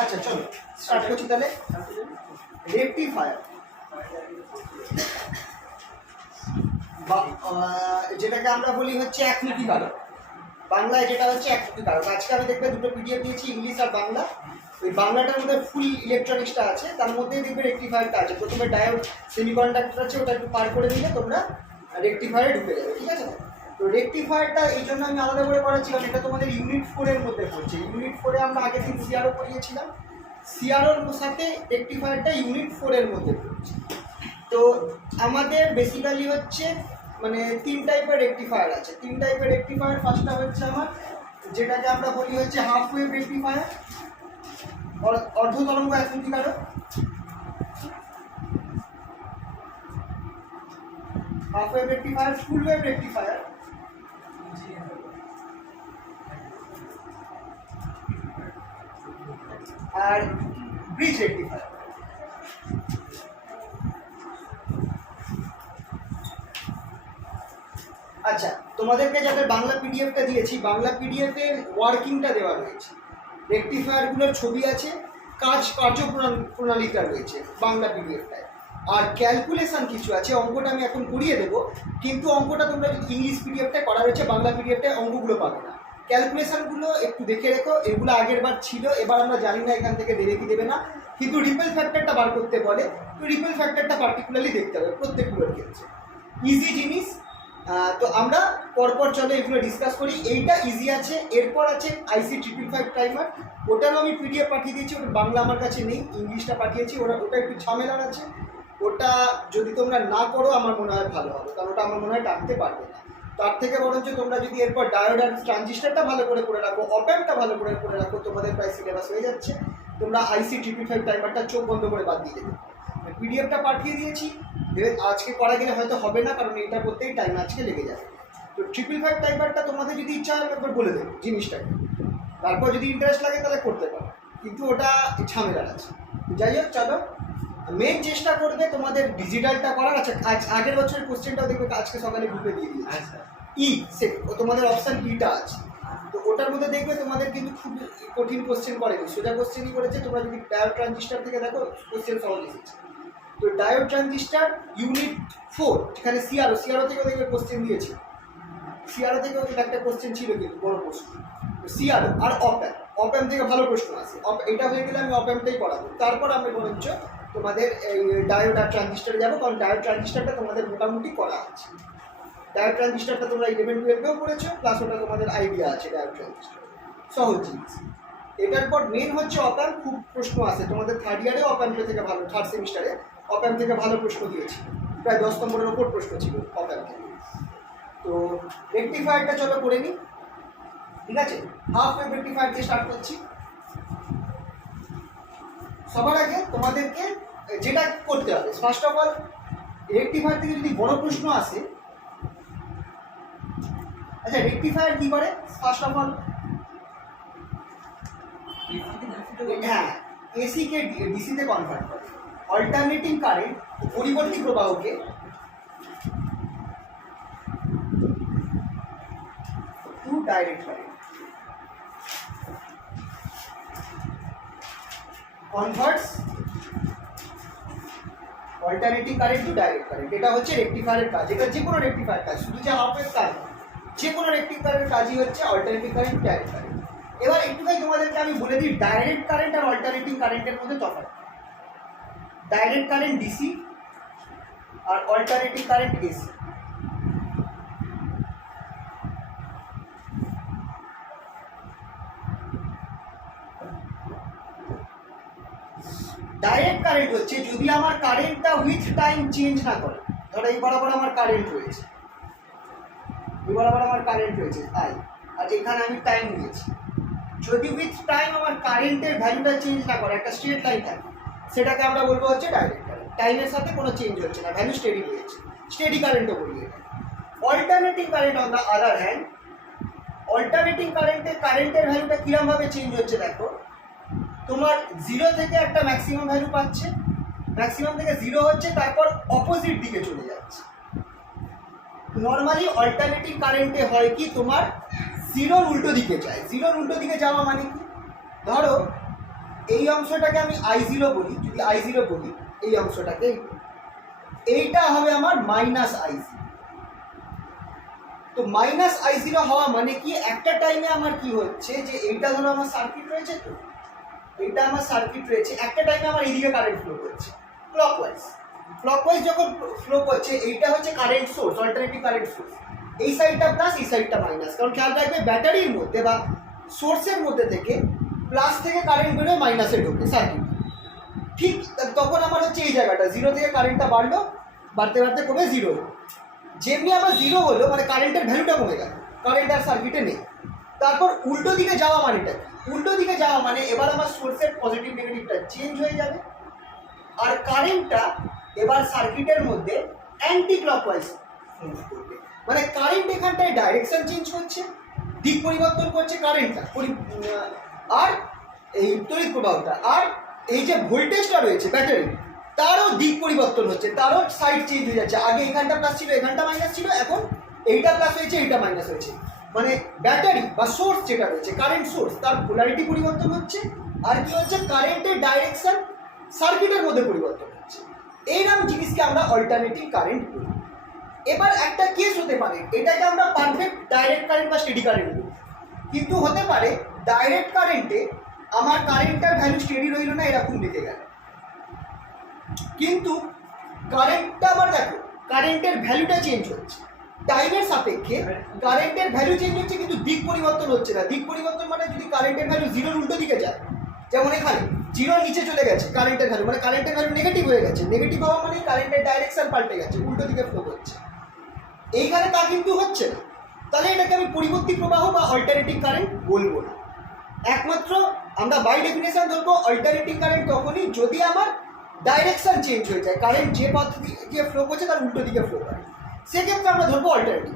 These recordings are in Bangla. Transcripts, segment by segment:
আচ্ছা চলো স্টার্ট করছি তাহলে। রেকটিফায়ার যেটাকে আমরা বলি হচ্ছে একমুখী কারক, বাংলায় যেটা হচ্ছে একমুখী কারক। আজকে আমি দেখবে দুটো পিডিএফ দিয়েছি, ইংলিশ আর বাংলা। ওই বাংলাটার মধ্যে ফুল ইলেকট্রনিক্সটা আছে, তার মধ্যেই দেখবে রেকটিফায়ারটা আছে। প্রথমে ডায়োড সেমিকন্ডাক্টর আছে, ওটা একটু পার করে দিলে তোমরা রেকটিফায়ারে ঢুকে যাবে, ঠিক আছে? তো রেকটিফায়ারটা এই জন্য আমি আলাদা করে করাচ্ছি, কারণ এটা তোমাদের ইউনিট 4 এর মধ্যে পড়ছে। ইউনিট 4 এ আমরা আগের দিন সিআরও পড়িয়েছিলাম, সিআরওর সাথে রেকটিফায়ারটা ইউনিট 4 এর মধ্যে পড়ছে। তো আমাদের বেসিক্যালি হচ্ছে মানে 3 টাইপের রেকটিফায়ার আছে। 3 টাইপের রেকটিফায়ার। ফার্স্টটা হচ্ছে আমার যেটাকে আমরা বলি হচ্ছে হাফ ওয়েভ রেকটিফায়ার, অর্ধ তরঙ্গ একমুখী কারক। Half wave rectifier, full wave rectifier, আর ব্রিজ রেকটিফায়ার। আচ্ছা, তোমাদেরকে যাদের বাংলা পিডিএফটা দিয়েছি, বাংলা পিডিএফে ওয়ার্কিংটা দেওয়া রয়েছে, রেকটিফায়ারগুলোর ছবি আছে, কার্যপ্রণালীটা রয়েছে বাংলা পিডিএফটায়, আর ক্যালকুলেশন কিছু আছে। অঙ্কটা আমি এখন করিয়ে দেবো, কিন্তু অঙ্কটা তোমরা ইংলিশ পিডিএফটায় করা রয়েছে, বাংলা পিডিএফটায় অঙ্কগুলো পাবে না। ক্যালকুলেশনগুলো একটু দেখে রেখো, এগুলো আগের বার ছিল, এবার আমরা জানি না এখান থেকে দেবে কি দেবে না, কিন্তু রিপেল ফ্যাক্টরটা বার করতে বলে, তো রিপেল ফ্যাক্টরটা পার্টিকুলারলি দেখতে হবে প্রত্যেকগুলোর ক্ষেত্রে। ইজি জিনিস। তো আমরা পরপর চলে এগুলো ডিসকাস করি। এইটা ইজি আছে। এরপর আছে IC 555 টাইমার, ওটারও আমি পিডিএফ পাঠিয়ে দিয়েছি, ওটা বাংলা আমার কাছে নেই, ইংলিশটা পাঠিয়েছি। ওটা একটু ঝামেলার আছে, ওটা যদি তোমরা না করো আমার মনে হয় ভালো হবে, কারণ ওটা আমার মনে হয় টানতে পারবে না। তার থেকে বরঞ্চ তোমরা যদি এরপর ডায়োড আর ট্রানজিস্টারটা ভালো করে রাখো, অপঅ্যাম্পটা ভালো করে রাখো, তোমাদের প্রায় সিলেবাস হয়ে যাচ্ছে। তোমরা IC 555 টাইমারটা চোখ বন্ধ করে বাদ দিয়ে দেবে। পিডিএফটা পাঠিয়ে দিয়েছি, আজকে করা গেলে হয়তো হবে না, কারণ এটা করতেই টাইম আজকে লেগে যাবে। তো 555 টাইমারটা তোমাদের যদি ইচ্ছা হয় একবার বলে দেবো জিনিসটাকে, তারপর যদি ইন্টারেস্ট লাগে তাহলে করতে পারো, কিন্তু ওটা ঝামেলার আছে। যাই হোক, চলো মেন চেষ্টা করবে তোমাদের ডিজিটালটা করার। আচ্ছা, আগের বছরের কোশ্চেনটাও দেখবে আজকে সকালে গ্রুপে দিয়ে দিয়েছি। তোমাদের অপশান ইটা আছে, তো ওটার মধ্যে দেখবে তোমাদের কিন্তু খুব কঠিন কোশ্চেন করেনি, সোজা কোশ্চেনই করেছে। তোমরা যদি ডায়োড ট্রানজিস্টার থেকে দেখো কোশ্চেন সহজ এসেছে। তো ডায়োড ট্রানজিস্টার ইউনিট 4, যেখানে সিআরও থেকেও দেখবে কোশ্চেন দিয়েছে, সিআরও থেকেও একটা কোশ্চেন ছিল কিন্তু বড় প্রশ্ন। সিআরও আর অপঅ্যাম্প থেকে ভালো প্রশ্ন আছে। এটা হয়ে গেলে আমি অপঅ্যাম্পটাই পড়াবো, তারপর আমি বরঞ্চ তোমাদের এই ডায়োড আর ট্রানজিস্টারে যাবো, কারণ ডায়োড ট্রানজিস্টারটা তোমাদের মোটামুটি করা আছে। ডায়োড ট্রানজিস্টারটা তোমরা 11-12-এও পড়েছো, প্লাস ওটা তোমাদের আইডিয়া আছে ডায়োড ট্রানজিস্টার, সহজ জিনিস। এটার পর মেন হচ্ছে অপঅ্যাম্প। খুব প্রশ্ন আছে তোমাদের থার্ড ইয়ারে অপঅ্যাম্পের থেকে ভালো, থার্ড সেমিস্টারে অপঅ্যাম্প থেকে ভালো প্রশ্ন দিয়েছি, প্রায় 10 নম্বরের ওপর প্রশ্ন ছিল অপঅ্যাম্প থেকে। তো রেকটিফায়ারটা চলো করে নিই, ঠিক আছে? হাফ ওয়েভ রেকটিফায়ার দিয়ে স্টার্ট করছি। সবার আগে তোমাদেরকে যেটা করতে হবে, ফার্স্ট অফ অল রেকটিফায়ার থেকে যদি বড় প্রশ্ন আসে, আচ্ছা রেকটিফায়ার কি করে? ফার্স্ট অফ অল হ্যাঁ, এসি কে ডিসিতে কনভার্ট করে। অল্টারনেটিং কারেন্ট, পরিবর্তী প্রবাহকে to direct current, converts alternating current to direct current. এটা হচ্ছে রেকটিফায়ারের কাজ। এটা যে কোনো রেকটিফায়ার কাজ, শুধু যে হাফ ওয়েভ কাজ, যে কোনো রেকটিফায়ারের কাজই হচ্ছে alternating current to direct current. এবার একটুখানি তোমাদেরকে আমি বলে দিই ডাইরেক্ট কারেন্ট আর অল্টারনেটিং কারেন্টের মধ্যে তফাৎ। ডাইরেক্ট কারেন্ট ডিসি আর alternating current AC. Direct current হচ্ছে যদি আমার কারেন্টটা উইথ টাইম চেঞ্জ না করে। ধরো এই বরাবর আমার কারেন্ট রয়েছে, তাই, আর এখানে আমি টাইম নিয়েছি। যদি উইথ টাইম আমার কারেন্টের ভ্যালুটা চেঞ্জ না করে, একটা স্ট্রেট লাইন থাকে, সেটাকে আমরা বলবো হচ্ছে ডাইরেক্ট কারেন্ট। টাইমের সাথে কোনো চেঞ্জ হচ্ছে না, ভ্যালু স্টেডি রয়েছে, স্টেডি কারেন্টও বলি এটা। Alternating current on the other hand, alternating কারেন্টের ভ্যালুটা কিরমভাবে চেঞ্জ হচ্ছে দেখো। তোমার 0 থেকে একটা ম্যাক্সিমাম ভ্যালু পাচ্ছে, ম্যাক্সিমাম থেকে 0 হচ্ছে, তারপর অপোজিট দিকে চলে যাচ্ছে। নর্মালি অল্টারনেটিং কারেন্টে হয় কি, তোমার জিরোর উল্টো দিকে যায়। জিরোর উল্টো দিকে যাওয়া মানে কি, ধরো এই অংশটাকে আমি I0 বলি, যদি I0 বলি এই অংশটাকে, এইটা হবে আমার -I0। তো -I0 হওয়া মানে কি, একটা টাইমে আমার কি হচ্ছে যে এইটা ধরো আমার সার্কিট রয়েছে, তো এইটা আমার সার্কিট রয়েছে, একটা টাইমে আমার এইদিকে কারেন্ট ফ্লো করছে ক্লকওয়াইজ যখন ফ্লো করছে, এইটা হচ্ছে current source, alternative current source. এই সাইডটা প্লাস, এই সাইডটা মাইনাস, কারণ খেয়াল রাখবে ব্যাটারির মধ্যে বা সোর্সের মধ্যে থেকে প্লাস থেকে কারেন্ট বেরোয় মাইনাসে ঢোকে সার্কিট। ঠিক তখন আমার হচ্ছে এই জায়গাটা জিরো থেকে কারেন্টটা বাড়লো, বাড়তে বাড়তে কমে জিরো হলো। যেমনি আমার জিরো হলো মানে কারেন্টের ভ্যালুটা কমে গেল, কারেন্ট আর সার্কিটে নেই। তারপর উল্টো দিকে যাওয়া মানেটা, উল্টো দিকে যাওয়া মানে এবার আমার সোর্সের পজিটিভ নেগেটিভটা চেঞ্জ হয়ে যাবে, আর কারেন্টটা এবার সার্কিটের মধ্যে অ্যান্টি ক্লকওয়াইজ মুভ করবে। মানে কারেন্ট এখানটায় ডাইরেকশন চেঞ্জ করছে, দিক পরিবর্তন করছে কারেন্টটা, আর এই তড়িৎ প্রবাহটা, আর এই যে ভোল্টেজটা রয়েছে ব্যাটারি তারও দিক পরিবর্তন হচ্ছে, তারও সাইড চেঞ্জ হয়ে যাচ্ছে। আগে এখানটা প্লাস ছিল, এখানটা মাইনাস ছিল, এখন এইটা প্লাস হয়েছে, এইটা মাইনাস হয়েছে। মানে ব্যাটারি বা সোর্স যেটা রয়েছে কারেন্ট সোর্স, তার পোলারিটি পরিবর্তন হচ্ছে, আর কি হচ্ছে কারেন্টের ডাইরেকশন সার্কিটের মধ্যে পরিবর্তন হচ্ছে। এইরকম জিনিসকে আমরা অল্টারনেটিং কারেন্ট বলি। এবার একটা কেস হতে পারে, এটাকে আমরা পারফেক্ট ডাইরেক্ট কারেন্ট বা স্টেডি কারেন্ট বলি, কিন্তু হতে পারে ডাইরেক্ট কারেন্টে আমার কারেন্টটার ভ্যালু স্টেডি রইল না, এরকম দিকে গেল, কিন্তু কারেন্টটা আবার দেখো কারেন্টের ভ্যালুটা চেঞ্জ হচ্ছে টাইমের সাপেক্ষে, কারেন্টের ভ্যালু চেঞ্জ হচ্ছে কিন্তু দিক পরিবর্তন হচ্ছে না। দিক পরিবর্তন মানে যদি কারেন্টের ভ্যালু জিরোর উল্টো দিকে যায়, যেমন এখানে জিরোর নিচে চলে গেছে কারেন্টের ভ্যালু, মানে কারেন্টের ভ্যালু নেগেটিভ হয়ে গেছে, নেগেটিভ হওয়া মানে কারেন্টের ডাইরেকশন পাল্টে গেছে, উল্টো দিকে ফ্লো করছে। এইখানে তা কিন্তু হচ্ছে না, তাহলে এটাকে আমি পরিবর্তী প্রবাহ বা অল্টারনেটিং কারেন্ট বলবো না। একমাত্র আমরা বাই ডেফিনেশন ধরবো অল্টারনেটিং কারেন্ট তখনই যদি আমার ডাইরেকশন চেঞ্জ হয়ে যায়, কারেন্ট যে পথ দিয়ে ফ্লো করছে তার উল্টো দিকে ফ্লো করে, সেক্ষেত্রে আমরা ধরবো অল্টারনেটিং।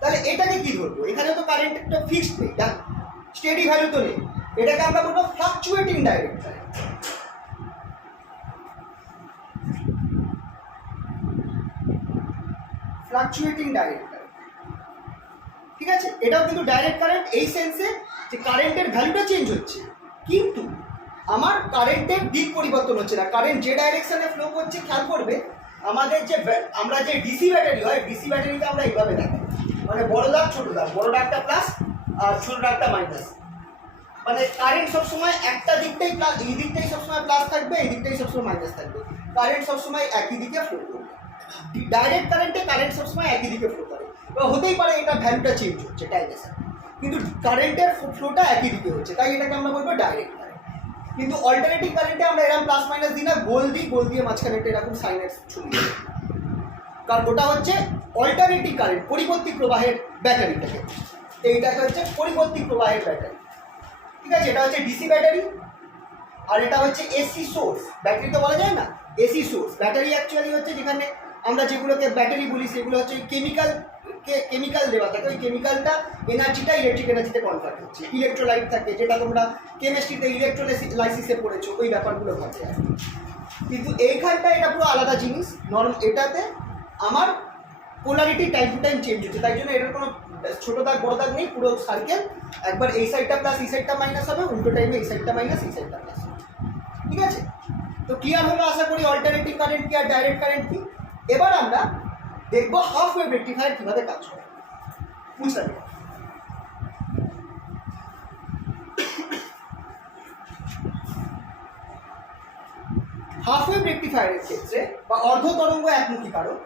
তাহলে এটাকে কি ধরবো, এখানে তো কারেন্ট একটা ফিক্সড নেই, স্টেডি ভ্যালু তো নেই, এটাকে আমরা বলবো fluctuating direct current. Fluctuating direct current, ঠিক আছে। এটাও কিন্তু ডাইরেক্ট কারেন্ট এই সেন্সে যে কারেন্টের ভ্যালুটা চেঞ্জ হচ্ছে, কিন্তু আমার কারেন্টের দিক পরিবর্তন হচ্ছে না। কারেন্ট যে ডাইরেকশনে ফ্লো করছে, খেয়াল করবে আমাদের যে আমরা যে ডিসি ব্যাটারি হয়, ডিসি ব্যাটারিতে আমরা এইভাবে দেখাই, মানে বড় দাগ ছোট দাগ, বড় দাগটা প্লাস আর ছোট দাগটা মাইনাস। মানে কারেন্ট সবসময় একটা দিকটাই প্লাস, এই দিকটাই সবসময় প্লাস থাকবে, এই দিকটাই সবসময় মাইনাস থাকবে, কারেন্ট সবসময় একই দিকে ফ্লো করবে। ডাইরেক্ট কারেন্টে কারেন্ট সবসময় একই দিকে ফ্লো করে, এবার হতেই পারে এটা ভ্যালুটা চেঞ্জ হচ্ছে টাইমের সাথে, কিন্তু কারেন্টের ফ্লোটা একই দিকে হচ্ছে, তাই এটাকে আমরা বলবো ডাইরেক্ট কারেন্ট। কিন্তু অল্টারনেটিভ কারেন্টে আমরা এরকম প্লাস মাইনাস দিই না, গোল দিই, গোল দিয়ে মাঝখানে একটা এরকম সাইনের ছবি দিই, কারণ ওটা হচ্ছে অল্টারনেটিভ কারেন্ট, পরিবর্তী প্রবাহের ব্যাটারিটাকে, এইটাকে হচ্ছে পরিবর্তী প্রবাহের ব্যাটারি, ঠিক আছে। এটা হচ্ছে ডিসি ব্যাটারি, আর এটা হচ্ছে এসি সোর্স। ব্যাটারি তো বলা যায় না, এসি সোর্স। ব্যাটারি অ্যাকচুয়ালি হচ্ছে যেখানে আমরা যেগুলোকে ব্যাটারি বলি সেগুলো হচ্ছে কেমিক্যাল দেওয়া থাকে, ওই কেমিক্যালটা এনার্জিটা ইলেকট্রিক এনার্জিতে কনভার্ট হচ্ছে, ইলেকট্রোলাইট থাকে, যেটা তোমরা কেমিস্ট্রিতে ইলেকট্রোলাইসিসে পড়েছো, ওই ব্যাপারগুলো ঘটে আর। কিন্তু এইখানটা এটা পুরো আলাদা জিনিস, এটাতে আমার polarity time to time change হচ্ছে, তাই জন্য এটার কোনো ছোট দাগ বড় দাগ নেই, পুরো সার্কেল একবার এই সাইডটা প্লাস এই সাইডটা মাইনাস হবে, উল্টো টাইমে এই সাইডটা মাইনাস এই সাইডটা প্লাস, ঠিক আছে। তো ক্লিয়ার হলো আশা করি অল্টারনেটিভ কারেন্ট কি আর ডাইরেক্ট কারেন্ট কি। এবার আমরা দেখবো হাফ ওয়েভ রেকটিফায়ার কিভাবে কাজ করে, বুঝতে পারবে। হাফ ওয়েভ রেকটিফায়ারের ক্ষেত্রে বা অর্ধ তরঙ্গ একমুখী কারক,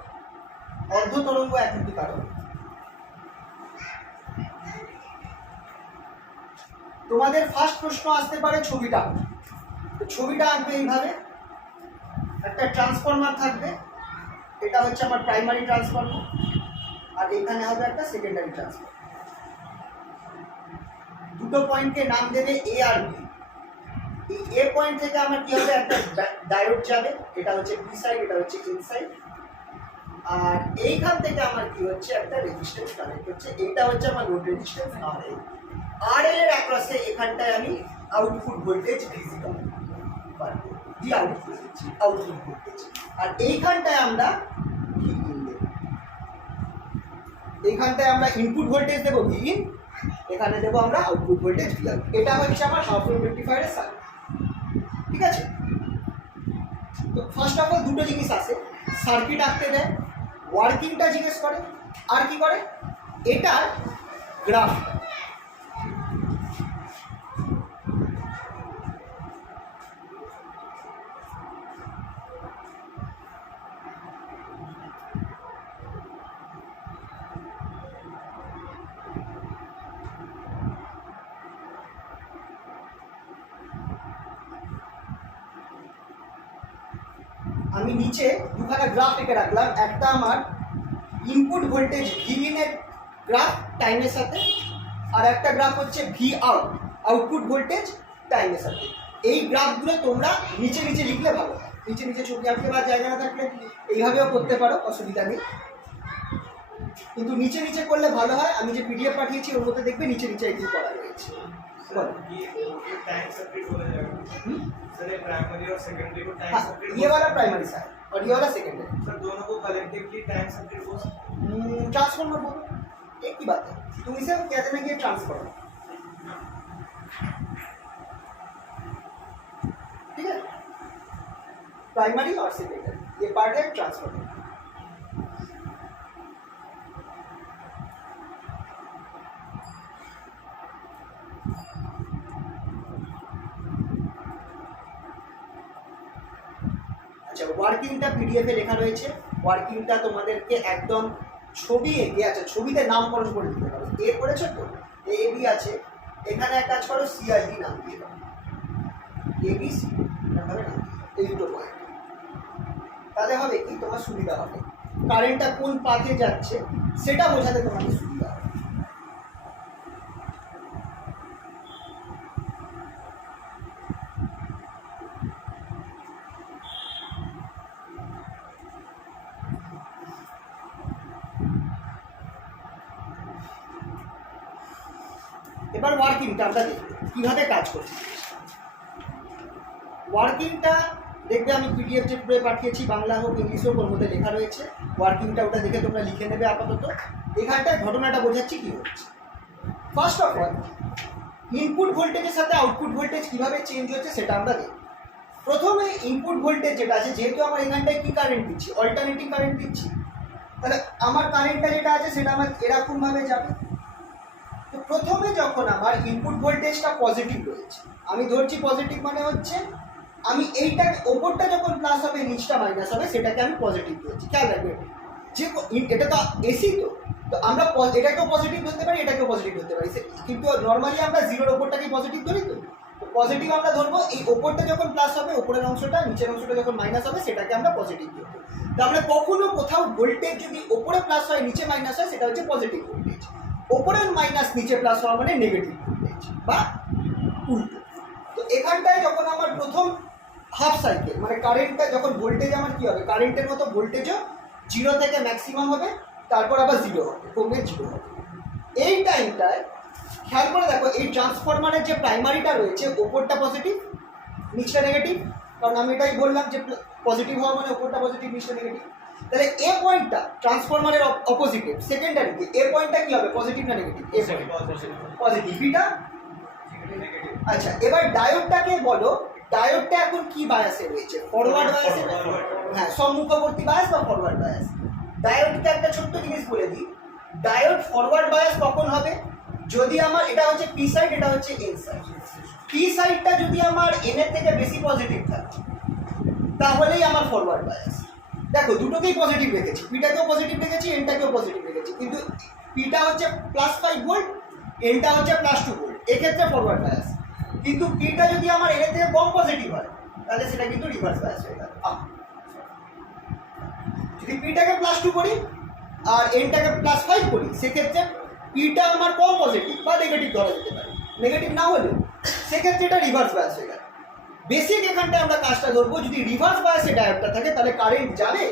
তোমাদের ফার্স্ট প্রশ্ন আসতে পারে ছবিটা, তো ছবিটা আঁকবে এইভাবে, একটা ট্রান্সফরমার থাকবে, এটা হচ্ছে আমার প্রাইমারি ট্রান্সফরমার, আর এখানে হবে একটা সেকেন্ডারি ট্রান্সফরমার। দুটো পয়েন্টকে নাম দেবে এ আর বি। এই এ পয়েন্ট থেকে আমার কি হবে, একটা ডায়োড যাবে, এটা হচ্ছে বি সাইড, এটা হচ্ছে এন সাইড, আর এইখান থেকে আমার কি হচ্ছে একটা রেজিস্ট্যান্স কানেক্ট হচ্ছে, এইটা হচ্ছে আমার লোড রেজিস্ট্যান্স আরএল। আরএল এর অ্যাক্রসে এখানটায় আমি আউটপুট ভোল্টেজ ভিসি পাবো, দি আউটপুট ভোল্টেজ, আর এইখানটায় আমরা এইখানটায় আমরা ইনপুট ভোল্টেজ দেবো ভিইন, এখানে দেবো আমরা আউটপুট ভোল্টেজ ভিআর। এটা হচ্ছে আমার হাফ ওয়েভ রেকটিফায়ারের সার্কিট। ঠিক আছে, তো ফার্স্ট অফ অল দুটো জিনিস আছে, সার্কিট আঁকতে দেয়, ওয়ার্কিংটা জিজ্ঞেস করে, আর কি করে এটার গ্রাফ। আমি নিচে দুখানা গ্রাফ এঁকে রাখলাম, একটা আমার ইনপুট ভোল্টেজ ভিইন এর গ্রাফ টাইমের সাথে, আর একটা গ্রাফ হচ্ছে ভি আউট আউটপুট ভোল্টেজ টাইমের সাথে। এই গ্রাফগুলো তোমরা নিচে নিচে লিখলে ভালো হয়, নিচে নিচে ছবি আঁকতে বা জায়গা না থাকলে এইভাবেও করতে পারো, অসুবিধা নেই, কিন্তু নিচে নিচে করলে ভালো হয়। আমি যে পিডিএফ পাঠিয়েছি ওর মধ্যে দেখবে নিচে নিচে এগুলো করা রয়েছে। सर ये प्राइमरी और सेकेंडरी को टाइम सर्किट, ये वाला प्राइमरी साइड और ये वाला सेकेंडरी। सर दोनों को कलेक्टिवली टाइम सर्किट बोल सकते ट्रांसफॉर्मर बोलो, एक ही बात है, तुम इसे कहते हैं कि ये ट्रांसफॉर्मर। ठीक है, प्राइमरी और सेकेंडरी ये पार्ट है ट्रांसफॉर्मर। আচ্ছা, ওয়ার্কিংটা পিডিএফে লেখা রয়েছে, ওয়ার্কিংটা তোমাদেরকে একদম ছবি এঁকে, আচ্ছা ছবিতে নামকরণ করে দিতে পারো। এ করেছো তো, এ বি আছে, এখানে এক কাজ করো সিআরডি নাম দিয়ে দাও, এবিসি হবে না, এই দুটো পয়েন্ট, তাহলে হবে কি তোমার সুবিধা হবে, কারেন্টটা কোন পাথে যাচ্ছে সেটা বোঝাতে তোমাদের সুবিধা হবে। এবার ওয়ার্কিংটা আমরা দেখব কীভাবে কাজ করছি। ওয়ার্কিংটা দেখবে আমি পিডিএফ যে করে পাঠিয়েছি, বাংলা হোক ইংলিশ হোক, ওর মধ্যে লেখা রয়েছে ওয়ার্কিংটা, ওটা দেখে তোমরা লিখে নেবে আপাতত। এখানটায় ঘটনাটা বোঝাচ্ছি কী হচ্ছে। ফার্স্ট অফ অল ইনপুট ভোল্টেজের সাথে আউটপুট ভোল্টেজ কীভাবে চেঞ্জ হচ্ছে সেটা আমরা দেখব। প্রথমে ইনপুট ভোল্টেজ যেটা আছে, যেহেতু আমার এখানটায় কী কারেন্ট দিচ্ছি, অল্টারনেটিং কারেন্ট দিচ্ছি, তাহলে আমার কারেন্টটা যেটা আছে সেটা আমার এরকমভাবে যাবে। তো প্রথমে যখন আমার ইনপুট ভোল্টেজটা পজিটিভ রয়েছে, আমি ধরছি পজিটিভ মানে হচ্ছে আমি এইটাকে ওপরটা যখন প্লাস হবে নিচটা মাইনাস হবে, সেটাকে আমি পজিটিভ ধরছি। খেয়াল রাখবে যে এটা তো এসি, তো আমরা এটাকেও পজিটিভ ধরতে পারি, এটাকেও পজিটিভ ধরতে পারি, কিন্তু নর্মালি আমরা জিরোর ওপরটাকে পজিটিভ ধরি। তো পজিটিভ আমরা ধরবো, এই ওপরটা যখন প্লাস হবে ওপরের অংশটা, নিচের অংশটা যখন মাইনাস হবে সেটাকে আমরা পজিটিভ ধরবো। তাহলে কখনো কোথাও ভোল্টেজ যদি ওপরে প্লাস হয় নিচে মাইনাস হয়, সেটা হচ্ছে পজিটিভ ভোল্টেজ। ওপরের মাইনাস নিচে প্লাস হওয়া মানে নেগেটিভ ভোল্টেজ বা উল্টো। তো এখানটায় যখন আমার প্রথম হাফ সাইকেল মানে কারেন্টটা যখন ভোল্টেজ আমার কী হবে, কারেন্টের মতো ভোল্টেজও জিরো থেকে ম্যাক্সিমাম হবে, তারপর আবার জিরো হবে, কমে জিরো হবে। এই টাইমটায় খেয়াল করে দেখো, এই ট্রান্সফরমারের যে প্রাইমারিটা রয়েছে ওপরটা পজিটিভ নিচটা নেগেটিভ, কারণ আমি এটাই বললাম যে পজিটিভ হওয়া মানে ওপরটা পজিটিভ নিচটা নেগেটিভ। তাহলে এ পয়েন্টটা ট্রান্সফরমারের অপোজিটে সেকেন্ডারিতে, এ পয়েন্টটা কি হবে, পজিটিভ না নেগেটিভ? এ পজিটিভ, বিটা नेगेटिव। আচ্ছা, এবার ডায়োডটাকে বলো, ডায়োডটা এখন কি বায়াসে রয়েছে, ফরওয়ার্ড বায়াসে। হ্যাঁ, সম্মুখবর্তী বায়াস বা ফরওয়ার্ড বায়াস। ডায়োডটা একটা ছোট্ট জিনিস বলে দিই, ডায়োড ফরওয়ার্ড বায়াস কখন হবে, যদি আমার এটা হচ্ছে পি সাইড, এটা হচ্ছে এন সাইড। পি সাইডটা যদি আমার এন এর থেকে বেশি পজিটিভ থাকে তাহলেই আমার ফরওয়ার্ড বায়াস। দেখো দুটোকেই পজিটিভ রেখেছি, পিটাকেও পজিটিভ রেখেছি, এনটাকেও পজিটিভ রেখেছি, কিন্তু পিটা হচ্ছে +5 ভোল্ট, এনটা হচ্ছে +2 ভোল্ট, এক্ষেত্রে ফরওয়ার্ড বায়াস। কিন্তু পিটা যদি আমার এর থেকে কম পজিটিভ হয় তাহলে সেটা কিন্তু রিভার্স বায়াস হয়ে গেল। যদি পিটাকে +2 করি আর এনটাকে +5 করি, সেক্ষেত্রে পিটা আমার কম পজিটিভ বা নেগেটিভ ধরা যেতে পারে, নেগেটিভ না হলেও সেক্ষেত্রে এটা রিভার্স বায়াস হয়ে গেল। বেসিক এখানটায় আমরা কাজটা ধরবো, যদি রিভার্স বায়াসে ডায়োডটা থাকে তাহলে কারেন্ট যাবে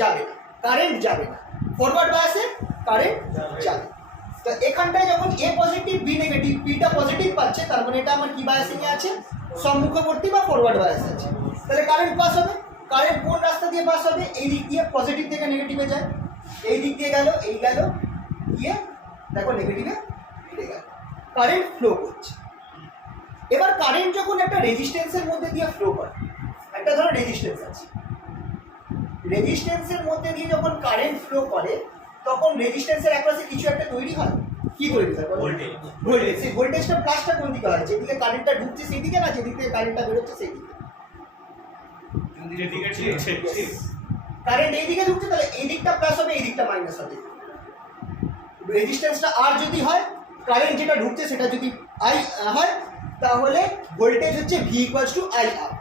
যাবে না, কারেন্ট যাবে না। ফরওয়ার্ড বায়াসে কারেন্ট যাবে। তো এখানটায় যখন এ পজিটিভ বি নেগেটিভ, পিটা পজিটিভ পাচ্ছে, তার মানে এটা আমার কি বায়াসিং এ আছে, সম্মুখবর্তী বা ফরওয়ার্ড বায়াস আছে। তাহলে কারেন্ট পাস হবে, কারেন্ট কোন রাস্তা দিয়ে পাস হবে, এই দিক দিয়ে পজিটিভ থেকে নেগেটিভে যায়, এই দিক দিয়ে গেল, এই গেল গিয়ে দেখো নেগেটিভে কারেন্ট ফ্লো করছে। এবার কারেন্ট যখন একটা রেজিস্ট্যান্সের মধ্যে দিয়ে ফ্লো করে, একটা ধরো রেজিস্ট্যান্স আছে, রেজিস্ট্যান্সের মধ্যে দিয়ে যখন কারেন্ট ফ্লো করে তখন রেজিস্ট্যান্সের একপাশে কিছু একটা তৈরি হয়। কি তৈরি হয়? ভোল্টেজ। ভোল্টেজ। সেই ভোল্টেজটা প্লাসটা কোন দিকে হয়? যেদিকে কারেন্টটা ঢুকছে সেই দিকে, না যেদিক থেকে কারেন্টটা বেরোচ্ছে সেই দিকে? যেদিকে ঠিক কারেন্ট এই দিকে ঢুকছে তাহলে এই দিকটা প্লাস হবে, এই দিকটা মাইনাস হবে। রেজিস্ট্যান্সটা আর যদি হয়, কারেন্ট যেটা ঢুকছে সেটা যদি আই হয়, তাহলে ভোল্টেজ হচ্ছে ভি ইকুয়ালস টু আই আর।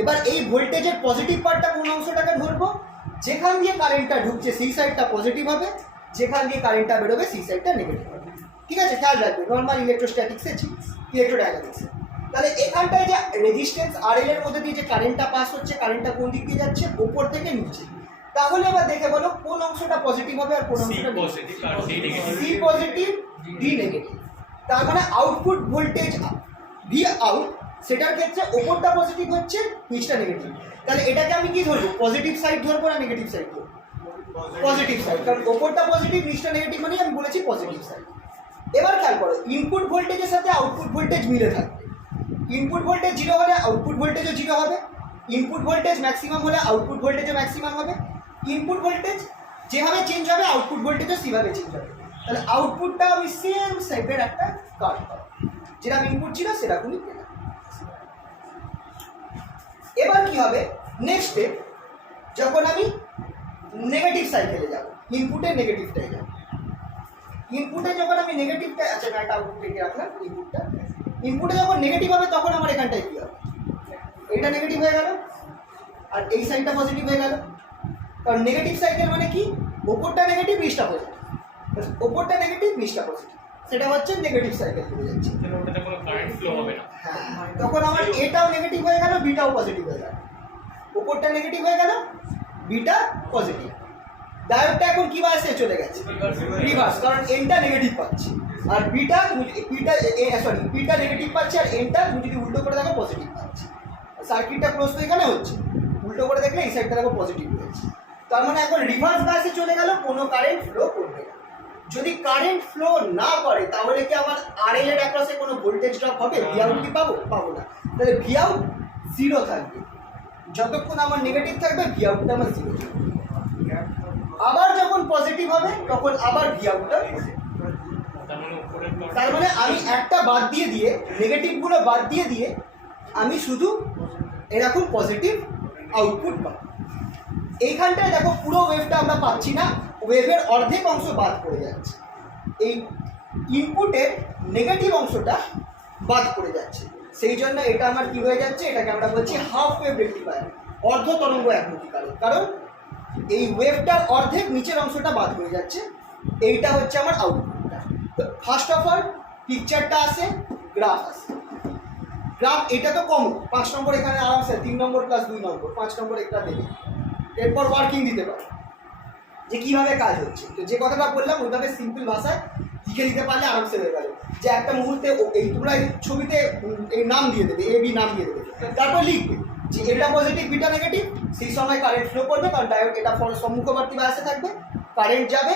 এবার এই ভোল্টেজের পজিটিভ পার্টটা কোন অংশটাকে ধরবো? যেখান দিয়ে কারেন্টটা ঢুকছে সেই সাইডটা পজিটিভ হবে, যেখান দিয়ে কারেন্টটা বেরোবে সেই সাইডটা নেগেটিভ হবে। ঠিক আছে, খেয়াল রাখবে, নর্মাল ইলেকট্রোস্ট্যাটিক্সে ইলেকট্রোডাইনামিক্সে। তাহলে এখানটায় যে রেজিস্ট্যান্স আর এল এর মধ্যে দিয়ে যে কারেন্টটা পাস হচ্ছে, কারেন্টটা কোন দিক দিয়ে যাচ্ছে? উপর থেকে নিচে। তাহলে এবার দেখে বলো কোন অংশটা পজিটিভ হবে আর কোন অংশটা পজিটিভ আর D negative. C positive, D negative. তার মানে আউটপুট ভোল্টেজ ভি আউট, সেটার ক্ষেত্রে ওপরটা পজিটিভ হচ্ছে, নিচটা নেগেটিভ। তাহলে এটাকে আমি কি ধরবো? পজিটিভ সাইড ধরবো না নেগেটিভ সাইড ধরবো? পজিটিভ সাইড, কারণ ওপরটা পজিটিভ নিচটা নেগেটিভ, মানে আমি বলেছি পজিটিভ সাইড। এবার খেয়াল করো, ইনপুট ভোল্টেজের সাথে আউটপুট ভোল্টেজ মিলে থাকবে। ইনপুট ভোল্টেজ 0 হলে আউটপুট ভোল্টেজও 0 হবে। ইনপুট ভোল্টেজ ম্যাক্সিমাম হলে আউটপুট ভোল্টেজও ম্যাক্সিমাম হবে। ইনপুট ভোল্টেজ যেভাবে চেঞ্জ হবে আউটপুট ভোল্টেজও সেভাবে চেঞ্জ হবে। তাহলে আউটপুটটা আমি সেম সাইডের একটা কার্ভ পাবো, যেরকম ইনপুট ছিল সেরকমই পেলাম। এবার কি হবে? নেক্সট স্টেপ, যখন আমি নেগেটিভ সাইকেলে যাব, ইনপুটে নেগেটিভটাই যাব। ইনপুটে যখন আমি নেগেটিভটা, আচ্ছা না একটা আউটপুট থেকে রাখলাম, ইনপুটে যখন নেগেটিভ হবে তখন আমার এখানটায় কি হবে? এইটা নেগেটিভ হয়ে গেল আর এই সাইডটা পজিটিভ হয়ে গেল। কারণ নেগেটিভ সাইকেল মানে কি? ওপরটা নেগেটিভ, নিচটা পজিটিভ। ওপরটা নেগেটিভ, নিচটা পজিটিভ, সেটা হচ্ছে নেগেটিভ সাইকেল হয়ে যাচ্ছে। ওটাতে কোনো কারেন্ট ফ্লো হবে না। হ্যাঁ, তখন আমার এটাও নেগেটিভ হয়ে গেল, বিটাও পজিটিভ হয়ে গেল। ওপরটা নেগেটিভ হয়ে গেল, বিটা পজিটিভ। ডায়োডটা এখন কি বাসে চলে গেছে? রিভার্স, কারণ এনটা নেগেটিভ পাচ্ছে আর বিটা বিটা নেগেটিভ পাচ্ছে আর এনটা তুমি যদি উল্টো করে দেখো পজিটিভ পাচ্ছে। সার্কিটটা ক্লোজ তো এখানে হচ্ছে, উল্টো করে দেখলে এই সাইডটা দেখো পজিটিভ হয়েছে। তার মানে এখন রিভার্স বাসে চলে গেল, কোনো কারেন্ট ফ্লো করবে না। যদি কারেন্ট ফ্লো না করে তাহলে কি আমার আরএল এর অ্যাক্রসে কোনো ভোল্টেজ ড্রপ হবে? ভি আউট কি পাবো? পাবো না। তাহলে ভি আউট 0 থাকবে, যতক্ষণ আমার নেগেটিভ থাকবে ভি আউটটা আমার 0 থাকবে। আবার যখন পজিটিভ হবে তখন আবার ভি আউটটা, তার মানে আমি একটা বাদ দিয়ে নেগেটিভগুলো বাদ দিয়ে আমি শুধু এরকম পজিটিভ আউটপুট পাবো। এইখানটায় দেখো পুরো ওয়েভটা আমরা পাচ্ছি না, ওয়েভের অর্ধেক অংশ বাদ পড়ে যাচ্ছে। এই ইনপুটের নেগেটিভ অংশটা বাদ পড়ে যাচ্ছে, সেই জন্য এটা আমার কি হয়ে যাচ্ছে? এটাকে আমরা বলছি হাফ ওয়েভ রেক্টিফায়ার, অর্ধ তরঙ্গ একমুখীকারক। কারণ এই ওয়েভটার অর্ধেক নিচের অংশটা বাদ হয়ে যাচ্ছে। এইটা হচ্ছে আমার আউটপুটটা। তো ফার্স্ট অফ অল পিকচারটা আসে, গ্রাফ আসে। গ্রাফ এটা তো কম, 5 নম্বর এখানে আরামসে, 3 নম্বর প্লাস 2 নম্বর, 5 নম্বর একটা দেবে। এরপর ওয়ার্কিং দিতে পারো যে কীভাবে কাজ হচ্ছে। তো যে কথাটা বললাম ওইভাবে সিম্পল ভাষায় লিখে দিতে পারলে আরামসে হয়ে গেল। যে একটা মুহূর্তে এই তোমরা এই ছবিতে এই নাম দিয়ে দেবে, এ বি নাম দিয়ে দেবে, তারপর লিখবে যে এটা পজিটিভ বিটা নেগেটিভ। সেই সময় কারেন্ট ফ্লো করবে, কারণ ডায়োড এটা সম্মুখবর্তী বাসে থাকবে, কারেন্ট যাবে,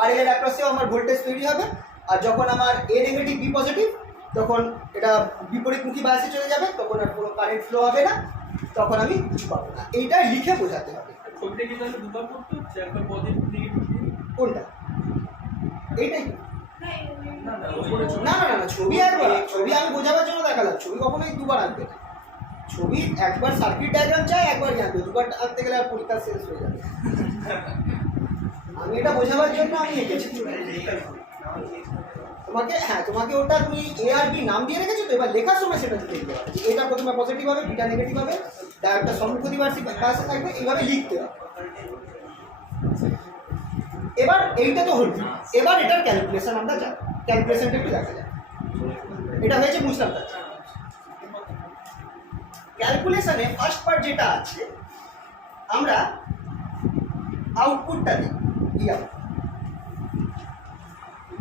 আর এর অ্যাক্রসেও আমার ভোল্টেজ তৈরি হবে। আর যখন আমার এ নেগেটিভ বি পজিটিভ, তখন এটা বিপরীতমুখী বাসে চলে যাবে, তখন আর কোনো কারেন্ট ফ্লো হবে না, তখন আমি কিছু পাবো না। এইটা লিখে বোঝাতে হবে। ছবিটা কি তাহলে দুবার করতে হচ্ছে? একটা পজিটিভ নেগেটিভ? কোনটা? এইটাই তো। না না না না, ছবি একবার, ছবি আমি বোঝাবার জন্য দেখালাম। ছবি কখনোই দুবার আঁকবে না। ছবি একবার সার্কিট ডায়াগ্রাম চাই, একবার আঁকবে, দুবার আঁকতে গেলে আর পরীক্ষা শেষ হয়ে যাবে। আমি এটা বোঝাবার জন্য আমি এঁকেছি। তোমাকে ওটা তুমি এ আর বি নাম দিয়ে রেখেছো, তো এবার লেখার সময় সেটা দিতে হবে যে এটা প্রথমে পজিটিভ হবে, বিটা নেগেটিভ হবে, ডায়োডটা সম্মুখী বাসে থাকবে, এইভাবে লিখতে হবে। এবার এইটা তো হলো, এবার এটার ক্যালকুলেশন আমরা যাই, ক্যালকুলেশনটা একটু দেখা যায়। এটা হয়েছে বুঝলাম। ক্যালকুলেশনে ফার্স্ট পার্ট যেটা আছে, আমরা আউটপুটটা দিই।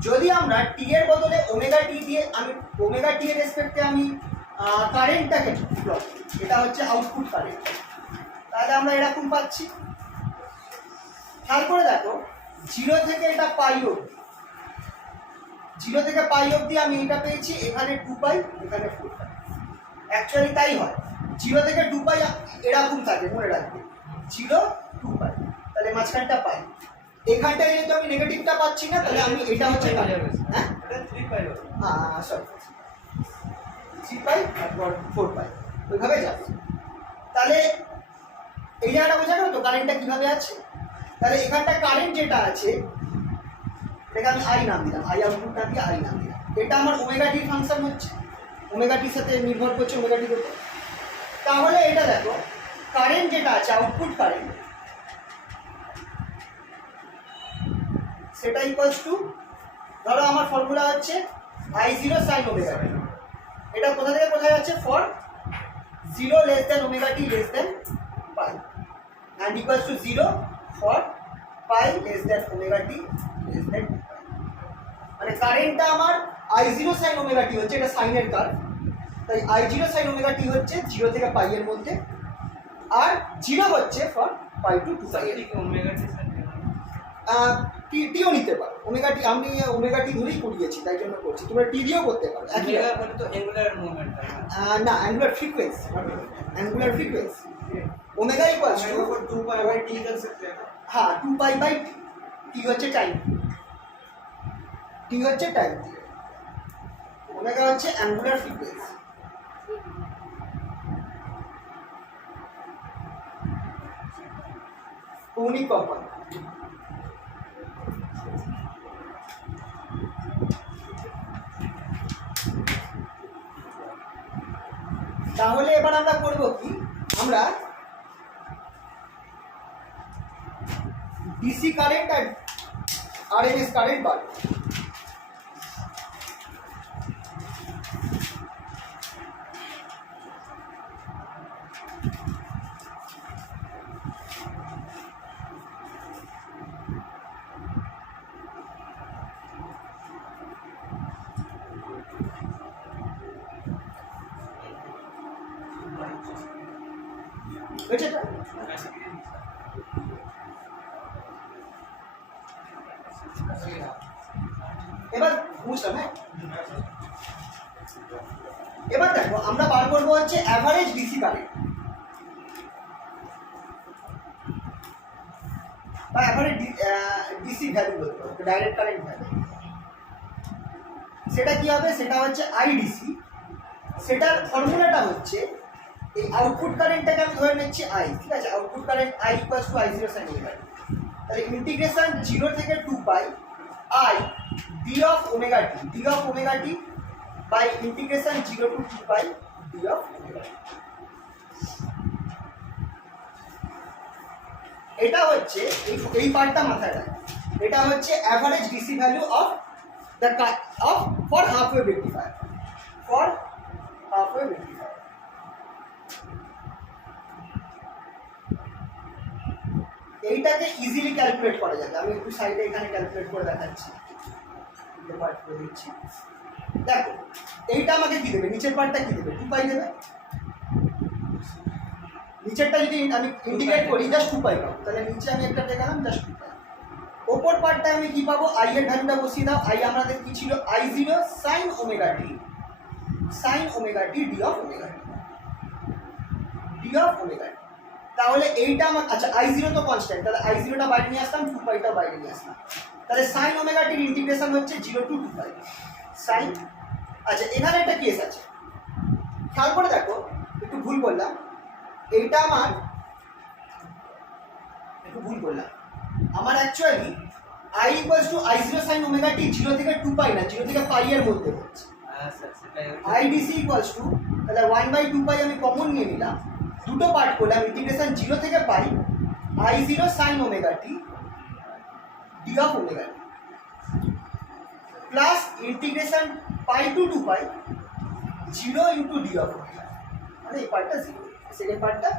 যদি আমরা টি এর বদলে ওমেগা টি দিয়ে, আমি ওমেগা টি এর রেসপেক্টে আমি কারেন্টটাকে প্লট করি, এটা হচ্ছে আউটপুট কারেন্ট, তাহলে আমরা এরকম পাচ্ছি। খেয়াল করে দেখো, 0 থেকে এটা পাই অবধি জিরো থেকে পাই অবধি আমি এটা পেয়েছি, এখানে 2 পাই, এখানে 4 পাই। অ্যাকচুয়ালি তাই হয়, জিরো থেকে 2 পাই এরকম থাকে, মনে রাখবে 0 2 পাই, তাহলে মাঝখানটা পাই। এখানটায় যেহেতু আমি নেগেটিভটা পাচ্ছি না, তাহলে আমি এটা হচ্ছে হ্যাঁ এটা 3 পাই হবে। সরি 3 পাই তারপর 4 পাই, ওইভাবে যাবে। তাহলে এই জায়গাটা বোঝা গেল তো কারেন্টটা কিভাবে আছে। তাহলে এখানটা কারেন্ট যেটা আছে এটাকে আমি আই নাম দিলাম, আই আউটপুট না দিয়ে আই নাম দিলাম। এটা আমার ওমেগা টির ফাংশন হচ্ছে, ওমেগা টির সাথে নির্ভর করছে ওমেগা টির উপর। তাহলে এটা দেখো কারেন্ট যেটা আছে আউটপুট কারেন্ট, সেটা ইকুয়ালস টু, ধরো আমার ফর্মুলা হচ্ছে I0 sin ওমেগা টি। এটা কোথা থেকে কোথায় যাচ্ছে, for 0 less than omega t less than pi, and equals to 0 for pi less than omega t less than. মানে কারেন্টটা আমার I0 sin ওমেগা টি হচ্ছে, এটা সাইনের কার্ভ, তাই I0 sin ওমেগা টি হচ্ছে 0 থেকে পাই এর মধ্যে, আর 0 হচ্ছে ফর পাই টু 2 পাই। ঠিক ওমেগা টি স্যার টিও নিতে পারো, ওমেগা টি আমি ওমেগা টি ধরেই করিয়েছি তাই জন্য করছি, তোমরা টি দিয়েও করতে পারো। ওমেগা মানে তো অ্যাঙ্গুলার মুভমেন্ট না, angular frequency, angular frequency. Omega equals to 2 pi by t कर सकते हैं ना। হ্যাঁ 2 পাই বাই টি হচ্ছে টাইম, টি হচ্ছে টাইম, ওমেগা হচ্ছে অ্যাঙ্গুলার ফ্রিকোয়েন্সি। কৌণিক কম্পাঙ্ক। তাহলে এবার আমরা করব কি, আমরা ডিসি কারেন্ট আর আরএমএস কারেন্ট বার করব। হয়েছে এটা? এবার বুঝলাম, হ্যাঁ এবার দেখো আমরা বার করবো হচ্ছে অ্যাভারেজ ডিসি কারেন্ট বা অ্যাভারেজ ডিসি ভ্যালু বলতে হবে, ডাইরেক্ট কারেন্ট ভ্যালু। সেটা কি হবে, সেটা হচ্ছে আইডিসি। সেটার ফর্মুলাটা হচ্ছে এই আউটপুট কারেন্টটাকে আমি ধরে নিচ্ছি আই, ঠিক আছে, output current I equals to I0 sin omega T. তাহলে ইন্টিগ্রেশন 0 থেকে 2 pi I D of omega T, D of omega T by integration 0 to 2 pi D of omega T. এটা হচ্ছে এই পার্টটা মাথায় রাখ, এটা হচ্ছে average DC value of the of for half wave rectifier, for half wave rectifier. এইটাকে ইজিলি ক্যালকুলেট করা যাবে, আমি একটু সাইডে এখানে ক্যালকুলেট করে দেখাচ্ছি, পার্ট করে দিচ্ছি। দেখো এইটা আমাকে কি দেবে, নিচের পার্টটা কি দেবে, 2 পাই দেবে। নিচেরটা যদি আমি ইন্ডিকেট করি জাস্ট 2 পাই পাবো, তাহলে নিচে আমি একটা দেখালাম জাস্ট 2 পাই। ওপর পার্টটা আমি কি পাবো, আই এর ভ্যালুটা বসিয়ে দাও। আই আমাদের কি ছিল, I0 sin omega T, sin omega T D of omega T, D of omega T. তাহলে এইটা আমার, আচ্ছা I0 তো কনস্ট্যান্ট, তাহলে I0টা বাইরে নিয়ে আসলাম, 2 পাইটা বাইরে নিয়ে আসলাম। তাহলে sin ওমেগা টির ইন্টিগ্রেশন হচ্ছে 0 to 2 পাই sin। আচ্ছা এখানে একটা কেস আছে, খেয়াল করে দেখো, একটু ভুল করলাম, এইটা আমার একটু ভুল করলাম। আমার actually I equals to I0 sin omega T 0 থেকে 2 পাই না, 0 থেকে পাই এর মধ্যে হচ্ছে। হ্যাঁ স্যার সেটাই IDC ইকুয়ালস টু, তাহলে 1/2 পাই আমি কমন নিয়ে নিলাম, দুটো পার্ট করলাম, ইন্টিগ্রেশন 0 থেকে pi I0 sin omega T D of omega T plus integration pi to 2 pi 0 into D of omega, মানে এই পার্টটা 0, সেকেন্ড পার্টটা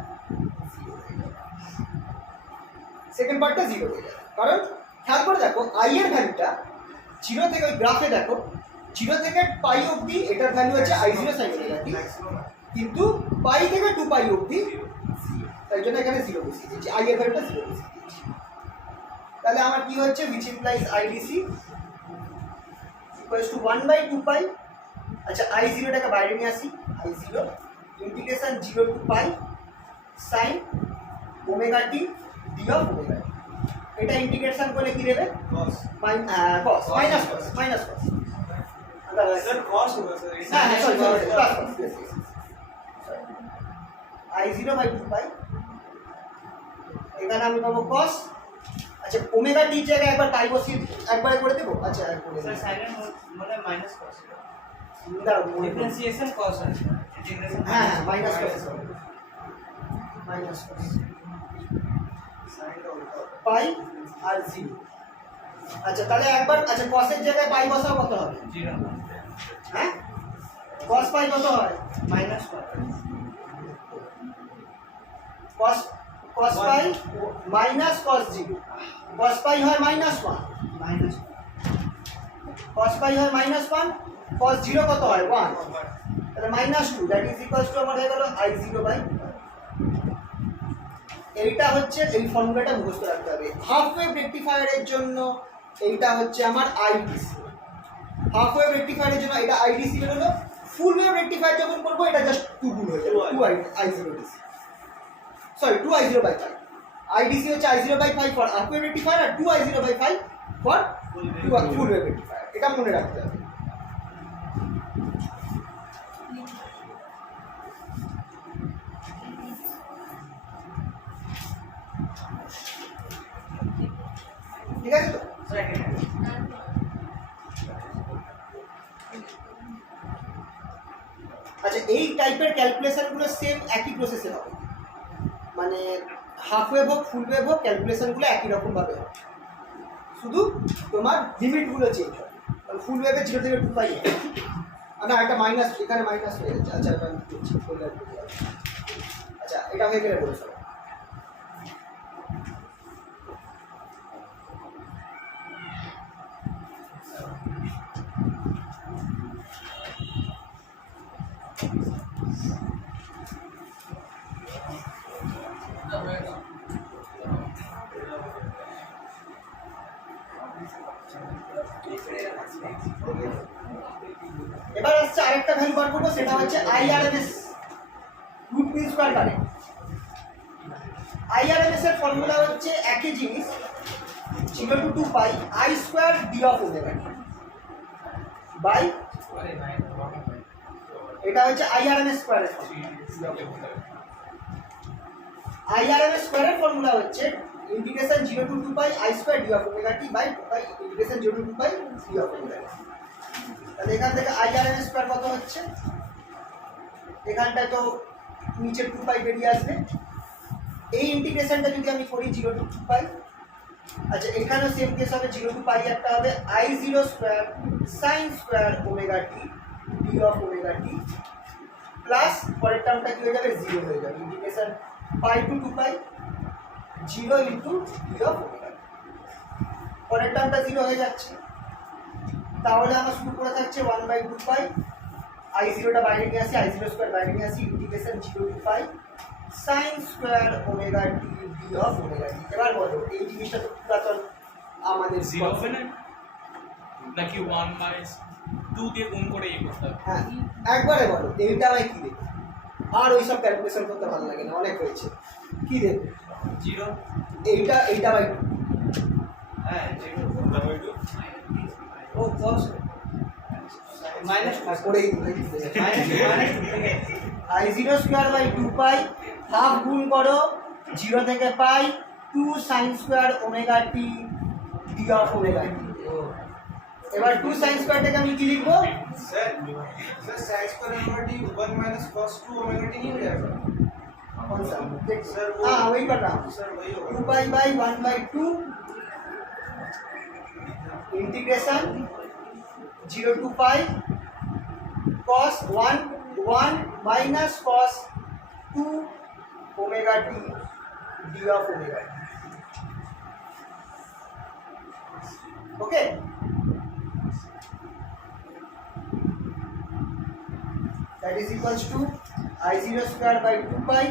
0 হয়ে যাবে। কারণ খেয়াল করে দেখো আই এর ভ্যালুটা 0 থেকে, ওই গ্রাফে দেখো 0 থেকে পাই অবধি এটার ভ্যালু হচ্ছে I0 sin ওমেগা টি, কিন্তু পাই থেকে 2 পাই অবধি, তাই জন্য এখানে 0 বসিয়ে দিয়েছি, আই এর ভ্যালুটা 0 বসিয়ে দিয়েছি। তাহলে আমার কি হচ্ছে, which implies IDC equals to 1/2 pi. আচ্ছা আই জিরোটাকে বাইরে নিয়ে আসি, I zero integration 0 to pi sine omega T D of omega T. এটা ইন্টিগ্রেশন করলে কি দেবে? cos cos minus cos sir cos होगा sir হ্যাঁ হ্যাঁ sorry sorry plus cos I zero by 2 pi, এখানে আমি পাবো কস। আচ্ছা ওমেগা টি জায়গায় একবার পাই বসিয়ে একবারে করে দেবো। আচ্ছা করে सर साइलेंट মানে মাইনাস cos দাঁড়াও মনে করো। ডিফারেন্সিয়েশন cos আছে ইন্টিগ্রেশন হ্যাঁ হ্যাঁ মাইনাস কস sin का उल्टा পাই আর জিরো। আচ্ছা তাহলে একবার আচ্ছা কসের জায়গায় পাই বসাও কত হবে? 0 হ্যাঁ কস পাই কত হয়? মাইনাস cos কস কস পাই মাইনাস কস জিরো, কস পাই হয় -1, মাইনাস কস পাই হয় -1, কস জিরো কত হয় 1, তাহলে -2 দ্যাট ইজ ইকুয়ালস টু আমার হয়ে গেল আই জিরো বাই। এইটা হচ্ছে এই ফর্মুলাটা মুখস্থ রাখতে হবে। হাফ ওয়েভ রেকটিফায়ারের জন্য এইটা হচ্ছে আমার আইডিসি, হাফ ওয়েভ রেকটিফায়ারের জন্য এটা আইডিসি হলো। ফুল ওয়েভ রেকটিফায়ার যখন করবো এটা জাস্ট 2 গুণ হয়ে যাবে 2 I zero DC, sorry 2 I zero by 5। IDC হচ্ছে I zero by 5 for half wave rectifier আর 2 I zero by 5 for full wave rectifier. এটা মনে রাখতে হবে। ঠিক আছে তো? সেকেন্ড আচ্ছা এই টাইপের ক্যালকুলেশনগুলো সেম একই প্রসেসে হবে, মানে হাফ ওয়েভ হোক ফুল ওয়েভ হোক ক্যালকুলেশনগুলো একই রকম ভাবে হবে, শুধু তোমার লিমিটগুলো চেঞ্জ হবে। ফুল ওয়েভে 0 থেকে 2 পাই না, একটা মাইনাস এখানে মাইনাস হয়ে যাচ্ছে। আচ্ছা এটা আমি করছি, আচ্ছা এটা হয়ে গেলে বলে সব। এবার আসছে আরেকটা ভ্যালু বার করবো, সেটা হচ্ছে IRMS root mean square current. IRMS এর ফর্মুলা হচ্ছে একই জিনিস 0 to 2 pi I square D of omega by, এটা হচ্ছে আইআরএমএস স্কয়ারের ফর্মুলা। আইআরএমএস স্কয়ারের ফর্মুলা হচ্ছে integration 0 to 2 pi I square D of omega T by 2 pi integration 0 to 2 pi D of omega T. তাহলে এখান থেকে আইআরএমএস স্কয়ার কত হচ্ছে? এখানটায় তো নিচে 2 পাই বেরিয়ে আসবে। এই ইন্টিগ্রেশনটা যদি আমি করি 0 টু 2 পাই, আচ্ছা এখানেও সেম কেস হবে 0 টু পাই একটা হবে I zero square sine square omega T D of omega T plus পরের টার্মটা কি হয়ে যাবে 0 হয়ে যাবে। Integration pi to 2 pi 0 into D of omega T, পরের টার্মটা 0 হয়ে যাচ্ছে। তাহলে আমার শুরু করে থাকছে 1/2 পাই আই জিরোটা বাইরে নিয়ে আসি, আই জিরো স্কয়ার বাইরে নিয়ে আসি, integration 0 to pi sine square omega T D of omega T. এবার বলো এই জিনিসটা তো পুরাতন আমাদের 0 হবে না নাকি 1/2 দিয়ে গুণ করে ইয়ে করতে হবে? হ্যাঁ একবারে বলো এইটা আমায় কি দেবে? আর ওইসব ক্যালকুলেশন করতে ভালো লাগে না, অনেক হয়েছে। কি দেবে? 0 এইটা বাই হ্যাঁ 0 1/2 ও cos মাইনাস করেই I zero square by 2 pi half গুণ করো 0 থেকে pi 2 sine square omega T D of omega T. এবার 2 সাইন স্কোয়ার থেকে আমি কি লিখবো? Sir sin square omega T 1 minus cos 2 omega T नहीं हो जाएगा? कौन सा? सर वो हाँ वही कर रहा हूँ। सर वही 2 होगा pi by 1/2 integration 0 to pi cos 1 minus cos 2 omega T D of omega T. Okay that is equals to I0 square by 2 pi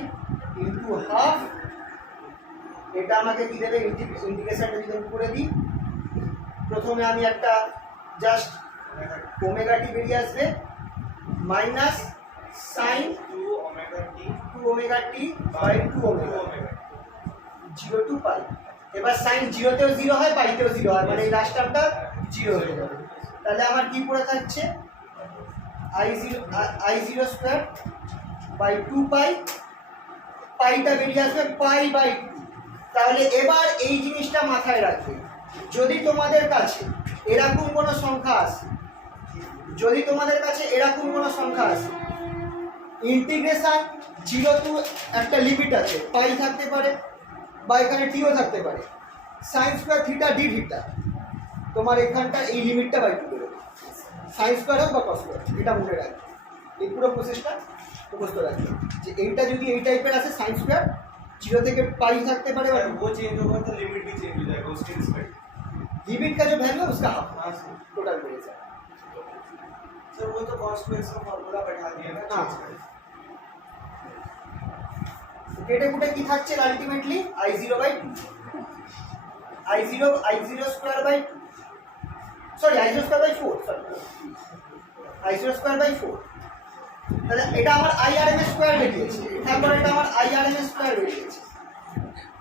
into half। এটা আমাকে কি দেবে? ইন্টিগ্রেশনটা যদি আমি করে দিই, প্রথমে আমি একটা জাস্ট ওমেগা টি বেরিয়ে আসবে minus sine 2 omega t 2 omega T by 2 2 omega omega zero to pi. এবার সাইন জিরোতেও জিরো হয়, পাইতেও জিরো হয়, মানে এই লাস্ট টার্মটা জিরো হয়ে যাবে। তাহলে আমার কি পড়ে থাকছে I0 স্কোয়ার বাই 2 পাই, পাইটা বেরিয়ে আসবে পাই বাই 2। তাহলে এবার এই জিনিসটা মাথায় রাখবে, যদি তোমাদের কাছে এরকম কোনো সংখ্যা আসে, যদি তোমাদের কাছে এরকম কোনো সংখ্যা আসে, ইন্টিগ্রেশন 0 টু একটা লিমিট আছে, পাই থাকতে পারে বা এখানে টিও থাকতে পারে, sine square theta D theta, তোমার এখানটা এই লিমিটটা বাই 2 বেরোবে, সাইন স্কোয়ার হোক বা কস স্কোয়ার, এটা মনে রাখবে। এই পুরো প্রসেসটা মুখস্থ রাখবে যে এইটা যদি এই টাইপের আসে সাইন স্কোয়ার 0 থেকে পাই থাকতে पारे अगर वो चेंज होगा तो लिमिट भी चेंज हो जाएगा उसके रिस्पेक्ट। लिमिट का जो वैल्यू है उसका हाफ हाँ सर। टोटल बेस है। सर वो तो cos टू एक्स का फॉर्मूला बैठा दिया ना हाँ। चेंज करके। কেটে কুটে কি থাকছে ultimately I0 by 2, I0 square by 2, sorry I0 square by 4, sorry I0 square by 4। তাহলে এটা আমার IRMS স্কয়ার বেরিয়েছে, তারপর এটা আমার IRMS স্কয়ার বেরিয়েছে।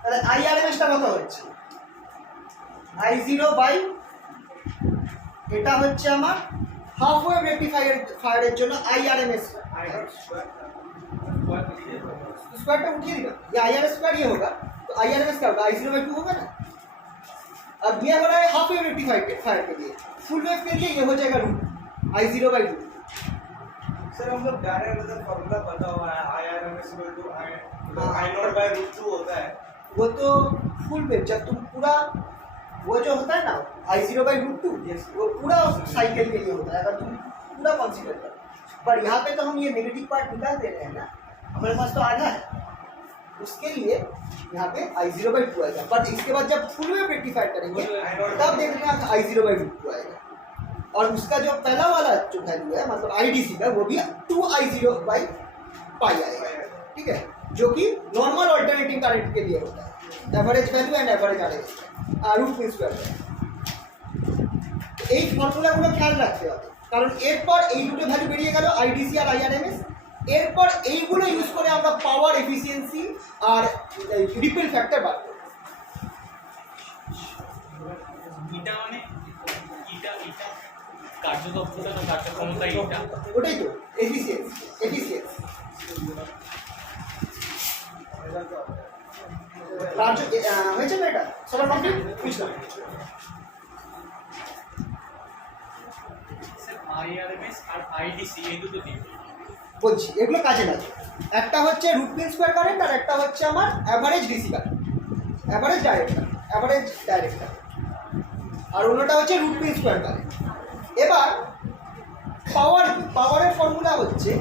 তাহলে IRMS টা কত হচ্ছে I0 বাই, এটা হচ্ছে আমার হাফ ওয়েভ রেকটিফায়ারের জন্য IRMS स्क्वायर का उठिए दिया, ये आई आर एस स्क्वायर ये होगा, तो आई आर एम एस क्या होगा I0 बाई 2 होगा ना। अब ये हो रहा है हाफ वेव रेक्टिफायर के लिए, फुल वेव के लिए ये हो जाएगा रूट I0 बाई 2। सर हम लोग डायरेक्ट अगर फॉर्मूला पता हुआ है IRMS equal to I naught by root 2 होता है। वो तो फुल वेव, जब तुम पूरा वो जो होता है ना I0 बाई रूट 2, वो पूरा साइकिल के लिए होता है, अगर तुम पूरा कंसीडर करो। पर यहाँ पे तो हम ये नेगेटिव पार्ट निकाल दे रहे हैं ना, हमारे पास तो आधा है, उसके लिए यहाँ पे I0 बाई 2 आएगा। बट इसके बाद जब फुल वेव रेक्टिफाई करेंगे तब देख लेना I0 बाई 2 आएगा, और उसका जो पहला वाला जो वैल्यू है मतलब IDC का वो भी 2I0 बाई पाई आएगा, ठीक है, जो कि नॉर्मल ऑल्टरनेटिंग करंट के लिए होता है, average value and average RMS root mean square. এই ফর্মুলাগুলো খেয়াল রাখতে হবে, কারণ এরপর এই দুটো ভ্যালু বেরিয়ে গেল IDC আর IRMS, এরপর এইগুলো ইউজ করে আমরা পাওয়ার এফিসিয়েন্সি আর রিপেল ফ্যাক্টর বার করব। এটা মানে এটা কার্যদক্ষতা না কার্যক্ষমতা এটা ওটাই তো এফিসিয়েন্সি কার্য হয়েছে না, এটা সবার কমপ্লিট বুঝলাম। স্যার আইআরএমএস আর আইডিসি এই দুটো দিন বলছি এগুলো কাজে লাগে, একটা হচ্ছে রুট মিন স্কোয়ার কারেন্ট আর একটা হচ্ছে আমার average DC current, average direct আর অন্যটা হচ্ছে রুট মিন স্কোয়ার কারেন্ট। এবার পাওয়ারের ফর্মুলা হচ্ছে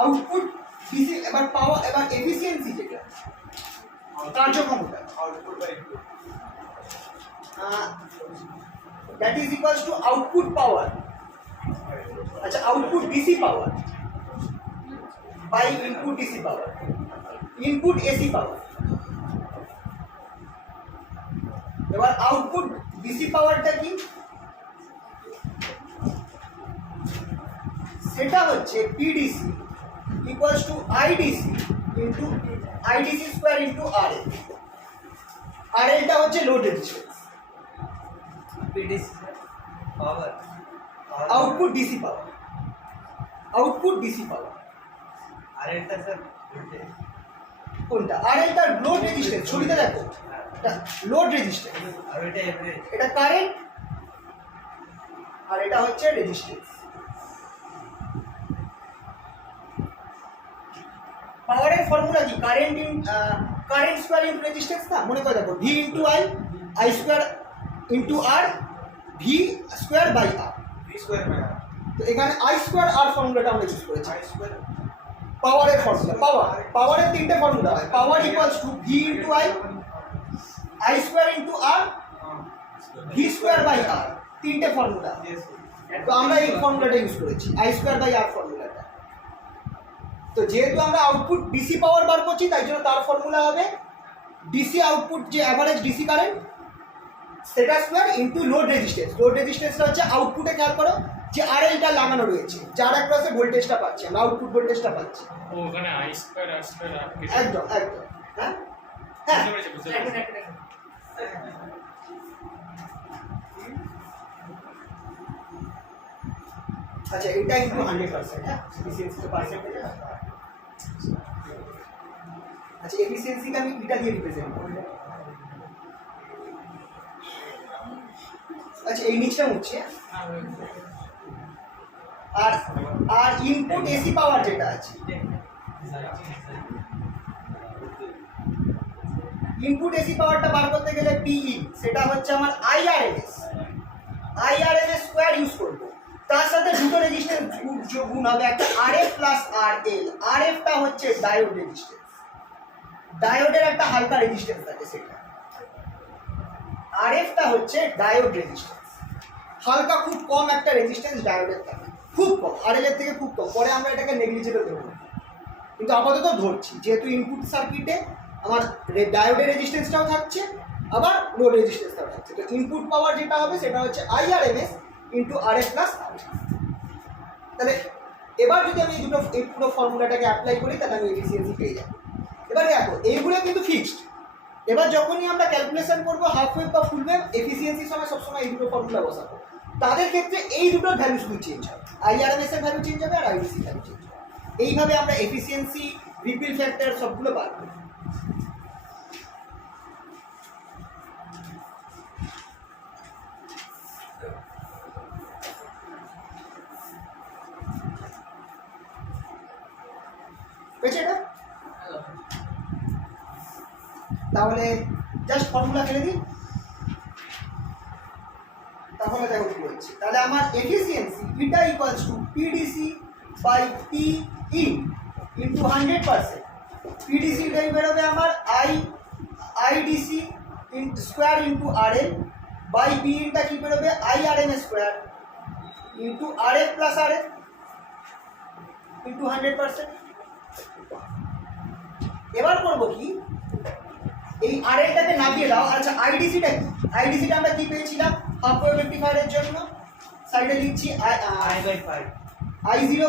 আউটপুট ডিসি, এবার পাওয়ার, এবার এফিসিয়েন্সি যেটা কার্যক্ষমতা output by 2 that is equals to output power, अच्छा output DC power by input DC power, input AC power. এবার আউটপুট ডিসি পাওয়ারটা কি, সেটা হচ্ছে PDC equals to IDC into IDC square into RL. আরএলটা হচ্ছে load resistance, PDC power output DC power, output DC power আরেকটা স্যার ভোল্টেজ কোনটা আরএলটা লোড রেজিস্ট্যান্স, ছবিতে দেখো এটা লোড রেজিস্ট্যান্স, আর এটা এভারেজ এটা কারেন্ট আর এটা হচ্ছে রেজিস্ট্যান্স। পাওয়ারের ফর্মুলা কি, কারেন্ট স্কয়ার ইনটু রেজিস্ট্যান্স না, মনে করে দেখো V into I square into R, V square by R. v square में তো এখানে আই স্কয়ার আর ফর্মুলাটা আমরা ইউজ করেছি। i स्क्वायर পাওয়ারের ফর্মুলা, পাওয়ারের তিনটে ফর্মুলা হয়, power equals to V into I square into R, हां ভি স্কয়ার বাই আর, তিনটে ফর্মুলা। यस তো আমরা এই ফর্মুলাটা ইউজ করেছি আই স্কয়ার বাই আর ফর্মুলাটা। তো যেহেতু আমরা আউটপুট ডিসি পাওয়ার বার করছি তাই জন্য তার ফর্মুলা হবে ডিসি আউটপুট যে অ্যাভারেজ ডিসি কারেন্ট সেটা square into load resistance. Load রেজিস্ট্যান্সটা হচ্ছে আউটপুটে খেয়াল করো যে আরএলটা লাগানো রয়েছে, যার অ্যাক্রসে ভোল্টেজটা পাচ্ছি আমরা, আউটপুট ভোল্টেজটা পাচ্ছি। ও ওখানে আই স্কয়ার আর স্কয়ার একদম একদম। হ্যাঁ হ্যাঁ বুঝতে পেরেছি। আচ্ছা এটা ইন্টু 100%, হ্যাঁ এফিসিয়েন্সি তো পার্সেন্টেজ। আচ্ছা এফিসিয়েন্সিকে আমি এটা দিয়ে রিপ্রেজেন্ট করব। আচ্ছা এই নিচটা হচ্ছে আর আর ইনপুট এসি পাওয়ার যেটা আছে, ইনপুট এসি পাওয়ারটা বার করতে গেলে পিই, সেটা হচ্ছে আমার আইআরএমএস। আইআরএমএস স্কোয়ার ইউজ করব, তার সাথে দুটো রেজিস্ট্যান্স গুণ হবে, একটা আরএফ প্লাস আরএল। আরএফটা হচ্ছে ডায়োড রেজিস্ট্যান্স, ডায়োডের একটা হালকা রেজিস্ট্যান্স থাকে সেটা। আরএফটা হচ্ছে ডায়োড রেজিস্ট্যান্স, হালকা খুব কম একটা রেজিস্ট্যান্স ডায়োডের থাকে, খুব কম, আরএল এর থেকে খুব কম। পরে আমরা এটাকে নেগলিজেবল ধরবো, কিন্তু আপাতত ধরছি যেহেতু ইনপুট সার্কিটে আমার ডায়োডের রেজিস্ট্যান্সটাও থাকছে আবার লোড রেজিস্ট্যান্সটাও থাকছে। তো ইনপুট পাওয়ার যেটা হবে সেটা হচ্ছে IRMS into RF plus RF. তাহলে এবার যদি আমি এই পুরো ফর্মুলাটাকে অ্যাপ্লাই করি তাহলে আমি এফিসিয়েন্সি পেয়ে যাবো। এবার দেখো এইগুলো কিন্তু ফিক্সড, এবার যখনই আমরা ক্যালকুলেশন করবো হাফ ওয়েভ বা ফুল ওয়েভ, এফিসিয়েন্সির সময় সবসময় এই দুটো ফর্মুলা বসাবো। তাদের ক্ষেত্রে এই দুটোর ভ্যালু শুধু চেঞ্জ হবে, আইআরএমএস এর ভ্যালু চেঞ্জ হবে আর আইডিসি ভ্যালু চেঞ্জ হবে। এইভাবে আমরা এফিসিয়েন্সি, রিপিল ফ্যাক্টর সবগুলো বার করি। বুঝছে এটা? তাহলে জাস্ট ফর্মুলা ফেলে দিই, তাহলে দেখো কি বলছি। তাহলে আমার এফিসিয়েন্সি এটা equals to PDC by P in into 100%। পিডিসিটাই বেরোবে আমার IDC square into RL by P ইনটা কি বেরোবে IRMS square into RF plus RF into 100%। এবার করবো কি, এই আরএলটাকে নামিয়ে দাও। আচ্ছা আইডিসিটা কি? আইডিসিটা আমরা কি পেয়েছিলাম হাফ ওয়েভ রেক্টিফায়ারের জন্য? সাইডে লিখছি I0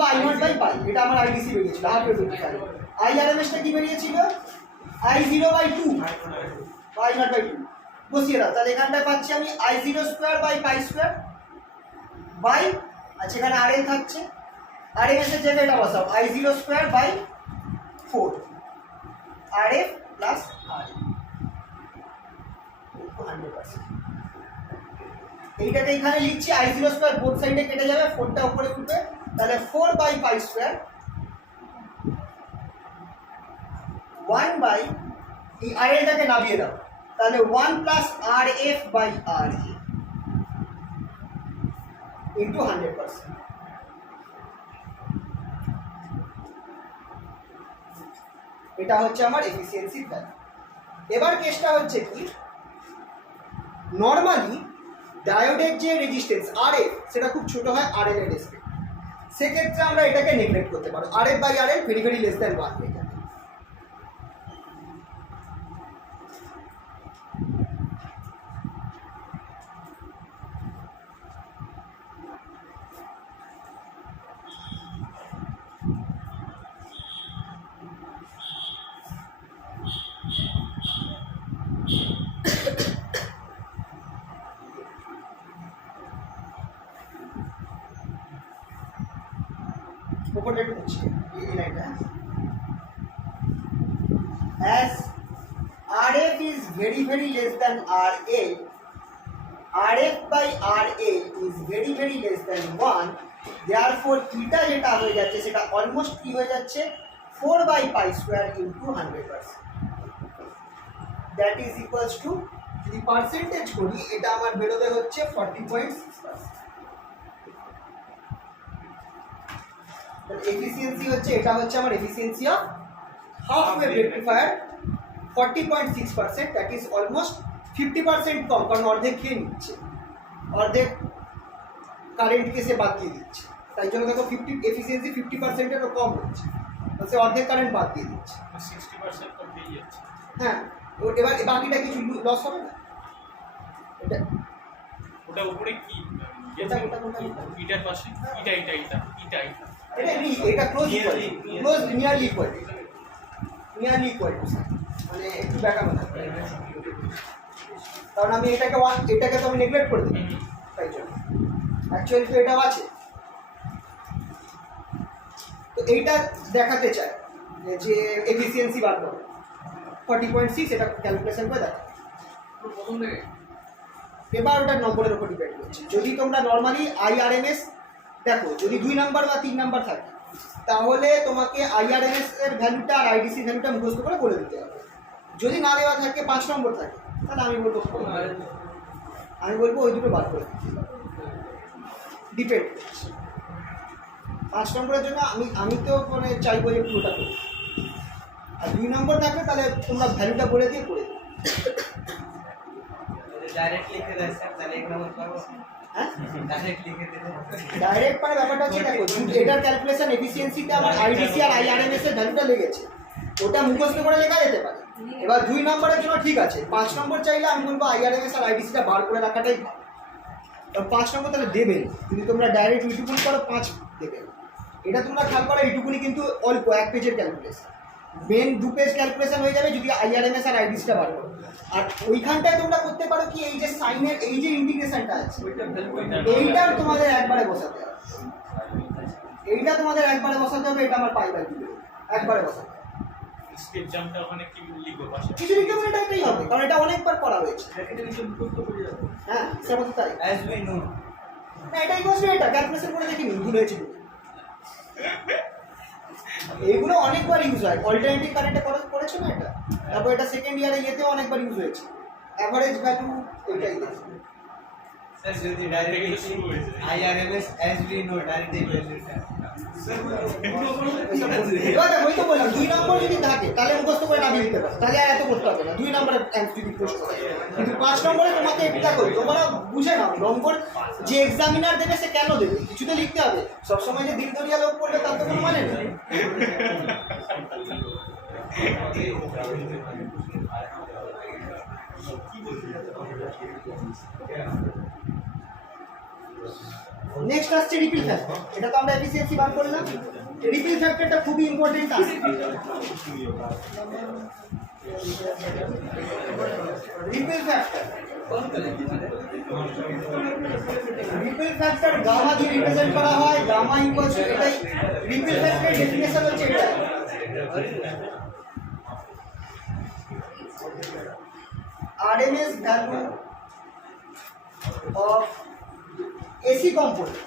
বা I0 বাই পাই, এটা আমার আইডিসি বেরিয়েছিল হাফ ওয়েভ রেক্টিফায়ার। আইআরএমএসটা কি বেরিয়েছিল I0 বাই 2 বা I0 বাই 2 বসিয়ে দাও। তাহলে এখানটায় পাচ্ছি আমি I0 square by pi square by, আচ্ছা এখানে আরএল থাকছে, আরএমএস এর জায়গায় এটা বসাও I0 square by 4 RF plus RL 100%। এইটাকে এখানে লিখছি I0 স্কোয়ার, বোথ সাইডে কেটে যাবে, 4টা উপরে উঠবে, তাহলে 4 বাই পাই স্কোয়ার 1 বাই এই আরএলটাকে নামিয়ে দাও, তাহলে 1 plus RF by RA into 100%। এটা হচ্ছে আমার এফিসিয়েন্সি ভ্যালু। এবার কেসটা হচ্ছে কি, নর্মালি ডায়োডের যে রেজিস্ট্যান্স আরএফ সেটা খুব ছোট হয় আরএল এর রেসপেক্ট, সেক্ষেত্রে আমরা এটাকে নেগলেক্ট করতে পারো, RF by RL very very less than 1 হয়ে যাবে। ওপরটা একটু মুছিয়ে এই লাইনটা, as RF is very very less than RA, RF by RA is very very less than 1, therefore এটা যেটা হয়ে যাচ্ছে সেটা অলমোস্ট কি হয়ে যাচ্ছে 4 by pi square into 100%, that is equals to, যদি পার্সেন্টেজ করি এটা আমার বেরোবে হচ্ছে 40.6%। এফিসিয়েন্সি হচ্ছে, এটা হচ্ছে আমার efficiency of half wave rectifier 40.6%, that is almost 50% কম, কারণ অর্ধেক খেয়ে নিচ্ছে, অর্ধেক কারেন্টকে সে বাদ দিয়ে দিচ্ছে, তাই জন্য দেখো 50 এফিসিয়েন্সি 50%-এরও কম হচ্ছে, সে অর্ধেক কারেন্ট বাদ দিয়ে দিচ্ছে। 60% তো পেয়ে যাচ্ছে। হ্যাঁ এবার বাকিটা কিছু লস হবে না। এটা ওটা উপরে কি এটা ইটার পাশে এটা এটা এটা ক্লোজ নিয়ারলি ইকুয়াল মানে একটু ব্যাকানো থাকবে, কারণ আমি এটাকে তো আমি নেগলেক্ট করে দিই, তাই জন্য অ্যাকচুয়ালি তো এটাও আছে। তো এইটা দেখাতে চাই যে এফিসিয়েন্সি বার করো 40.6, এটা ক্যালকুলেশন করে দেখো প্রথম থেকে। এবার ওটা নম্বরের উপর ডিপেন্ড করছে। যদি তোমরা নর্মালি IRMS দেখো, যদি 2 নাম্বার বা 3 নাম্বার থাকে তাহলে তোমাকে IRMS এর ভ্যালুটা আর IDC ভ্যালুটা মুখস্থ করে বলে দিতে হবে। যদি না দেওয়া থাকে 5 নম্বর থাকে তাহলে আমি বলবো ওই দুটো বার করে দিতে ডিপেন্ড করছে। 5 নম্বরের জন্য আমি তো মানে চাইবো যে পুরোটা করি, আর 2 নম্বর থাকলে তাহলে তোমরা ভ্যালুটা বলে দিয়ে করে দিও। डायरेक्ट लिख दे सर, তাহলে এক নম্বর পাবো। হ্যাঁ डायरेक्ट লিখে দিলে ডাইরেক্ট মানে ব্যাপারটা হচ্ছে দেখো, এটার ক্যালকুলেশন এফিসিয়েন্সিতে আমার IDC আর IRMS এর ভ্যালুটা লেগেছে, ওটা মুখস্থ করে লেখা যেতে পারে। এবার 2 নম্বরের জন্য ঠিক আছে, 5 নম্বর চাইলে আমি বলবো IRMS আর IDCটা বার করে রাখাটাই ভালো। 5 নম্বর তাহলে দেবেন, যদি তোমরা ডাইরেক্ট এইটুকুনি করো 5 দেবেন। এটা তোমরা খেয়াল করো, এইটুকুনি কিন্তু অল্প 1 পেজের ক্যালকুলেশন, মেন 2 পেজ ক্যালকুলেশন হয়ে যাবে যদি IRMS আর IDCটা বার করো। আর ওইখানটায় তোমরা করতে পারো কি, এই যে সাইনের এই যে ইন্টিগ্রেশনটা আছে এইটা তোমাদের একবারে বসাতে হবে, এটা আমার পাই বাই দিবে একবারে বসাতে হবে। স্টেপ জাম্পটা ওখানে কি লিখবো পাশে? কিছু লিখতে পারে এটাই হবে, কারণ এটা অনেকবার করা হয়েছে। হ্যাঁ সেটা তো তাই as we know না, এটাই বসবে, এটা ক্যালকুলেশন করে দেখিনি ভুল হয়েছে বলে। এইগুলো অনেকবার ইউজ হয়, অল্টারনেটিভ কারেন্টে করেছো না এটা, তারপর এটা সেকেন্ড ইয়ারে ইয়েতেও অনেকবার ইউজ হয়েছে। অ্যাভারেজ ভ্যালু এটাই দেখো। सर যদি direct IRMS as we know direct এই ভ্যালুটা এবার দেখো, ওই তো বললাম 2 নম্বর যদি থাকে তাহলে মুখস্থ করে নামিয়ে দিতে পারো, তাহলে আর এত করতে হবে না। 2 নম্বরের যদি প্রশ্ন থাকে, কিন্তু 5 নম্বরে তোমাকে এটা করো, তোমরা বুঝে নাও নম্বর যে এক্সামিনার দেবে সে কেন দেবে, কিছু তো লিখতে হবে। সবসময় যে দিলদরিয়া লোক পড়বে তার তো কোনো মানে নেই। নেক্সট আসছে রিপিল ফ্যাক্টর। এটা তো আমরা এফিসিয়েন্সি বার করলাম। রিপিল ফ্যাক্টরটা খুবই ইম্পর্টেন্ট আছে। রিপিল ফ্যাক্টর গামা দিয়ে রিপ্রেজেন্ট করা হয়, গামা ইকুয়ালস টু এটাই রিপিল ফ্যাক্টরের ডেফিনেশন হচ্ছে এটা। RMS value of AC component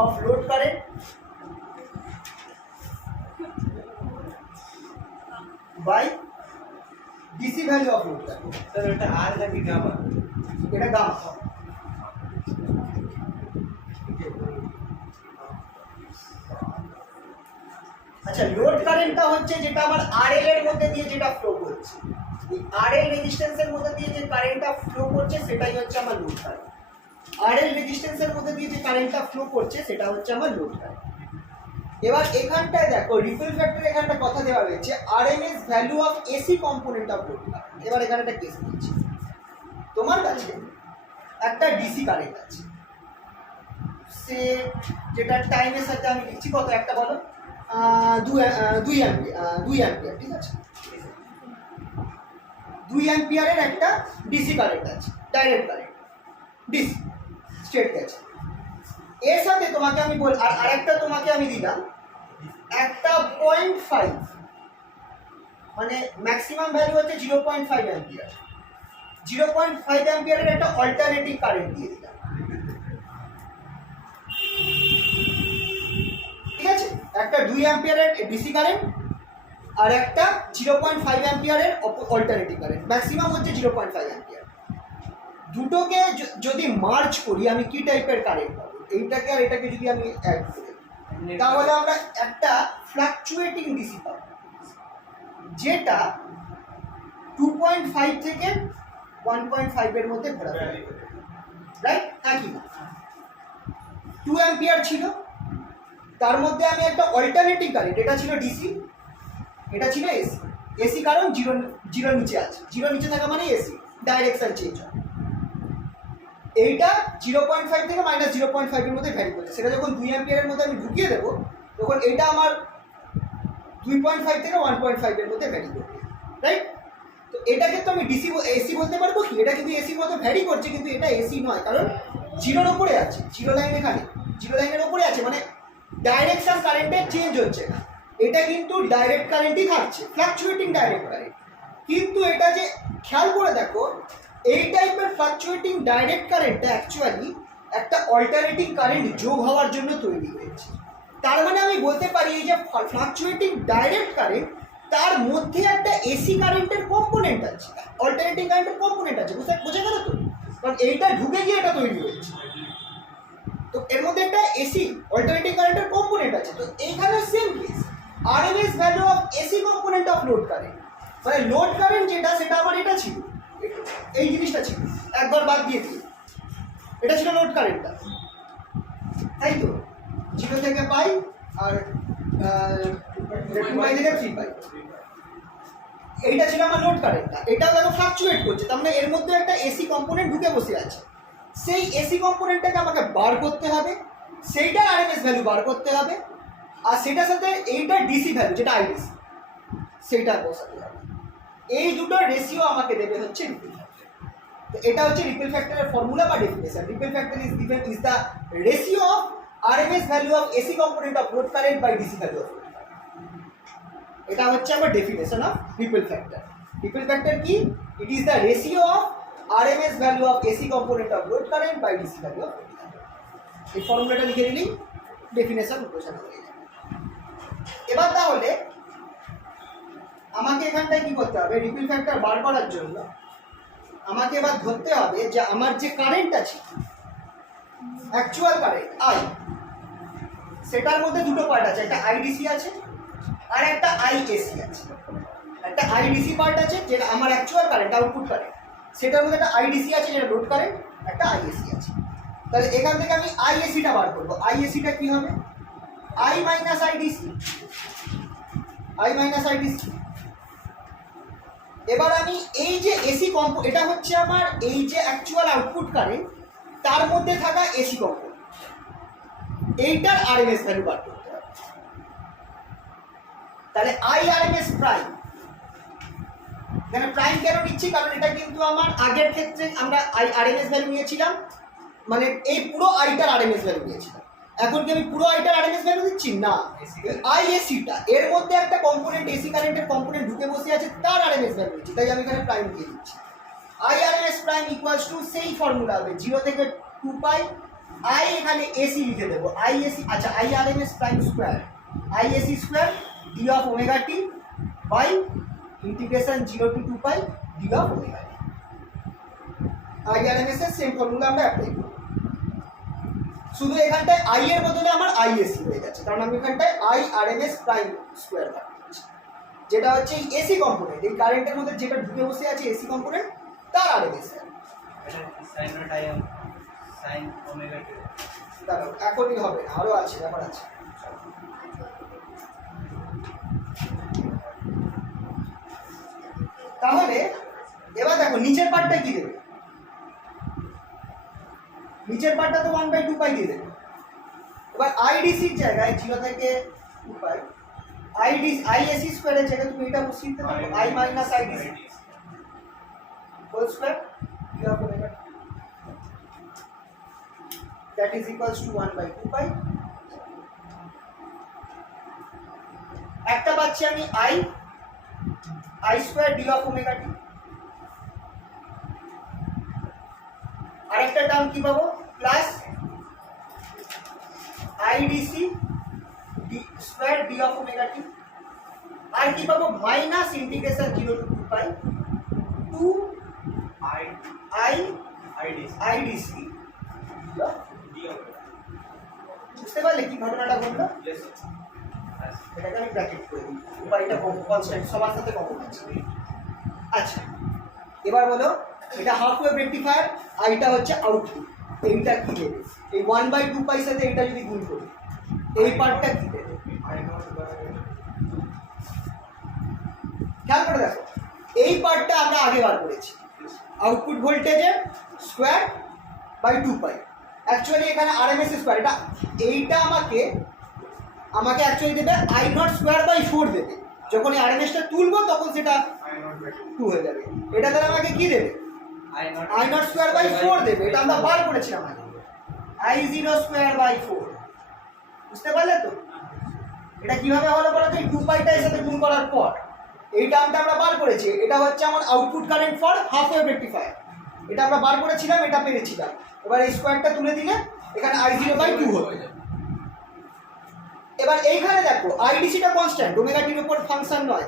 of load current by DC value of load current. Sir এটা আর নাকি গামা? এটা গামা। আচ্ছা, লোড কারেন্টটা হচ্ছে যেটা আমার RL এর মধ্যে দিয়ে যেটা ফ্লো করছে, এই RL রেজিস্ট্যান্সের মধ্যে দিয়ে যে কারেন্টটা ফ্লো করছে সেটাই হচ্ছে আমার লোড কারেন্ট। RL রেজিস্ট্যান্সের মধ্যে দিয়ে যে কারেন্টটা ফ্লো করছে সেটা হচ্ছে আমার লোড কারেন্ট। এবার এখানটায় দেখো রিপল ফ্যাক্টর, এখানটা কথা দেওয়া রয়েছে RMS value of AC component of load current. এবার এখানে একটা কেস দিচ্ছি, তোমার কাছে একটা ডিসি কারেন্ট আছে, সে যেটা টাইমের সাথে আমি লিখছি কত একটা বলো, 2 অ্যাম্পিয়ার, ঠিক আছে। 2 অ্যাম্পিয়ারের একটা ডিসি কারেন্ট আছে, ডাইরেক্ট কারেন্ট ডিসি স্ট্রেট গেছে। এর সাথে তোমাকে আমি আর একটা তোমাকে আমি দিলাম একটা 0.5, মানে ম্যাক্সিমাম ভ্যালু হচ্ছে 0.5 অ্যাম্পিয়ার। 0.5 অ্যাম্পিয়ারের একটা অল্টারনেটিভ কারেন্ট দিয়ে দিলাম, ঠিক আছে। একটা 2 অ্যাম্পিয়ারের ডিসি কারেন্ট আর একটা 0.5 অ্যাম্পিয়ারের অল্টারনেটিভ কারেন্ট, ম্যাক্সিমাম হচ্ছে 0.5 অ্যাম্পিয়ার। দুটোকে যদি মার্জ করি আমি কি টাইপের কারেন্ট পাবো, এইটাকে আর এটাকে যদি আমি অ্যাড করি তাহলে আমরা একটা ফ্লাকচুয়েটিং ডিসি পাবো, যেটা 2.5 থেকে 1.5 এর মধ্যে ঘোরাফেরা করে, রাইট? হ্যাঁ কি না? 2 অ্যাম্পিয়ার ছিল, তার মধ্যে আমি একটা অল্টারনেটিং কারেন্ট, এটা ছিল ডিসি, এটা ছিল এসি। এসি কারণ জিরোর নিচে আছে, জিরোর নিচে থাকা মানে এসি, ডাইরেকশন চেঞ্জ হয়। এইটা 0.5 থেকে -0.5 এর মধ্যে ভ্যারি করছে। সেটা যখন 2 অ্যাম্পিয়ারের মধ্যে আমি ঢুকিয়ে দেবো তখন এটা আমার 2.5 থেকে 1.5 এর মধ্যে ভ্যারি করবে, রাইট? তো এটা কিন্তু আমি ডিসি এসি বলতে পারবো কি, এটা কিন্তু এসির মতো ভ্যারি করছে, কিন্তু এটা এসি নয়, কারণ জিরোর ওপরে আছে, জিরো লাইন এখানে, জিরো লাইনের ওপরে আছে, মানে ডাইরেকশন কারেন্টের চেঞ্জ হচ্ছে না। এটা কিন্তু ডাইরেক্ট কারেন্টই থাকছে, ফ্লাকচুয়েটিং ডাইরেক্ট কারেন্ট। কিন্তু এটা যে খেয়াল করে দেখো, এই টাইপের ফ্লাকচুয়েটিং ডাইরেক্ট কারেন্টটা অ্যাকচুয়ালি একটা অল্টারনেটিং কারেন্ট যোগ হওয়ার জন্য তৈরি হয়েছে। তার মানে আমি বলতে পারি এই যে ফ্লাকচুয়েটিং ডাইরেক্ট কারেন্ট, তার মধ্যে একটা এসি কারেন্টের কম্পোনেন্ট আছে, অল্টারনেটিং কারেন্টের কম্পোনেন্ট আছে। বোঝা গেল তো? কারণ এইটা ঢুকে গিয়ে এটা তৈরি হয়েছে, তো এর মধ্যে একটা এসি অল্টারনেটিং কারেন্টের কম্পোনেন্ট আছে। তো এইখানে same case, RMS value of AC component of load current, মানে লোড কারেন্ট যেটা সেটা আমার এটা ছিল, এই জিনিসটা ছিল, একবার বাদ দিয়ে দিই, এটা ছিল লোড কারেন্টটা, তাই তো? 0 থেকে পাই আর 2 পাই থেকে 3 পাই, এইটা ছিল আমার লোড কারেন্টটা। এটাও দেখো ফ্লাকচুয়েট করছে, তার মানে এর মধ্যে একটা এসি কম্পোনেন্ট ঢুকে বসে আছে। সেই এসি কম্পোনেন্টটাকে আমাকে বার করতে হবে, সেইটার আরএমএস ভ্যালু বার করতে হবে, আর সেটার সাথে এইটার ডিসি ভ্যালু যেটা আইডিসি, সেইটা বসাতে হবে। এই দুটোর রেশিও আমাকে দেবে হচ্ছে রিপল ফ্যাক্টর। তো এটা হচ্ছে রিপল ফ্যাক্টরের ফর্মুলা বা definition. Ripple factor is given is the ratio of RMS value of AC component of load current by DC value of load current. এটা হচ্ছে আমার definition of ripple factor. Ripple factor কি? It is the ratio of RMS value of AC component of load current by DC value of load current. এই ফর্মুলাটা লিখে দিলেই ডেফিনেশন বোঝানো হয়ে যাবে। এবার তাহলে আমাকে এখানটায় কি করতে হবে? রিপল ফ্যাক্টর বার করার জন্য আমাকে এবার ধরতে হবে যে আমার যে কারেন্ট আছে, অ্যাকচুয়াল কারেন্ট আই, সেটার মধ্যে দুটো পার্ট আছে, একটা আইডিসি আছে আর একটা আইএসি আছে। একটা আইডিসি পার্ট আছে যেটা আমার অ্যাকচুয়াল কারেন্ট, আউটপুট কারেন্ট, সেটার মধ্যে একটা আইডিসি আছে যেটা লোড কারেন্ট, একটা আইএসি আছে। তাহলে এখান থেকে আমি আইএসিটা বার করবো। আইএসিটা কি হবে? I minus IDC, I minus IDC. এবার আমি এই যে এসি এটা হচ্ছে আমার এই যে অ্যাকচুয়াল আউটপুট কারেন্ট, তার মধ্যে থাকা এসি কম্পোনেন্ট, এইটার আরএমএস ভ্যালু বার করতে হবে। তাহলে আই আরএমএস প্রাইম, এখানে প্রাইম কেন নিচ্ছি? কারণ এটা কিন্তু আমার আগের ক্ষেত্রে আমরা আই আরএমএস ভ্যালু নিয়েছিলাম, মানে এই পুরো আইটার আরএমএস ভ্যালু নিয়েছিলাম। এখন কি আমি পুরো আইটার আরএমএস ভ্যালু দিচ্ছি? না, আইএসিটা এর মধ্যে একটা কম্পোনেন্ট, এসি কারেন্টের কম্পোনেন্ট ঢুকে বসে আছে, তার আরএমএস ভ্যালু দিচ্ছি, তাই আমি এখানে প্রাইম দিয়ে দিচ্ছি। I RMS prime equals to সেই ফর্মুলা হবে 0 থেকে 2 পাই, আই এখানে এসি লিখে দেবো, আইএসি, আচ্ছা I RMS prime square IAC square D of omega T by integration 0 to 2 pi D of omega T. I RMS এর সেম ফর্মুলা আমরা অ্যাপ্লাই করব, শুধু এখানটায় আই এর বদলে আমার আইএসি হয়ে গেছে, কারণ আমি এখানটায় আই আরএমএস প্রাইম স্কোয়ার বার করছি, যেটা হচ্ছে এই এসি কম্পোনেন্ট, এই কারেন্টের মধ্যে যেটা ঢুকে বসে আছে এসি কম্পোনেন্ট, তার আরএমএস। এটা sine not I M sine omega T. দাঁড়াও, এখনই হবে না, আরো আছে, ব্যাপার আছে। তাহলে এবার দেখো নিচের পার্টটা কি দেবে? নিচের পার্টটা তো 1/2 পাই দিয়ে দেবে। এবার আইডিসির জায়গায় 0 থেকে 2 পাই, আইএসি স্কোয়ারের জায়গায় তুমি এটা বসিয়ে দিতে পারো, I minus IDC whole square D of omega T, that is equals to 1/2 pi. একটা পাচ্ছি আমি I square D of omega T, আর একটা টার্ম কি পাবো? Plus IDC D square D of omega T, আর কি পাবো? Minus integration 0 to 2 pi 2 IDC. বুঝতে পারলে কি ঘটনাটা ঘটলো? এটাকে আমি ব্র্যাকেট করে দিই, উপায়টা কনস্ট্যান্ট সবার সাথে কমন আছে। আচ্ছা এবার বলো, এটা হাফ ওয়েভ রেকটিফায়ার, আর এটা হচ্ছে আউটপুট, এইটা কি দেবে? এই 1/2 পাই সাথে এটা যদি গুণ করি, এই পার্টটা কি দেবে? I not by খেয়াল করে দেখো, এই পার্টটা আমরা আগে বার করেছি, আউটপুট ভোল্টেজের স্কোয়ার বাই 2 পাই। অ্যাকচুয়ালি এখানে আরএমএস স্কোয়ার, এইটা আমাকে অ্যাকচুয়ালি দেবে আই নট স্কোয়ার বাই 4 দেবে। যখন এই আরএমএসটা তুলবো তখন সেটা I not by 2 হয়ে যাবে। এটা তাহলে আমাকে কি দেবে? আই নট স্কোয়ার বাই 4 দেবে। এটা আমরা বার করেছিলাম আগে, I0 স্কোয়ার বাই 4। বুঝতে পারলে তো? এটা কিভাবে হলো বলো তো? এই 2 পাইটা এর সাথে গুণ করার পর এই টার্মটা আমরা বার করেছি। এটা হচ্ছে আমার output current for half wave rectifier. এটা আমরা বার করেছিলাম, এটা পেরেছিলাম। এবার এই স্কোয়ারটা তুলে দিলে এখানে I0 বাই 2 হবে। এবার এইখানে দেখো আইডিসিটা কনস্ট্যান্ট, ওমেগা টির উপর ফাংশন নয়।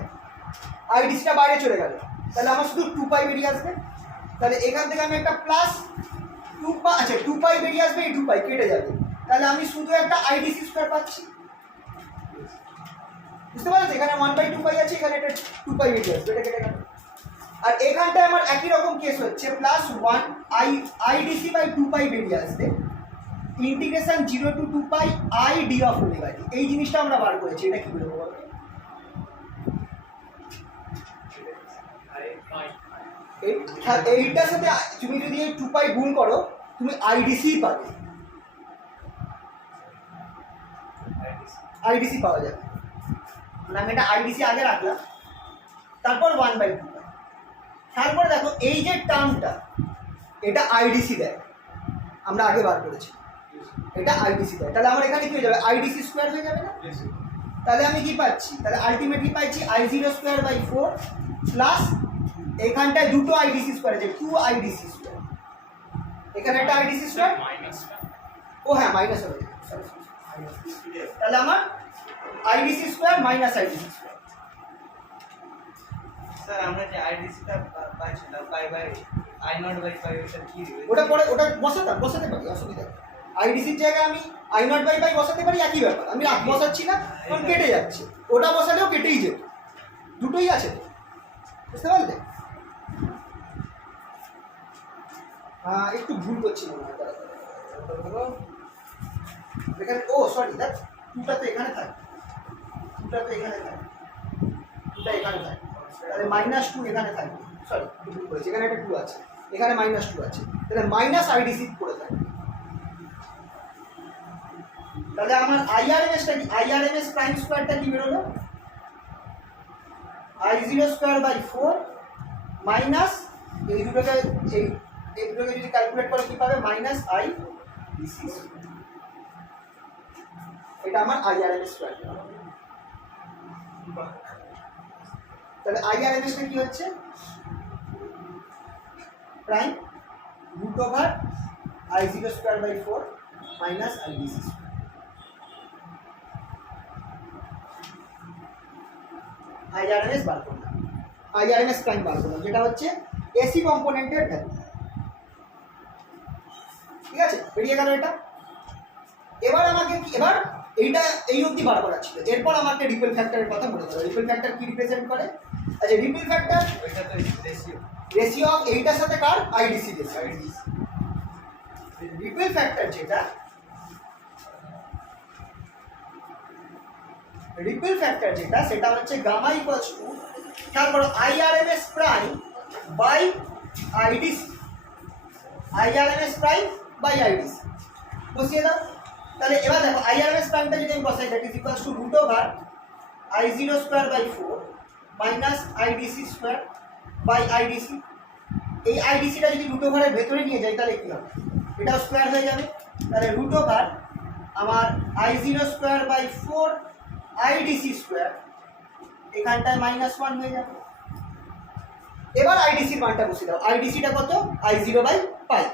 আইডিসিটা বাইরে চলে গেল, তাহলে আমার শুধু 2 পাই বেরিয়ে আসবে। তাহলে এখান থেকে আমি একটা প্লাস 2 পাই, আচ্ছা 2 পাই বেরিয়ে আসবে, এই 2 পাই কেটে যাবে। তাহলে আমি শুধু একটা আইডিসি স্কোয়ার পাচ্ছি। বুঝতে পারছো? এখানে 1/2 পাই আছে, এখানে একটা 2 পাই বেরিয়ে আসবে, এটা কেটে গেল। আর এখানটায় আমার একই রকম কেস হচ্ছে, প্লাস 1 আইডিসি বাই 2 পাই বেরিয়ে আসবে, integration 0 to 2 pi I D of omega T. এই জিনিসটা আমরা বার করেছি। এটা কি বলবো বলো? এইটার সাথে তুমি যদি এই 2 পাই গুণ করো তুমি আইডিসি পাবে, আইডিসি পাওয়া যাবে। মানে আমি এটা আইডিসি আগে রাখলাম, তারপর 1/2 পাই। তারপরে দেখো এই যে টার্মটা, এটা আইডিসি দেয়, আমরা আগে বার করেছি, এটা আইডিসি দেয়। তাহলে আমার এখানে কি হয়ে যাবে? আইডিসি স্কোয়ার হয়ে যাবে না? yes. তাহলে আমি কি পাচ্ছি? তাহলে আলটিমেটলি পাচ্ছি I0 স্কোয়ার বাই 4 প্লাস এখানটায় দুটো আইডিসি স্কোয়ার আছে, 2 আইডিসি স্কোয়ার। এখানে একটা আইডিসি স্কোয়ার, minus one. ও হ্যাঁ মাইনাস হবে। তাহলে আমার IDC square minus IDC square. Sir আমরা যে আইডিসিটা পাইছিলাম pi by I naught by pi, ওটা কি দিবে? ওটা পরে ওটা বসাতে পারি, অসুবিধা নেই। আইডিসির জায়গায় আমি আই নট বাই পাই বসাতে পারি, একই ব্যাপার। আমি বসাচ্ছি না, কারণ কেটে যাচ্ছে। ওটা বসালেও কেটেই যেত, দুটোই আছে তো। বুঝতে পারলে? একটু ভুল করছি মনে হয়। এখানে ও সরি, দেখ 2টা তো এখানে থাকে, 2টা তো এখানে থাকে, 2টা এখানে থাকে। তাহলে -2 এখানে থাকবে। সরি ভুল করেছি, এখানে একটা 2 আছে, এখানে -2 আছে। তাহলে মাইনাস আইডিসি করে থাকবে। তাহলে আমার আইআরএমএসটা কি? আইআরএমএস প্রাইম স্কোয়ারটা কি বেরোলো? I0 স্কোয়ার বাই 4 মাইনাস এই দুটোকে যদি ক্যালকুলেট করো কি পাবে? Minus I DC. এটা আমার আইআরএমএস স্কোয়ার। তাহলে আইআরএমএসটা কি হচ্ছে? Prime root over I0 square by 4 minus I DC. IRMS বার করলাম, আইআরএমএস প্রাইম বার করলাম, যেটা হচ্ছে এসি কম্পোনেন্টের ভ্যালু। ঠিক আছে, বেরিয়ে গেল এটা। এবার আমাকে এবার এইটা এই অবধি বার করা ছিল। এরপর আমাকে রিপেল ফ্যাক্টরের কথা মনে করো। রিপেল ফ্যাক্টর কি রিপ্রেজেন্ট করে? আচ্ছা, রিপেল ফ্যাক্টর ওইটা তো রেশিও রেশিও অফ এইটার সাথে কার? IDC ratio. রিপেল ফ্যাক্টর যেটা, রিপেল ফ্যাক্টর যেটা, সেটা হচ্ছে গামা ইকুয়ালস টু, খেয়াল করো, IRMS prime by IDC, IRMS prime by IDC বসিয়ে দাও। তাহলে এবার দেখো আইআরএমএস প্রাইমটা যদি আমি বসাই, that is equals to root over I0 square by 4 minus IDC square by IDC. এই আইডিসিটা যদি রুট ওভারের ভেতরে নিয়ে যাই তাহলে কী হবে? এটাও স্কোয়ার হয়ে যাবে। তাহলে রুট ওভার আমার I0 square by 4 IDC square, এখানটায় -1 হয়ে যাবে। এবার আইডিসির মানটা বসে দাও। আইডিসিটা কত? I0 by pi,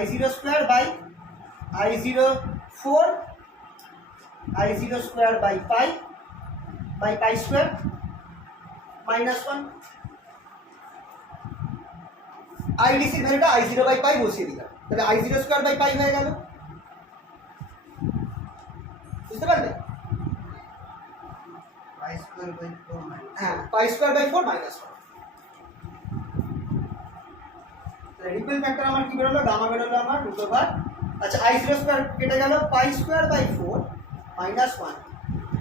I0 square by I0 4 I0 square by pi square -1। আইডিসির ভ্যালুটা I0 বাই পাই বসিয়ে দিলাম। তাহলে I0 স্কোয়ার বাই পাই হয়ে গেল। বুঝতে পারলে? পাই স্কয়ার বাই 4 মাইনাস হ্যাঁ, pi square by 4 -1। Ripple factor আমার কি বেরোলো? গামা বেরোলো আমার রুট ওভার আচ্ছা আই জিরো স্কোয়ার কেটে গেল, পাই স্কোয়ার বাই 4 মাইনাস 1।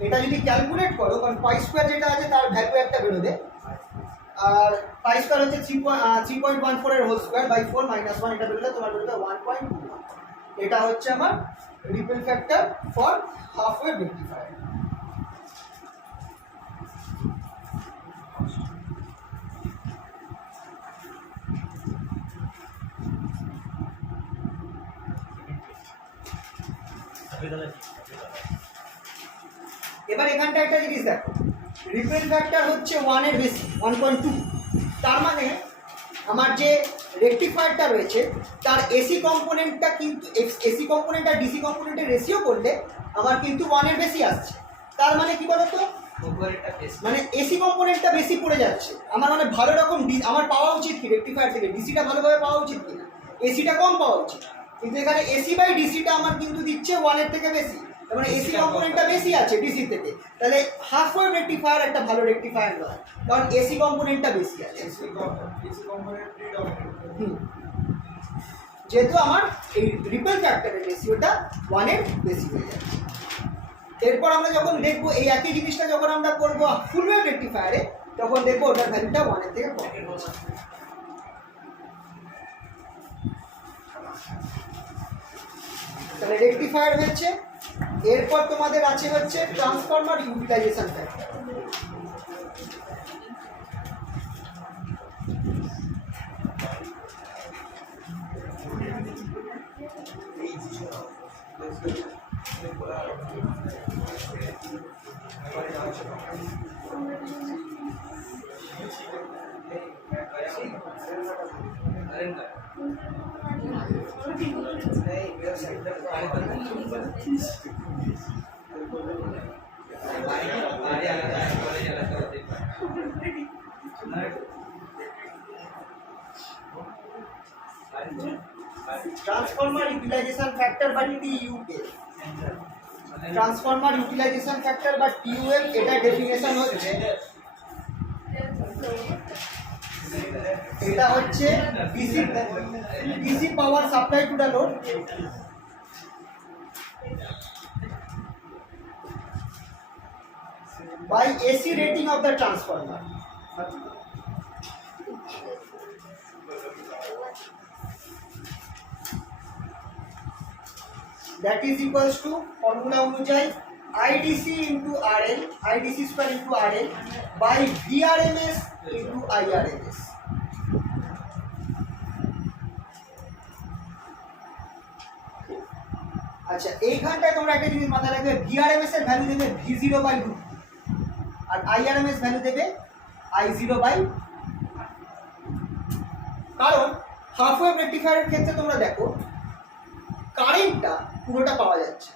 এটা যদি ক্যালকুলেট করো, কারণ পাই স্কোয়ার যেটা আছে তার ভ্যালু একটা বেরোবে, আর পাই স্কোয়ার হচ্ছে 3.14 এর হোল স্কোয়ার বাই 4 মাইনাস 1, এটা বেরোলে তোমার বেরোবে 1.21। এটা হচ্ছে আমার repel factor for half wave rectifier. এবার এখানটা একটা জিনিস দেখো, রিপেল ফ্যাক্টর হচ্ছে 1 এর বেশি, 1.2। তার মানে আমার যে রেকটিফায়ারটা রয়েছে তার এসি কম্পোনেন্টটা কিন্তু, এসি কম্পোনেন্ট আর ডিসি কম্পোনেন্টের রেশিও করলে আমার কিন্তু 1 এর বেশি আসছে। তার মানে কি বলতো, মানে এসি কম্পোনেন্টটা বেশি পড়ে যাচ্ছে আমার, মানে ভালো রকম আমার পাওয়া উচিত কি রেকটিফায়ার থেকে ডিসিটা ভালোভাবে পাওয়া উচিত কিনা, এসিটা কম পাওয়া উচিত, কিন্তু এখানে এসি বাই ডিসিটা আমার কিন্তু দিচ্ছে 1 এর থেকে বেশি। তার মানে এসি কম্পোনেন্টটা বেশি আছে ডিসি থেকে, তাহলে হাফ ওয়েভ রেকটিফায়ার একটা ভালো রেকটিফায়ার নয়, কারণ এসি কম্পোনেন্টটা বেশি আছে। AC component predominant. যেহেতু আমার এই রিপেল ফ্যাক্টরের রেশিওটা 1 এর বেশি হয়ে যাচ্ছে। এরপর আমরা যখন দেখবো এই একই জিনিসটা যখন আমরা করবো ফুল ওয়েভ রেকটিফায়ারে, তখন দেখবো ওটার ভ্যালুটা 1 এর থেকে কম। তাহলে রেকটিফায়ার হচ্ছে, এরপর তোমাদের আছে হচ্ছে transformer utilisation factor. Transformer utilisation factor বা টিইউএফ, ট্রান্সফরমার ইউটিলাইজেশন ফ্যাক্টর বা টিইউএফ, এটা ডেফিনেশন হচ্ছে, এটা হচ্ছে DC power supply to the load by AC rating of the transformer. That is equals to formula অনুযায়ী IDC into RL, IDC square into RL by VRMS into IRMS. আচ্ছা এইখানটায় তোমরা একটা জিনিস মাথায় রাখবে, VRMS এর ভ্যালু দেবে V0 বাই √2 আর IRMS ভ্যালু দেবে I0 বাই, কারণ হাফ ওয়েভ রেকটিফায়ারের ক্ষেত্রে তোমরা দেখো কারেন্টটা পুরোটা পাওয়া যাচ্ছে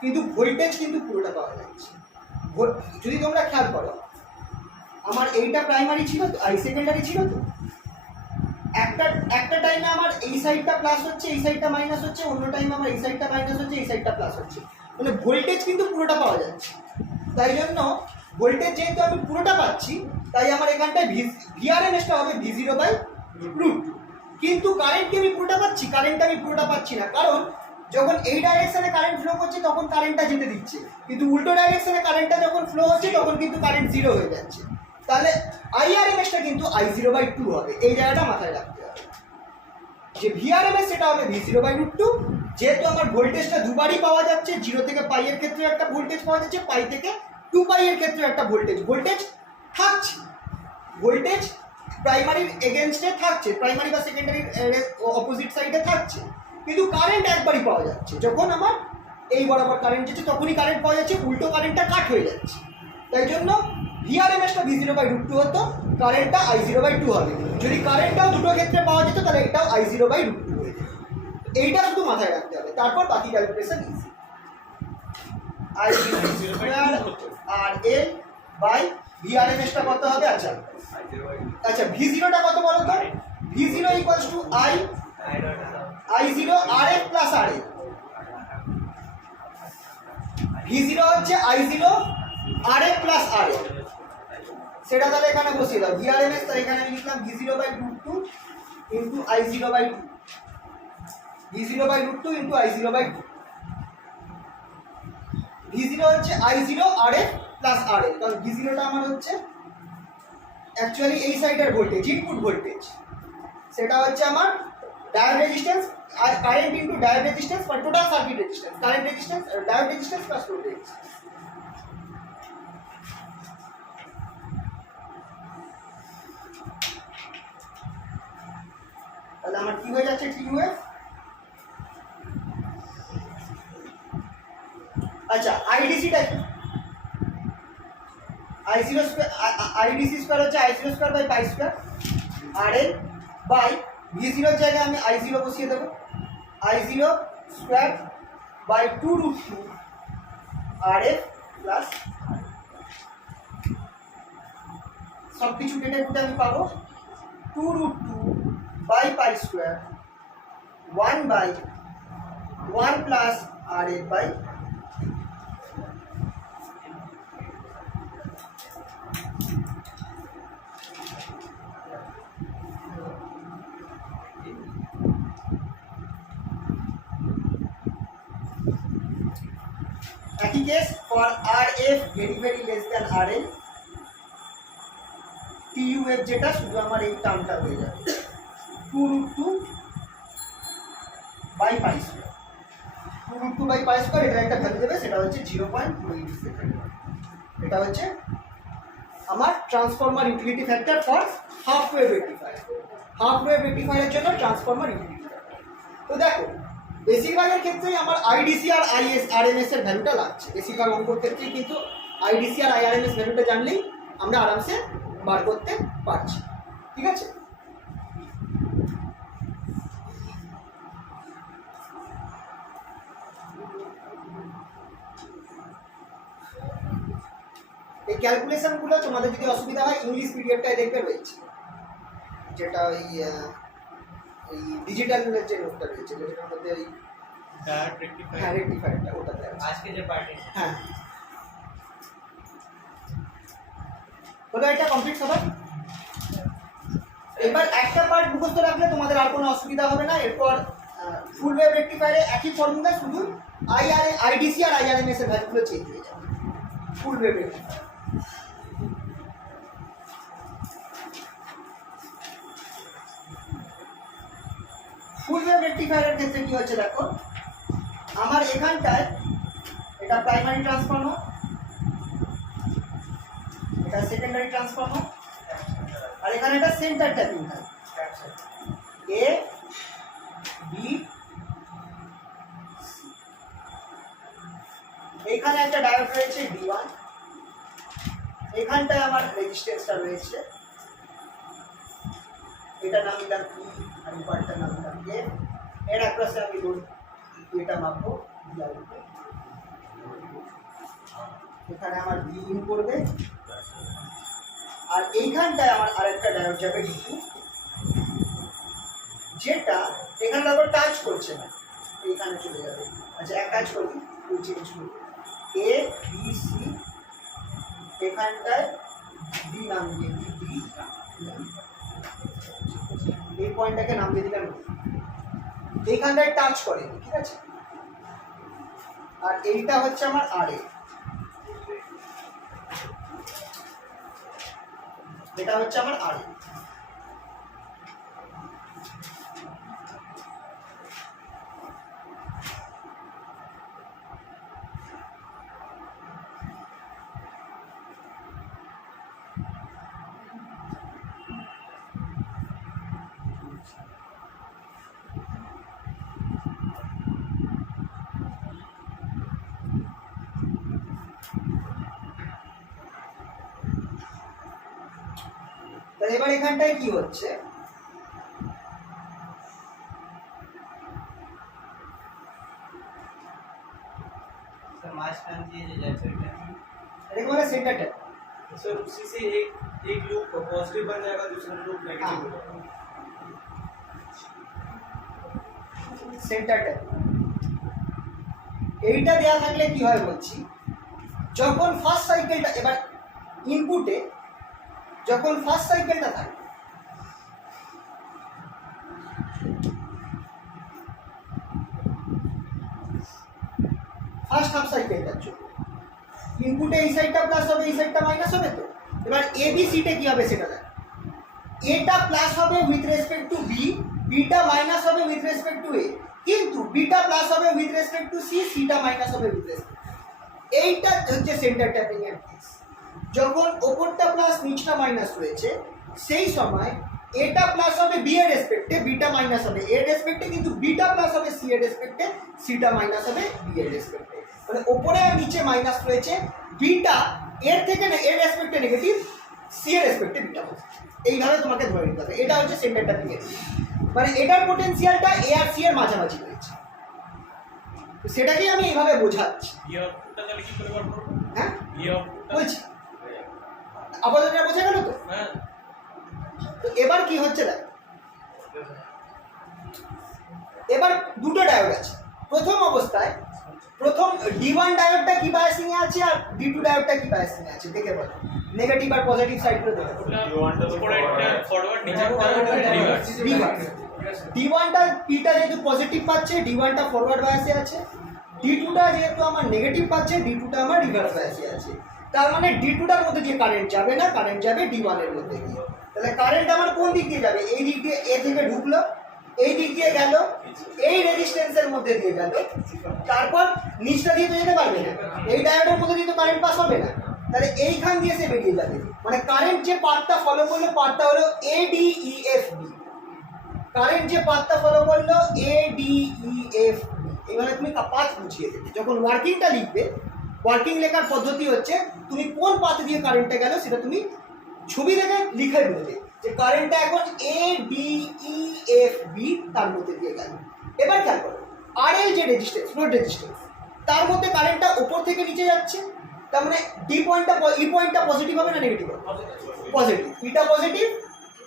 কিন্তু ভোল্টেজ কিন্তু পুরোটা পাওয়া যাচ্ছে। যদি তোমরা খেয়াল করো, আমার এইটা প্রাইমারি ছিল তো, এই সেকেন্ডারি ছিল তো, একটা টাইমে আমার এই সাইডটা প্লাস হচ্ছে, এই সাইডটা মাইনাস হচ্ছে, অন্য টাইমে আমার এই সাইডটা মাইনাস হচ্ছে, এই সাইডটা প্লাস হচ্ছে, মানে ভোল্টেজ কিন্তু পুরোটা পাওয়া যাচ্ছে। তাই জন্য ভোল্টেজ যেহেতু আমি পুরোটা পাচ্ছি, তাই আমার এখানটায় ভিআরএমএসটা হবে V0 বাই √2। কিন্তু কারেন্টকে আমি পুরোটা পাচ্ছি, কারেন্টটা আমি পুরোটা পাচ্ছি না, কারণ যখন এই ডাইরেকশনে কারেন্ট ফ্লো করছে তখন কারেন্টটা যেতে দিচ্ছে, কিন্তু উল্টো ডাইরেকশনে কারেন্টটা যখন ফ্লো হচ্ছে তখন কিন্তু কারেন্ট 0 হয়ে যাচ্ছে। তাহলে IRMSটা কিন্তু I0 বাই 2 হবে, এই জায়গাটা মাথায় রাখতে হবে যে VRMS সেটা হবে V0 বাই √2। যেহেতু আমার ভোল্টেজটা দুবারই পাওয়া যাচ্ছে, 0 থেকে পাই এর ক্ষেত্রে একটা ভোল্টেজ পাওয়া যাচ্ছে, পাই থেকে 2 পাই এর ক্ষেত্রে একটা ভোল্টেজ থাকছে, ভোল্টেজ প্রাইমারির এগেনস্টে থাকছে, প্রাইমারি বা সেকেন্ডারির অপোজিট সাইডে থাকছে, কিন্তু কারেন্ট একবারই পাওয়া যাচ্ছে। যখন আমার এই বরাবর কারেন্ট যাচ্ছে তখনই কারেন্ট পাওয়া যাচ্ছে, উল্টো কারেন্টটা কাট হয়ে যাচ্ছে। তাই জন্য VRMSটা V0 বাই √2 হতো, কারেন্টটা I0 বাই 2 হবে। যদি কারেন্টটাও দুটো ক্ষেত্রে পাওয়া যেত তাহলে এটাও I0 বাই √2 হয়ে যেত। এইটা শুধু মাথায় রাখতে হবে, তারপর বাকি ক্যালকুলেশন ইজি। RL বাই VRMSটা কত হবে? আচ্ছা V0টা কত বলো তো? V0 equals to I0 RF plus RL। V0 হচ্ছে I0 RF প্লাস RL, সেটা তাহলে এখানে বসিয়ে দাও। VRMS তাহলে এখানে আমি লিখলাম V0 by √2 into I0 by 2। v0/√2 into i0/2। v0 হচ্ছে i0 RF প্লাস RL, কারণ v0টা আমার হচ্ছে অ্যাকচুয়ালি এই সাইডের ভোল্টেজ, ইনপুট ভোল্টেজ। সেটা হচ্ছে আমার ডায়োড রেজিস্ট্যান্স আর কারেন্ট ইনটু ডায়োড রেজিস্ট্যান্স বা total circuit resistance, current resistance diode resistance plus load resistance. তাহলে আমার কি হয়ে যাচ্ছে টিউএফ। আচ্ছা আইডিসিটা কি? I0 স্কয়ার আইডিসি স্কয়ার হচ্ছে I0 square by pi square RL by V0 এর জায়গায় আমি I0 বসিয়ে দেবো, I0 square by 2√2 RF plus সব কিছু কেটে কুটে আমি পাবো 2√2 by pi square 1/1 plus RL by একই case for RF very less than RL, TUF যেটা শুধু আমার এই টার্মটা হয়ে যাবে 2√2 by pi square, 2√2 by pi square এটা একটা ভ্যালু দেবে, সেটা হচ্ছে 0.28 সেকেন্ড। এটা হচ্ছে আমার transformer utility factor for half wave rectifier. Half wave রেকটিফায়ারের জন্য ট্রান্সফরমার ইউটিলিটি ফ্যাক্টর। তো দেখো বেশিরভাগের ক্ষেত্রেই আমার আইডিসি আর আরএমএস এর ভ্যালুটা লাগছে, বেশিরভাগ অঙ্কর ক্ষেত্রেই কিন্তু আইডিসি আর আরএমএস ভ্যালুটা জানলেই আমরা আরামসে বার করতে পারছি। ঠিক আছে, এই ক্যালকুলেশনগুলো তোমাদের যদি অসুবিধা হয় ইংলিশ পিডিএফটাই দেখবে রয়েছে, যেটা ওই ডিজিটাল যে নোটটা রয়েছে যেটার মধ্যে ওই Direct rectifier. হ্যাঁ রেকটিফায়ারটা ওটাতে আছে। आज के जो पार्टी হ্যাঁ হলো এটা কমপ্লিট সবার। এবার একটা পার্ট মুখস্থ রাখলে তোমাদের আর কোনো অসুবিধা হবে না। এরপর ফুল ওয়েভ রেকটিফায়ারে একই ফর্মুলা, শুধু আইডিসি আর আইআরএমএস এর ভ্যালুগুলো চেঞ্জ হয়ে যাবে। Full wave rectifier full wave রেকটিফায়ারের ক্ষেত্রে কি হচ্ছে দেখো, আমার এখানটায় এটা প্রাইমারি ট্রান্সফর্মার, এটা সেকেন্ডারি ট্রান্সফর্মার, আর এখানে এটা সেন্টার ট্যাপিং হয় এ বি সি। এখানে একটা ডায়োড রয়েছে D1, এখানটায় আমার রেজিস্ট্যান্সটা রয়েছে, এটা নাম দিলাম E আর এই পার্টটার নাম দিলাম A। এর অ্যাক্রসে আমি লোড এটা মাপবো, এখানে আমার ভি ইন করবে, আর এইখানটায় আমার আরেকটা ডায়োড যাবে D2, যেটা এখানে আবার টাচ করছে না, এইখানে চলে যাবে। আচ্ছা এক কাজ করি, চেঞ্জ করি, এ বি সি, এখানটায় ডি নাম দিয়ে ডি, এই পয়েন্টটাকে নাম দিয়ে দিলাম, এইখানটায় টাচ করে, ঠিক আছে। আর এইটা হচ্ছে আমার আরএ, এটা হচ্ছে আমার আরএ। এবার এখানটায় কি হচ্ছে, सर मास टर्न दिए जो जैसे এটাকে বলে সেন্টার ট্যাপ। सर उसी से एक लूप पॉजिटिव बन जाएगा, दूसरा लूप नेगेटिव हो जाएगा। সেন্টার ট্যাপ এইটা দেওয়া থাকলে কি হয় বলছি, যখন ফার্স্ট সাইকেলটা, এবার ইনপুটে যখন ফার্স্ট সাইকেলটা থাকে, ফার্স্ট হাফ সাইকেলটার জন্য ইনপুটে এই সাইডটা প্লাস হবে, এই সাইডটা মাইনাস হবে। তো এবার এ বি সিটা কি হবে সেটা দেখ, এটা প্লাস হবে উইথ রেসপেক্ট টু বি, বিটা মাইনাস হবে উইথ রেসপেক্ট টু এ, কিন্তু বিটা প্লাস হবে উইথ রেসপেক্ট টু সি, সিটা মাইনাস হবে উইথ রেসপেক্ট। এইটা হচ্ছে সেন্টার ট্যাপিং এর কেস। যখন ওপরটা প্লাস নিচটা মাইনাস রয়েছে সেই সময় এটা প্লাস হবে বি এর রেসপেক্টে, বিটা মাইনাস হবে এর রেসপেক্টে, কিন্তু বিটা প্লাস হবে সি এর রেসপেক্টে, সিটা মাইনাস হবে বি এর রেসপেক্টে। মানে ওপরে আর নিচে মাইনাস রয়েছে, বিটা এর থেকে এর রেসপেক্টে নেগেটিভ, সি এর রেসপেক্টে বিটা পজিটিভ। এইভাবে তোমাকে ধরে নিতে হবে, এটা হচ্ছে সেন্টার ট্যাপিং এর। মানে এটার পোটেনশিয়ালটা এ আর সি এর মাঝামাঝি রয়েছে, সেটাকেই আমি এইভাবে বোঝাচ্ছি। ये आउटपुटটা তাহলে কি করে বার করব? হ্যাঁ ये आउटपुटটা বলছি, আপাতত এটা বোঝা গেল তো? হ্যাঁ তো এবার কি হচ্ছে দেখ, এবার দুটো ডায়োড আছে। প্রথম অবস্থায় প্রথম D1 ডায়োডটা কি বায়াসিং এ আছে আর D2 ডায়োডটা কি বায়াসিং এ আছে দেখে বলো, নেগেটিভ আর পজিটিভ সাইড করে দেখো। উপরে একটা ফরওয়ার্ড নিচেরটা রিভার্স। রিভার্স D1টা পিটা যেহেতু পজিটিভ পাচ্ছে, D1টা ফরওয়ার্ড বায়াসে আছে, D2টা যেহেতু আমার নেগেটিভ পাচ্ছে, D2টা আমার রিভার্স বায়াসে আছে। তার মানে D2টার মধ্যে দিয়ে কারেন্ট যাবে না, কারেন্ট যাবে D1 এর মধ্যে দিয়ে। তাহলে কারেন্ট আমার কোন দিক দিয়ে যাবে, এই দিক দিয়ে এ থেকে ঢুকলো, এই দিক দিয়ে গেল, এই রেজিস্ট্যান্সের মধ্যে দিয়ে গেল, তারপর নিচটা দিয়ে তো যেতে পারবে না, এই ডায়োডের মধ্যে দিয়ে তো কারেন্ট পাস হবে না, তাহলে এইখান দিয়ে সে বেরিয়ে যাবে। মানে কারেন্ট যে পাথটা ফলো করলো পাথটা হলো ADEFB, কারেন্ট যে পাথটা ফলো করলো ADEFB। এবারে তুমি পাথ বুঝিয়ে দেবে, যখন ওয়ার্কিংটা লিখবে, ওয়ার্কিং লেখার পদ্ধতি হচ্ছে তুমি কোন পাথ দিয়ে কারেন্টটা গেল সেটা তুমি ছবি দেখে লিখে বলবে যে কারেন্টটা এখন ADEFB তার মধ্যে দিয়ে গেল। এবার খেয়াল করো, RL যে রেজিস্ট্যান্স, লোড রেজিস্ট্যান্স, তার মধ্যে কারেন্টটা উপর থেকে নিচে যাচ্ছে, তার মানে ডি পয়েন্টটা, ই পয়েন্টটা পজিটিভ হবে না নেগেটিভ হবে? পজিটিভ, ইটা পজিটিভ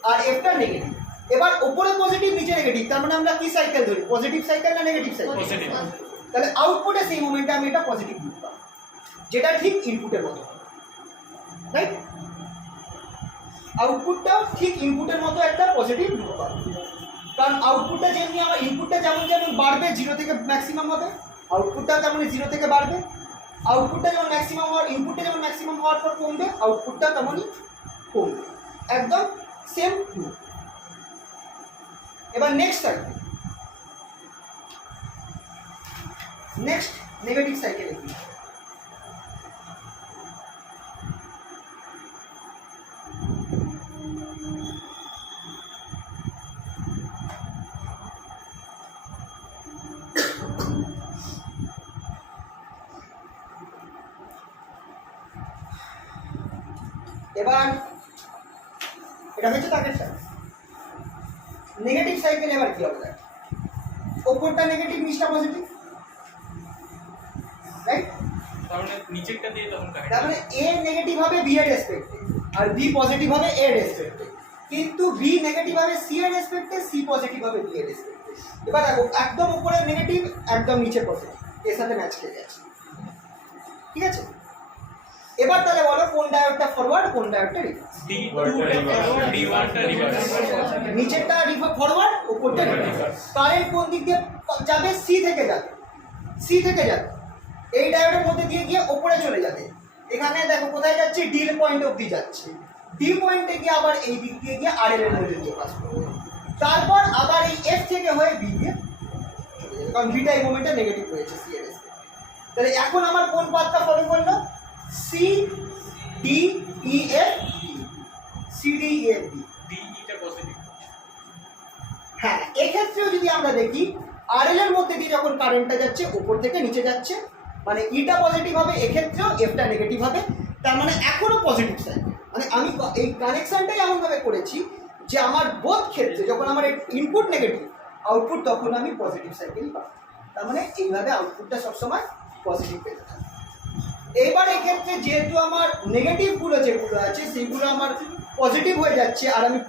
আর এফটা নেগেটিভ। এবার উপরে পজিটিভ নিচে নেগেটিভ, তার মানে আমরা কি সাইকেল ধরি, পজিটিভ সাইকেল না নেগেটিভ সাইকেল? পজিটিভ। তাহলে আউটপুটে সেই মোমেন্টে আমি এটা পজিটিভ লুপ পাবো, যেটা ঠিক ইনপুটের মতো, রাইট? আউটপুটটাও ঠিক ইনপুটের মতো একটা পজিটিভ লুপ পাবো, কারণ আউটপুটটা যেমনি আমার ইনপুটটা যেমন যেমন বাড়বে 0 থেকে ম্যাক্সিমাম হবে, আউটপুটটাও তেমনই 0 থেকে বাড়বে। আউটপুটটা যেমন ম্যাক্সিমাম হওয়ার, ইনপুটটা যেমন ম্যাক্সিমাম হওয়ার পর কমবে, আউটপুটটা তেমনই কমবে, একদম সেম লুপ। এবার next cycle, next negative cycle. এবার এটা হচ্ছে তাদের সাইকেল। নেগেটিভ সাইকেল এবার কি হবে, ওপরটা নেগেটিভ নিচটা পজিটিভ, রাইট? তার মানে নিচেরটা দিয়ে তখন কারেন্ট, তার মানে এ নেগেটিভ হবে বি এর রেসপেক্টে আর বি পজিটিভ হবে এ এর রেসপেক্টে, কিন্তু বি নেগেটিভ হবে সি এর রেসপেক্টে, সি পজিটিভ হবে বি এর রেসপেক্টে। এবার দেখো একদম উপরে নেগেটিভ, একদম নিচে পজিটিভ, এর সাথে ম্যাচ খেয়ে যাচ্ছে, ঠিক আছে? এবার তাহলে বলো কোন ডায়োডটা ফরওয়ার্ড, কোন ডায়োডটা রিভার্স? D1টা রিভার্স। নিচেরটা ফরওয়ার্ড, উপরটা রিভার্স। কারেন্ট কোন দিক দিয়ে যাবে, সি থেকে যাবে, সি থেকে যাবে, এই ডায়োডের মধ্যে দিয়ে গিয়ে উপরে চলে যাবে। এখানে দেখো কোথায় যাচ্ছে, ডি পয়েন্ট অবধি যাচ্ছে, ডি পয়েন্টে গিয়ে আবার এই দিক দিয়ে গিয়ে RL এর মধ্যে দিয়ে পাস করবে, তারপর আবার এই এফ থেকে হয়ে বি দিয়ে চলে যাবে, কারণ বিটা এই মোমেন্টে নেগেটিভ হয়েছে সি এর রেসপেক্টে। তাহলে এখন আমার কোন পাথটা ফলো করলো, CDEFB, CDEFB। DE-টা পজিটিভ। হ্যাঁ, এক্ষেত্রেও যদি আমরা দেখি RL এর মধ্যে দিয়ে যখন কারেন্টটা যাচ্ছে উপর থেকে নিচে যাচ্ছে, মানে ইটা পজিটিভ হবে, এক্ষেত্রেও এফটা নেগেটিভ হবে, তার মানে এখনো পজিটিভ সাইড। মানে আমি এই কানেকশনটাই এমনভাবে করেছি যে আমার বোধ ক্ষেত্রে যখন আমার ইনপুট নেগেটিভ, আউটপুট তখন আমি পজিটিভ সাইকেলই পাবো। তার মানে এইভাবে আউটপুটটা সবসময় পজিটিভ পেতে থাকে। এইবার এক্ষেত্রে যেহেতু আমার নেগেটিভগুলো যেগুলো আছে সেগুলো আমার পজিটিভ হয়ে যাচ্ছে আর আমি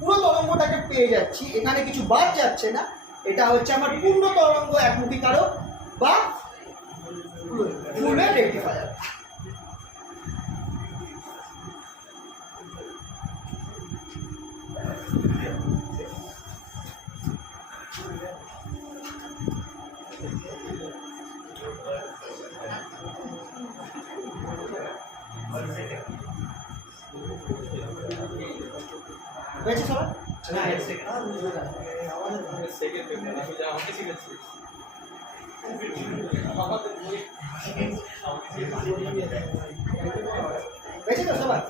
পুরো তরঙ্গটাকে পেয়ে যাচ্ছি, এখানে কিছু বাদ যাচ্ছে না, এটা হচ্ছে আমার পূর্ণ তরঙ্গ একমুখী কারক বা ফুল ওয়েভ রেকটিফায়ার। হয়েছে সবার? না এক সেকেন্ড সেকেন্ড পেপার আমি যা আমাকে শিখেছি হয়েছে তো সবার?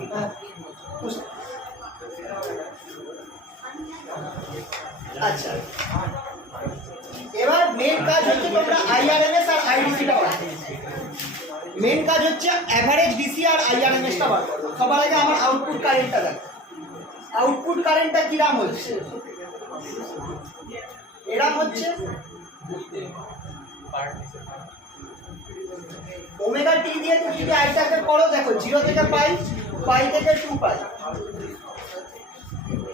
আচ্ছা, এবার মেন কাজ হচ্ছে তোমরা আইআরএমএস আর আইডিসিটা বার করো। মেন কাজ হচ্ছে অ্যাভারেজ ডিসি আর আইআরএমএসটা বার করো। সবার আগে আমার আউটপুট কারেন্টটা দেখো। আউটপুট কারেন্টটা কিরাম হচ্ছে? এরাম হচ্ছে ওমেগা টি দিয়ে তুমি যদি আইটাকে করো, দেখো 0 থেকে পাই, পাই থেকে 2 পাই,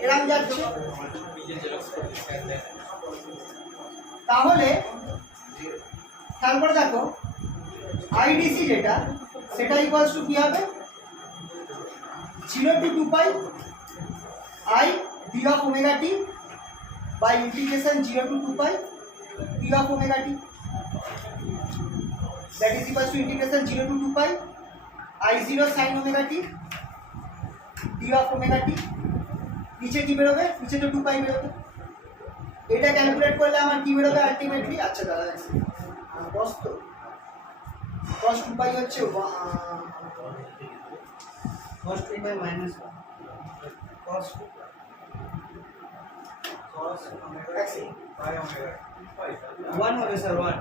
এরাম যাচ্ছে। তাহলে খেয়াল করে দেখো আইডিসি যেটা, সেটা ইকুয়ালস টু কি হবে? 0 to 2 pi I d of omega t by integration 0 to 2 pi d of omega t, that is equals to integration 0 to 2 pi I0 sin omega t d of omega t। নিচে কি বেরোবে? নিচে তো 2 pi বেরোবে। এটা ক্যালকুলেট করলে আমার কি বেরোবে আলটিমেটলি? আচ্ছা দাদা cos তো cos 2 pi হচ্ছে cos 2 by minus 1 cos omega t by omega t 1 হবে স্যার 1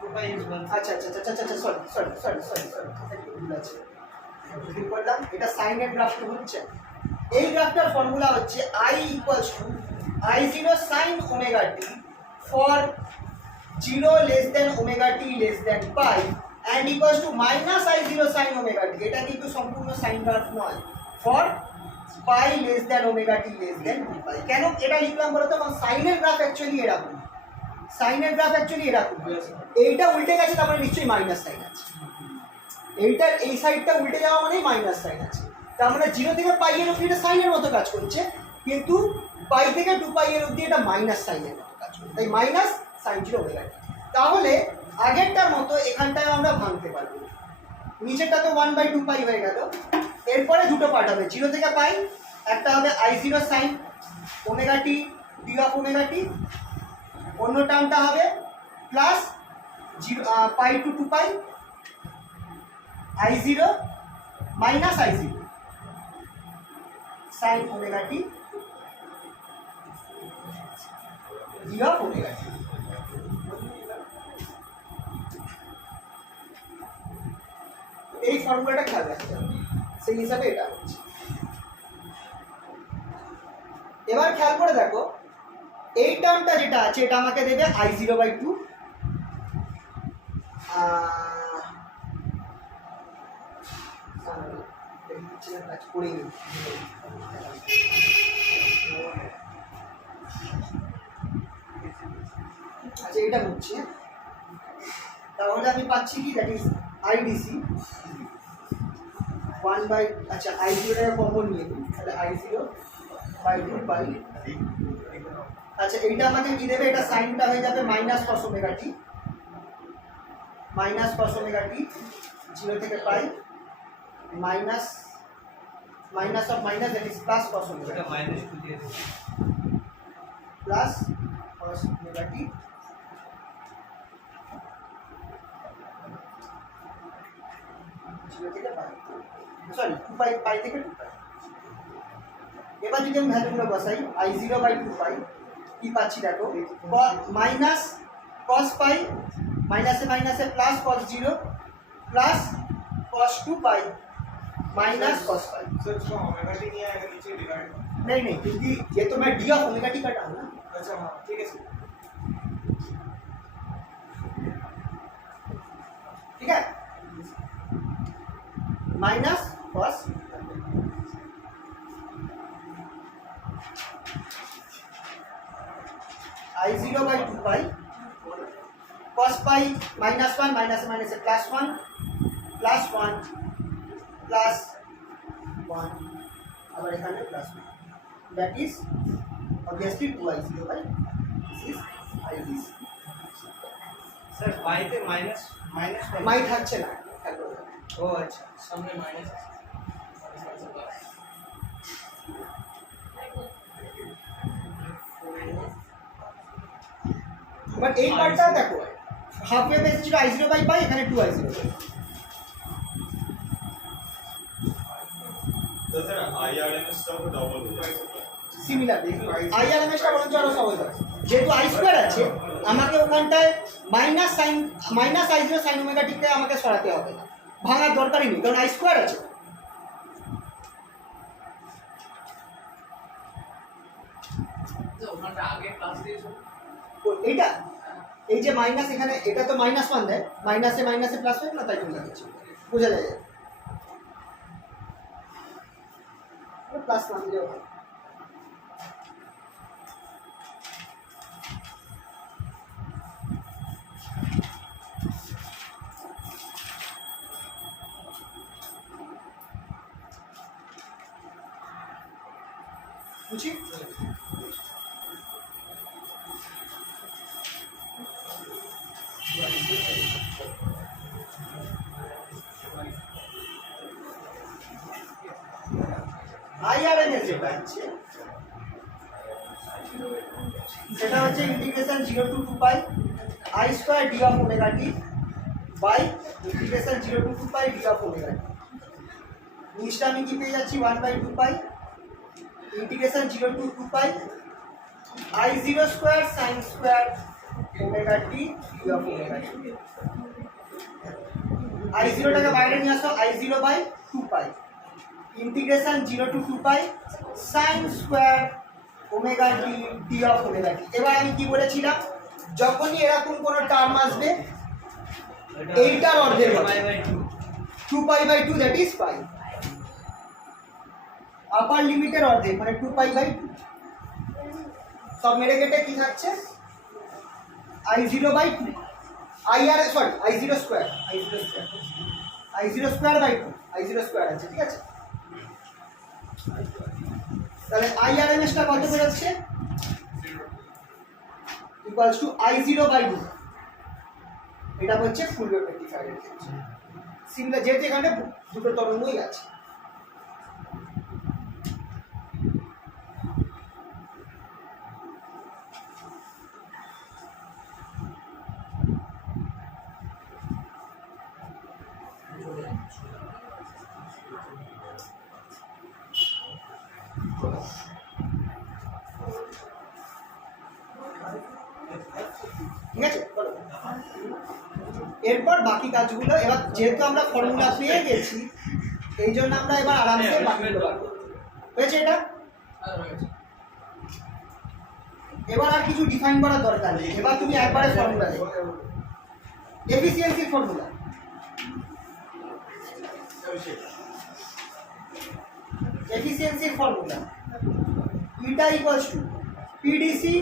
2 by is 1 আচ্ছা আচ্ছা আচ্ছা আচ্ছা সরি ভুল আছে। ঠিক করলাম, এটা সাইনের গ্রাফটা হচ্ছে। এই গ্রাফটার ফর্মুলা হচ্ছে I equals to I0 sin omega t for 0 less than omega t less than pi and equals to minus I0 sin omega t। এটা কিন্তু সম্পূর্ণ সাইন গ্রাফ নয়, for pi less than omega t less than 2 pi। কেন এটা লিখলাম বলো তো? কারণ সাইনের গ্রাফ অ্যাকচুয়ালি এরকম, সাইনের গ্রাফ অ্যাকচুয়ালি এরকম। এইটা উল্টে গেছে, তার মানে নিশ্চয়ই মাইনাস সাইন আছে। এইটার এই সাইডটা উল্টে যাওয়া মানেই মাইনাস সাইন আছে। তার মানে 0 থেকে পাই এর অবধি এটা সাইনের মতো কাজ করছে, কিন্তু পাই থেকে 2 পাই এর অবধি এটা মাইনাস সাইনের মতো কাজ করছে, তাই মাইনাস সাইন 0 ওমেগা টি। তাহলে আগেরটার মতো এখানটায় আমরা ভাঙতে পারবো। নিচেরটা তো 1/2 পাই হয়ে গেল। এরপরে দুটো পার্ট হবে 0 থেকে পাই, একটা হবে I0 sin omega T d of omega T, অন্য টার্মটা হবে plus 0 pi to 2 pi I0 minus I0 sin omega t d of omega t। এই ফর্মুলাটা খেয়াল রাখতে হবে, সেই হিসাবে এটা হচ্ছে। এবার খেয়াল করে দেখো এই টার্মটা যেটা আছে এটা আমাকে দেবে I0/2 আচ্ছা এটা হচ্ছে, তাহলে আমি পাচ্ছি কি, দ্যাট ইজ আইডিসি 1/, আচ্ছা I0 টাকে কমন নিয়ে নিই, তাহলে I0/2 পাই। আচ্ছা এইটা আমাকে কি দেবে? এটা সাইনটা হয়ে যাবে minus cos omega t, minus cos omega t 0 থেকে pi minus minus of minus, that is plus cos omega এটা মাইনাস 2 দিয়ে দেব প্লাস cos omega t 0 থেকে পাই, সরি 2 পাই, পাই থেকে 2 পাই। এবার যদি আমি ভ্যালুগুলো বসাই I0/2 পাই কি পাচ্ছি দেখো, মাইনাস cos পাই মাইনাসে মাইনাসে plus cos 0 plus cos 2 pi minus cos पाई। सर इसको ओमेगा टी नहीं आएगा नीचे डिवाइड? नहीं क्योंकि ये तो मैं डी ऑफ ओमेगा टी कर रहा हूँ ना। अच्छा हाँ ठीक है सर, ठीक है, माइनस cos I0/2 पाई cos pi minus 1 minus minus plus 1 plus 1 plus 1 अब एखाने plus 1, that is obviously 2I0/, this is IDC sir পাইতে মাইনাস মাইনাস মাই থাকছে না থাকবে না। ও আচ্ছা सामने माइनस प्लस বাট এই পার্টটা দেখো হাফ ওয়ে বেসে ছিল i0 বাই পাই, এখানে 2i0 तो सर IRMS का वो डबल हो जाएगा সিমিলার। আইআরএমএসটা বরঞ্চ আরো সহজ হয়, যেহেতু আই স্কোয়ার আছে আমাকে ওখানটায় মাইনাস i0 সাইন ওমেগা টিকে আমাকে সরাতে হবে না, ভাঙার দরকারই নেই কারণ আই স্কোয়ার আছে। तो ওখানটা আগে ক্লাস দিয়েছো এইটা এই যে মাইনাস, এখানে এটা তো -1 দেয়, মাইনাসে মাইনাসে প্লাস হয় না, তাই তুমি লাগাচ্ছি, বোঝা যায় প্লাস না দিলেও হয়। বুঝি আইআরএমএস যেটা আছে সেটা হচ্ছে integration 0 to 2 pi I square D of omega T by integration 0 to 2 pi D of omega T. নিচটা আমি কি পেয়ে যাচ্ছি 1/2 pi integration 0 to 2 pi i0 square sin square omega T D of omega T. i0 টাকে বাইরে নিয়ে আসো, i0 by 2 pi integration 0 to 2 pi sin square omega T D of omega T. এবার আমি কি বলেছিলাম, যখনই এরকম কোনো টার্ম আসবে এইটার অর্ধেক হবে 2 পাই বাই 2 দ্যাট ইজ পাই, আপার লিমিটের অর্ধেক মানে 2 পাই বাই 2। সব মেরে কেটে কি থাকছে i0 by 2 i0 square i0 square by 2 i0 square আছে, ঠিক আছে। তাহলে IRMS টা কত বেরোচ্ছে ইকুয়ালস টু i0 বাই 2, এটা হচ্ছে ফুল ওয়েভ রেকটিফায়ারের ক্ষেত্রে সিমিলার, যেহেতু এখানে দুটো তরঙ্গই আছে। ঠিক আছে, বলো। এরপর বাকি কাজগুলো, এবার যেহেতু আমরা ফর্মুলা পেয়ে গেছি এই জন্য আমরা এবার আরামসে বাকিগুলো বার করব। হয়েছে এটা? এবার আর কিছু ডিফাইন করার দরকার নেই, এবার তুমি একবারে ফর্মুলা দেখো। এফিসিয়েন্সির ফর্মুলা এটা equals to PDC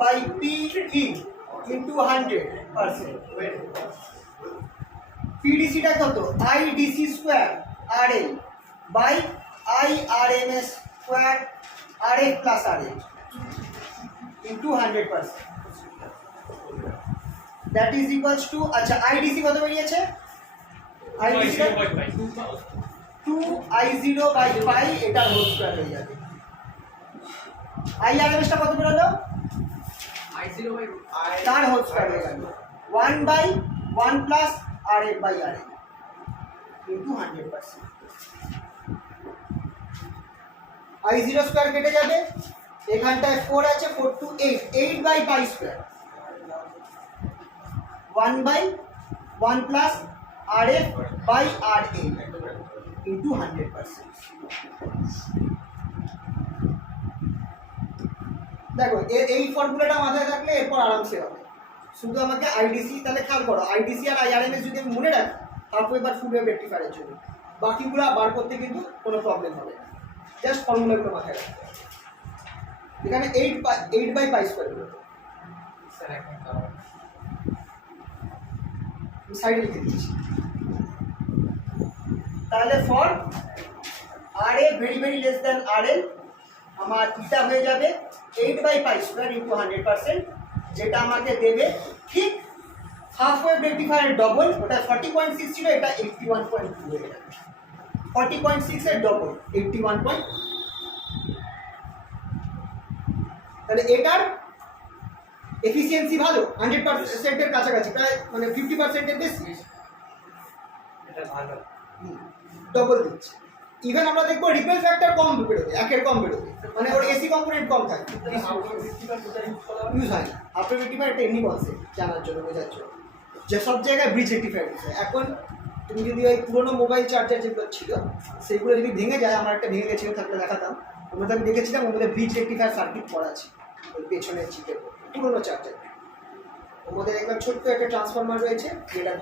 by PE into 100%। পিডিসিটা কত, IDC square RL by IRMS square RF plus RL into 100%, that is equals to, আচ্ছা আইডিসি কত বেরিয়েছে, আইডিসি 2i0 বাই পাই, এটা হোল স্কয়ার হয়ে যাবে। আইআরএমএস টা কত বেরোলো, i0 বাই তার হোল স্কয়ার হয়ে গেল 1 by 1 plus rf by rn into 100%। i0 square কেটে যাবে, এখানটায় 4 আছে, 4 to 8, 8 by pi square 1 by 1 plus rf by rn into 100%। দেখো এই ফর্মুলাটা মাথায় থাকলে এরপর আরামসে হবে। শুধু আমাকে আইডিসি, তাহলে খেয়াল করো আইডিসি আর আইআরএমএস যদি আমি মনে রাখি হাফ ওয়ে বার ফুল ওয়েভ রেকটিফায়ারের জন্য, বাকিগুলো বার করতে কিন্তু কোনো প্রবলেম হবে না, জাস্ট ফর্মুলাগুলো মাথায় রাখতে হবে। এখানে 8 বাই পাই স্কয়ার হলো, স্যার এখন দাঁড়াও আমি সাইডে লিখে দিচ্ছি। তাহলে for R A very very less than R L আমার ইটা হয়ে যাবে 8 বাই পাই স্কয়ার ইনটু 100%, যেটা আমাকে দেবে ঠিক হাফ ওয়েভ রেকটিফায়ার ডবল, ওটা 40.6 ছিল, এটা 81.2 হয়ে গেল। 40.6 এর ডবল 81. তাহলে এটার এফিসিয়েন্সি ভালো, 100% এর কাছাকাছি, প্রায় মানে 50% এর বেশি, এটা ভালো। ডবল দিচ্ছে। ইভেন আমরা দেখবো রিপেল ফ্যাক্টর কম বেরোবে, একের কম বেরোবে, মানে ওর এসি কম্পোনেন্ট কম থাকে, ইউজ হয় না। হাফ-ওয়েভ রেকটিফায়ার একটা এমনি কনসেপ্ট জানার জন্য, বোঝার জন্য, যে সব জায়গায় ব্রিজ রেকটিফায়ার ইউজ হয়। এখন তুমি যদি ওই পুরোনো মোবাইল চার্জার যেগুলো ছিল সেগুলো যদি ভেঙে যায়, আমার একটা ভেঙে গেছিলো, থাকলে দেখাতাম, ওর মধ্যে আমি দেখেছিলাম ওর মধ্যে ব্রিজ রেকটিফায়ার সার্কিট করা আছে ওই পেছনের চিপের পুরোনো চার্জার। ওর মধ্যে একদম ছোট্ট একটা ট্রান্সফরমার রয়েছে, যেটা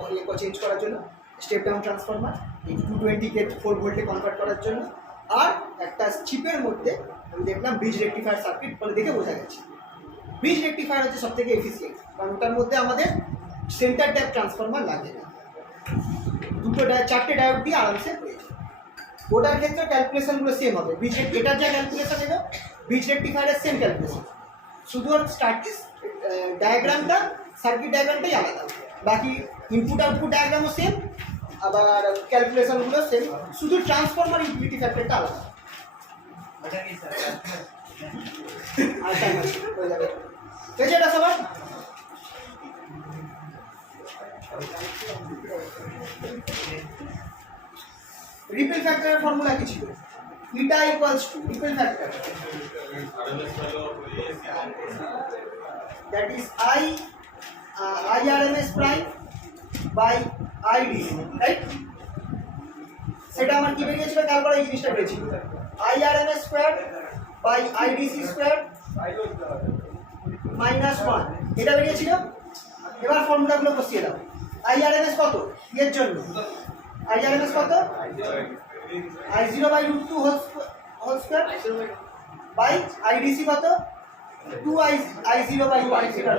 চেঞ্জ করার জন্য, স্টেপ ডাউন ট্রান্সফরমার, এই 220 কে 4 ভোল্টে কনভার্ট করার জন্য। আর একটা চিপের মধ্যে আমি দেখলাম ব্রিজ রেকটিফায়ার সার্কিট, বলে দেখে বোঝা গেছে ব্রিজ রেকটিফায়ার হচ্ছে সব থেকে এফিসিয়েন্ট, কারণ ওটার মধ্যে আমাদের সেন্টার ট্যাপ ট্রান্সফরমার লাগে না, চারটে ডায়োড দিয়ে আরামসে হয়ে যায়। ওটার ক্ষেত্রে ক্যালকুলেশনগুলো সেম হবে, ব্রিজ এটার যা ক্যালকুলেশন এলো ব্রিজ রেকটিফায়ারের সেম ক্যালকুলেশন, শুধু ওর ডায়াগ্রামটা, সার্কিট ডায়াগ্রামটাই আলাদা, বাকি ইনপুট আউটপুট ডায়াগ্রামও সেম, আবার ক্যালকুলেশনগুলো সেম, শুধু ট্রান্সফরমার ইউটিলিটি ফ্যাক্টরটা আলাদা। ওটা কি স্যার? আর টাইম আছে, হয়ে যাবে। হয়েছে এটা সবার? রিপেল ফ্যাক্টরের ফর্মুলা কি ছিল? Eta equals to ripple factor, that is IRMS prime by IDC, right? সেটা আমার কি বেরিয়েছিল, তারপর এই জিনিসটা বেরিয়েছিল IRMS square by IDC square -1, এটা বেরিয়েছিল। এবার ফর্মুলাগুলো বসিয়ে দাও। IRMS কত এর জন্য? IRMS কত? I0 by √2 whole square by IDC কত? 2I0 বাই 1, এটা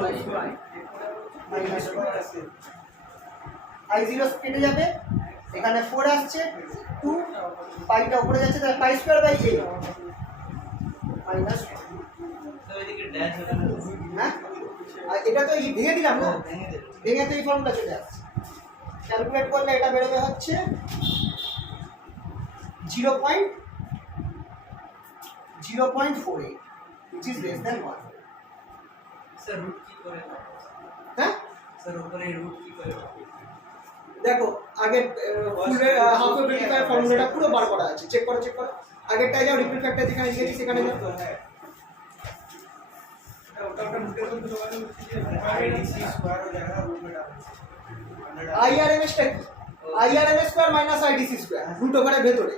I0 কেটে যাবে, এখানে 4 আসছে, 2 পাইটা উপরে যাচ্ছে, তাহলে পাই স্কয়ার বাই 8 মাইনাস, তো এদিকে ড্যাশ হবে না? হ্যাঁ, আর এটা তো এই ভেঙে দিলাম না, ভেঙে দেবে। ভেঙে তো এই ফর্মুলা চলে আসছে। ক্যালকুলেট করলে এটা বেরোবে হচ্ছে 0.48, which is less than 1. Sir root কি করে? হ্যাঁ, স্যার উপরে রুট কি করে? দেখো আগে ফুলের হাফ ওয়েভ রেকটিফায়ার ফর্মুলাটা পুরো বার করা আছে, চেক করো আগেরটায় যাও, রিপেল ফ্যাক্টর যেখানে লিখেছি সেখানে যাও। IRMS টা কি? IRMS square minus IDC square, root ওভারের ভেতরে।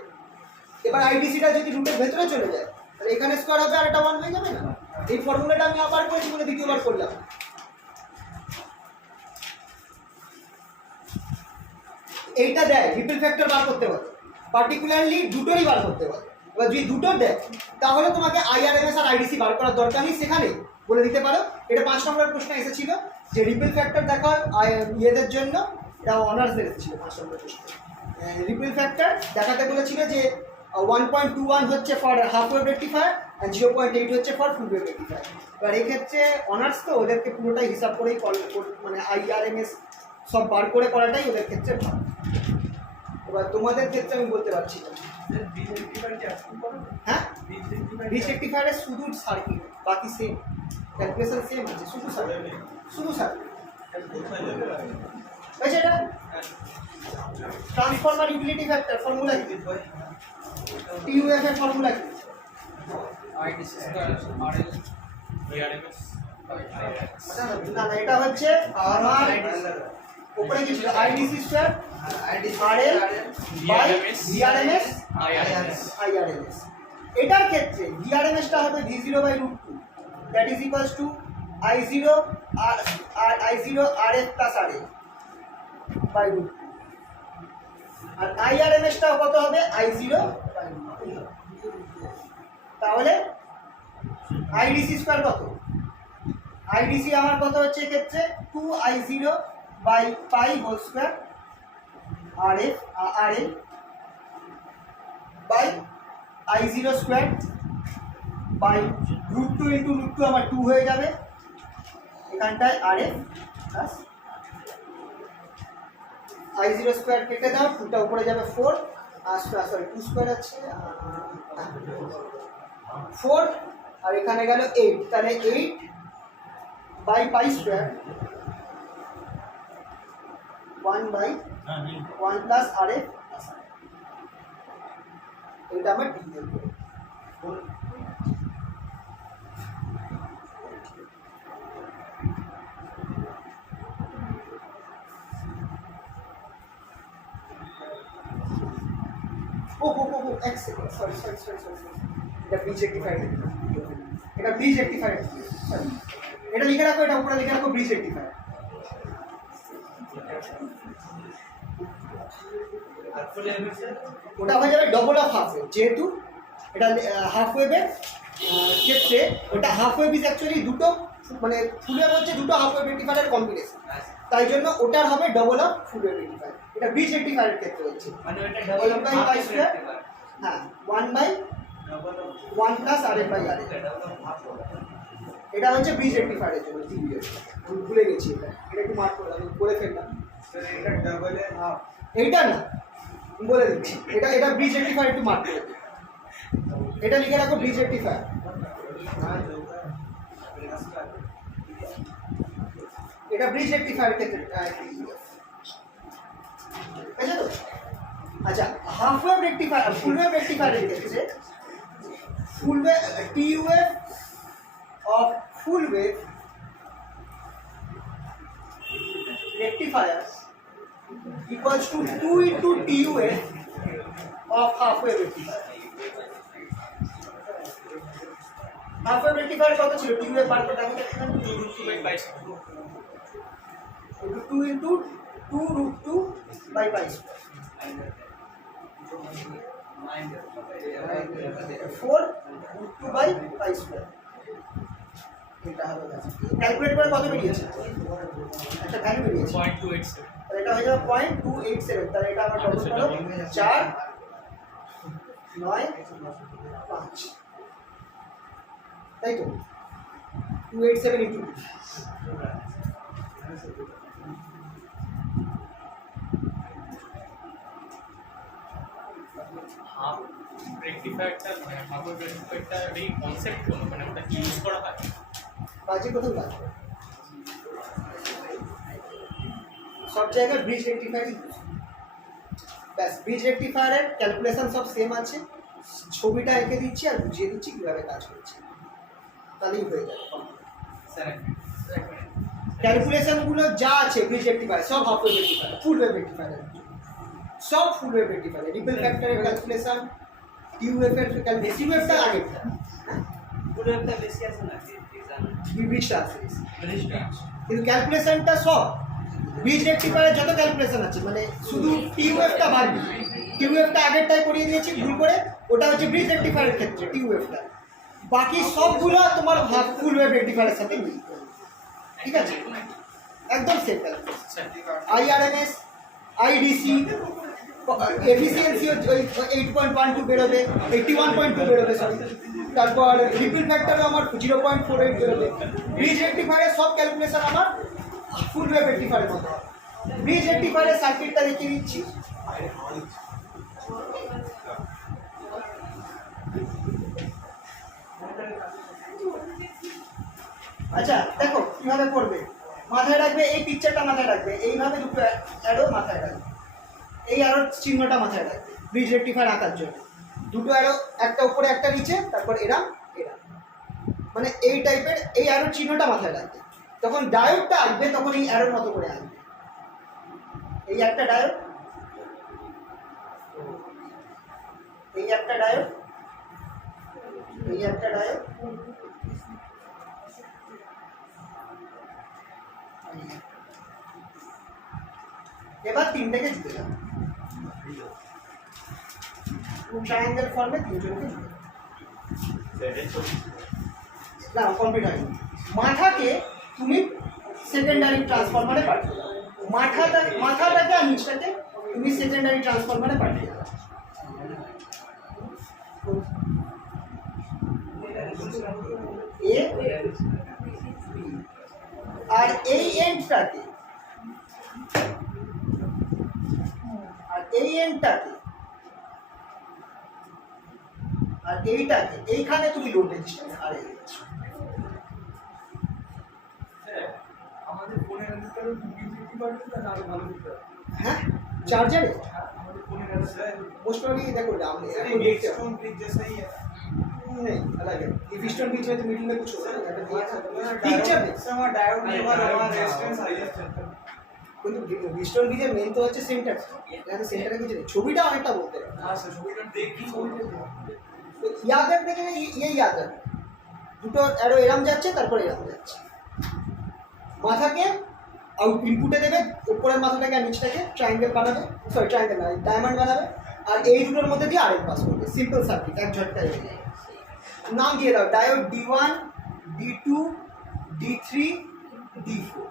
এবার IDCটা যদি রুটের ভেতরে চলে যায় তাহলে এখানে স্কয়ার হবে আর এটা 1 হয়ে যাবে না? এই ফর্মুলাটা আমি আবার করেছি বলে দ্বিতীয়বার করলাম। এইটা দেয় রিপেল ফ্যাক্টর বার করতে পারে, পার্টিকুলারলি দুটোরই বার করতে পারে। এবার যদি দুটো দেয় তাহলে তোমাকে IRMS আর IDC বার করার দরকার নেই, সেখানে বলে দিতে পারো। এটা 5 নম্বরের প্রশ্ন এসেছিল যে রিপেল ফ্যাক্টর দেখার ইয়েদের জন্য, এটা অনার্সদের এসেছিল 5 নম্বরের প্রশ্ন। রিপেল ফ্যাক্টর দেখাতে বলেছিল যে 1.21 হচ্ছে ফর হাফ ওয়েভ রেকটিফায়ার আর 0.8 হচ্ছে ফর ফুল ওয়েভ রেকটিফায়ার। এবার এক্ষেত্রে অনার্স তো ওদেরকে পুরোটাই হিসাব করেই মানে IRMS সব বার করে করাটাই ওদের ক্ষেত্রে ভালো। এবার তোমাদের ক্ষেত্রে আমি বলতে পারছি না। হ্যাঁ, ব্রিজ রেকটিফায়ারের শুধু সার্কিট, বাকি সেম ক্যালকুলেশন সেম আছে, শুধু সার্কিট হয়েছে। এটা ট্রান্সফরমার ইউটিলিটি ফ্যাক্টর ফর্মুলা কি? TUF এর ফর্মুলা কি? IDC square RL VRMS না, এটা হচ্ছে আমার উপরে কি ছিল? IDC square RL by VRMS IRMS। এটার ক্ষেত্রে VRMS টা হবে V0 by √2, that is equals to I0 RF plus RL by √2, আর IRMS টা কত হবে? I0 by √2। তাহলে IDC স্কয়ার কত? IDC আমার কত হচ্ছে এক্ষেত্রে? 2I0 by pi whole square RL by I0 square by √2 into √2 আমার 2 হয়ে যাবে, এখানটায় RF প্লাস I0 স্কোয়ার কেটে দাও, 2টা উপরে যাবে 4, আর সরি 2 স্কোয়ার আছে 4, আর এখানে গেল 8, তাহলে 8 by pi square 1 by 1 plus RF, এটা আমার ডি বের করব। ও এক সেকেন্ড, সরি এটা ব্রিজ রেক্টিফায়ার, এটা ব্রিজ রেক্টিফায়ার, সরি এটা লিখে রাখো, এটা উপরে লিখে রাখো ব্রিজ রেক্টিফায়ার। ওটা হয়ে যাবে ডবল অফ হাফ ওয়েভ, যেহেতু এটা হাফ ওয়েভের ক্ষেত্রে ওটা হাফ ওয়েভ ইজ অ্যাকচুয়ালি দুটো, মানে ফুল ওয়েভ হচ্ছে দুটো হাফ ওয়েভ রেক্টিফায়ারের কম্বিনেশন, তাই জন্য ওটার হবে double of full wave rectifier. এটা ব্রিজ রেক্টিফায়ারের ক্ষেত্রে হচ্ছে মানে ওটা double of by pi square, হ্যাঁ 1 by 1 plus RF by RF, এটা হচ্ছে ব্রিজ রেক্টিফায়ারের জন্য। জিবিএ ভুলে গেছি, এটা একটু মার্ক করে আমি বলে ফেললাম। सर এটা ডাবল এ হাফ, এইটা না বলে দিচ্ছি, এটা ব্রিজ রেক্টিফায়ার, একটু মার্ক করে দিই, এটা লিখে রাখো ব্রিজ রেক্টিফায়ার। এটা ব্রিজ রেক্টিফায়ার ক্ষেত্রে বুঝছো তো? আচ্ছা, half wave rectifier, full wave রেক্টিফায়ারের ক্ষেত্রে full wave T wave of full wave rectifiers equals to 2 into tu wave of half wave rectifier. Half wave rectifier কত ছিল? tu wave বার করে দেখো, 2 by pi square. 2 into 2 root 2 by pi square, 4 root 2 by pi square। এটা হবে ক্যালকুলেট করে কত বেরিয়েছে? একটা ভ্যালু বেরিয়েছে 0.287. তাহলে এটা হয়ে যাবে 0.287, তাহলে এটা আমার ডবল হলো 4 9 5, তাই তো 287 ইনটু হাফ রেক্টিফায়ারটা মানে হাফ রেক্টিফায়ারটা এই কনসেপ্ট কোন মানে ওটা ইউজ করা হয় বাজে কোথাও না, সব জায়গায় ব্রিজ রেক্টিফায়ার, ব্যাস ব্রিজ রেক্টিফায়ারের ক্যালকুলেশন সব সেম আছে, ছবিটা এঁকে দিচ্ছি আর বুঝিয়ে দিচ্ছি কীভাবে কাজ করছে, তাহলেই হয়ে যাবে। স্যার ক্যালকুলেশনগুলো যা আছে ব্রিজ রেক্টিফায়ার সব half wave rectifier, full wave rectifier, সব ফুল ওয়েভ রেক্টিফায়ার, রিপল ফ্যাক্টরের ক্যালকুলেশন, টিউ ওয়েভের বেশি ওয়েভটা আগে, পুরো একটা বেশি আছে না ব্রিজটা আছে, ব্রিজটা কিন্তু ক্যালকুলেশনটা সব ব্রিজ রেক্টিফায়ারের যত ক্যালকুলেশন আছে, মানে শুধু টিউ ওয়েভটা বাদ দিয়ে, টিউ ওয়েভটা আগেরটাই করিয়ে দিয়েছি ভুল করে, ওটা হচ্ছে ব্রিজ রেক্টিফায়ারের ক্ষেত্রে টিউ ওয়েভটা, বাকি সবগুলো তোমার ফুল ওয়েভ রেক্টিফায়ারের সাথে মিল, ঠিক আছে? একদম same calculation, IRMS, IDC, efficiency 8.12 বেরোবে, 81.2 বেরোবে, সরি, তারপর রিপিল ফ্যাক্টরও আমার 0.48 বেরোবে। ব্রিজ রেক্টিফায়ারের সব ক্যালকুলেশন আমার ফুল ওয়েভ রেক্টিফায়ারের মতো হবে। ব্রিজ রেক্টিফায়ারের সার্কিটটা দেখিয়ে দিচ্ছি। আচ্ছা দেখো কিভাবে করবে, মাথায় রাখবে, এই পিকচারটা মাথায় রাখবে, এইভাবে দুটো অ্যারো মাথায় রাখবে, এই অ্যারোর চিহ্নটা মাথায় রাখবে ব্রিজ রেক্টিফায়ার আঁকার জন্য, দুটো অ্যারো, একটা উপরে একটা নিচে, তারপর এরা এরা, মানে এই টাইপের এই অ্যারোর চিহ্নটা মাথায় রাখবে। যখন ডায়োডটা আসবে তখন এই অ্যারোর মতো করে আসবে, এই একটা ডায়োড, এই একটা ডায়োড, এই একটা ডায়োড, এবার তিনটাকে জিতে যাবে, ট্রায়াঙ্গেল ফর্মে তিনজনকে জিতে না কমপ্লিট হয়নি। মাথাকে তুমি সেকেন্ডারি ট্রান্সফরমারে পাঠিয়ে দাও, মাথাটাকে আর নিচটাকে তুমি সেকেন্ডারি ট্রান্সফরমারে পাঠিয়ে দাও। এ আর এই এন্ডটাকে আর এই এনটাকে আর এইটাকে এইখানে তুমি লোড রেজিস্ট্যান্স আর এই দিচ্ছ। আমাদের ফোনের অ্যান্সার বিজেপি পারবে না আরো ভালো দিতে হবে। হ্যাঁ চার্জারে আমাদের ফোনের অ্যান্সার मोस्ट प्रॉब्ली देखो हम अरे गेट स्टोन ब्रिज जैसा ही है नहीं अलग है ये पिस्टन बीच में तो मिडिल में कुछ होता है ना पिक्चर पिक्चर में में डायोड नंबर और रेजिस्टेंस आ जाता है কিন্তু পিস্টন বিজের মেইন তো হচ্ছে সেন্টার এখানে সেন্টারে কিছু নেই ছবিটা অনেকটা বলতে হবে हां सर ছবিটা দেখি ছবিটা তো याद रखने के लिए ये याद रखना দুটো অ্যারো এরম যাচ্ছে তারপর এরম যাচ্ছে মাথাকে আউট ইনপুটে দেবে উপরের মাথাটাকে আর নিচটাকে ট্রায়াঙ্গেল বানাবে সরি ট্রায়াঙ্গেল না ডায়মন্ড বানাবে আর এই দুটোর মধ্যে দিয়ে আরএল পাস করবে সিম্পল সার্কিট এক ঝটকায় হয়ে যায় নাম দিয়ে দাও diode D1 D2 D3 D4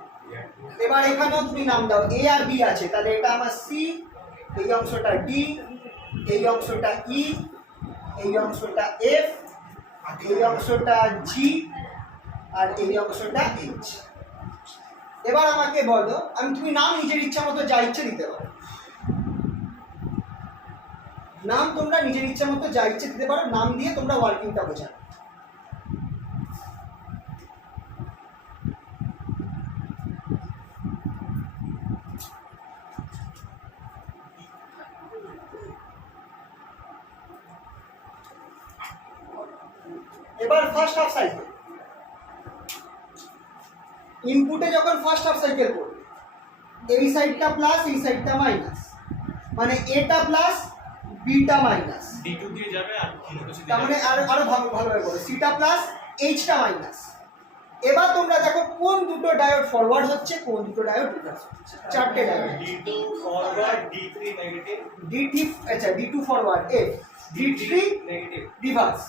এবার এখানেও তুমি নাম দাও এ আর বি আছে তাহলে এটা আমার সি এই অংশটা ডি এই অংশটা ই এই অংশটা এফ এই অংশটা জি আর এই অংশটা এইচ এবার আমাকে বলো তুমি নাম নিজের ইচ্ছা মতো যা ইচ্ছে দিতে পারো নাম তোমরা নিজের ইচ্ছা মতো যা ইচ্ছে দিতে পারো নাম দিয়ে তোমরা ওয়ার্কিংটা বোঝাও এবার ফার্স্ট হাফ সাইকেল ইনপুটে যখন ফার্স্ট হাফ সাইকেল করবে এই সাইডটা প্লাস এই সাইডটা মাইনাস মানে এটা প্লাস বিটা মাইনাস D2 দিয়ে যাবে আর কিছু তার মানে আরো ভালোভাবে বলো সিটা প্লাস এইচটা মাইনাস এবার তোমরা দেখো কোন দুটো ডায়োড ফরওয়ার্ড হচ্ছে কোন দুটো ডায়োড রিভার্স হচ্ছে চারটে diode D2 forward D3 negative D3 আচ্ছা D2 forward F D3 negative reverse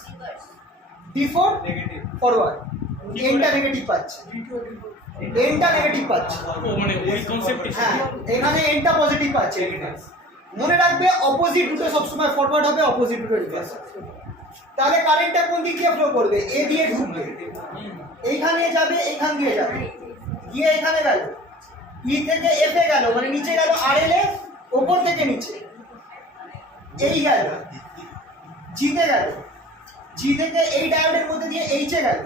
D4 negative forward এনটা নেগেটিভ পাচ্ছে এনটা নেগেটিভ পাচ্ছে ও মানে ওই কনসেপ্টই হ্যাঁ এখানে এনটা পজিটিভ পাচ্ছে মনে রাখবে অপোজিট দুটো সবসময় ফরওয়ার্ড হবে অপোজিট দুটো রিভার্স হবে তাহলে কারেন্টটা কোন দিক দিয়ে ফ্লো করবে এ দিয়ে ঢুকবে এইখানে যাবে এইখান দিয়ে যাবে গিয়ে এখানে গেল ই থেকে এফ এ গেল মানে নিচে গেল আর এল এ ওপর থেকে নিচে এই গেল জিতে গেল জি থেকে এই ডায়োডের মধ্যে দিয়ে এইচ এ গেল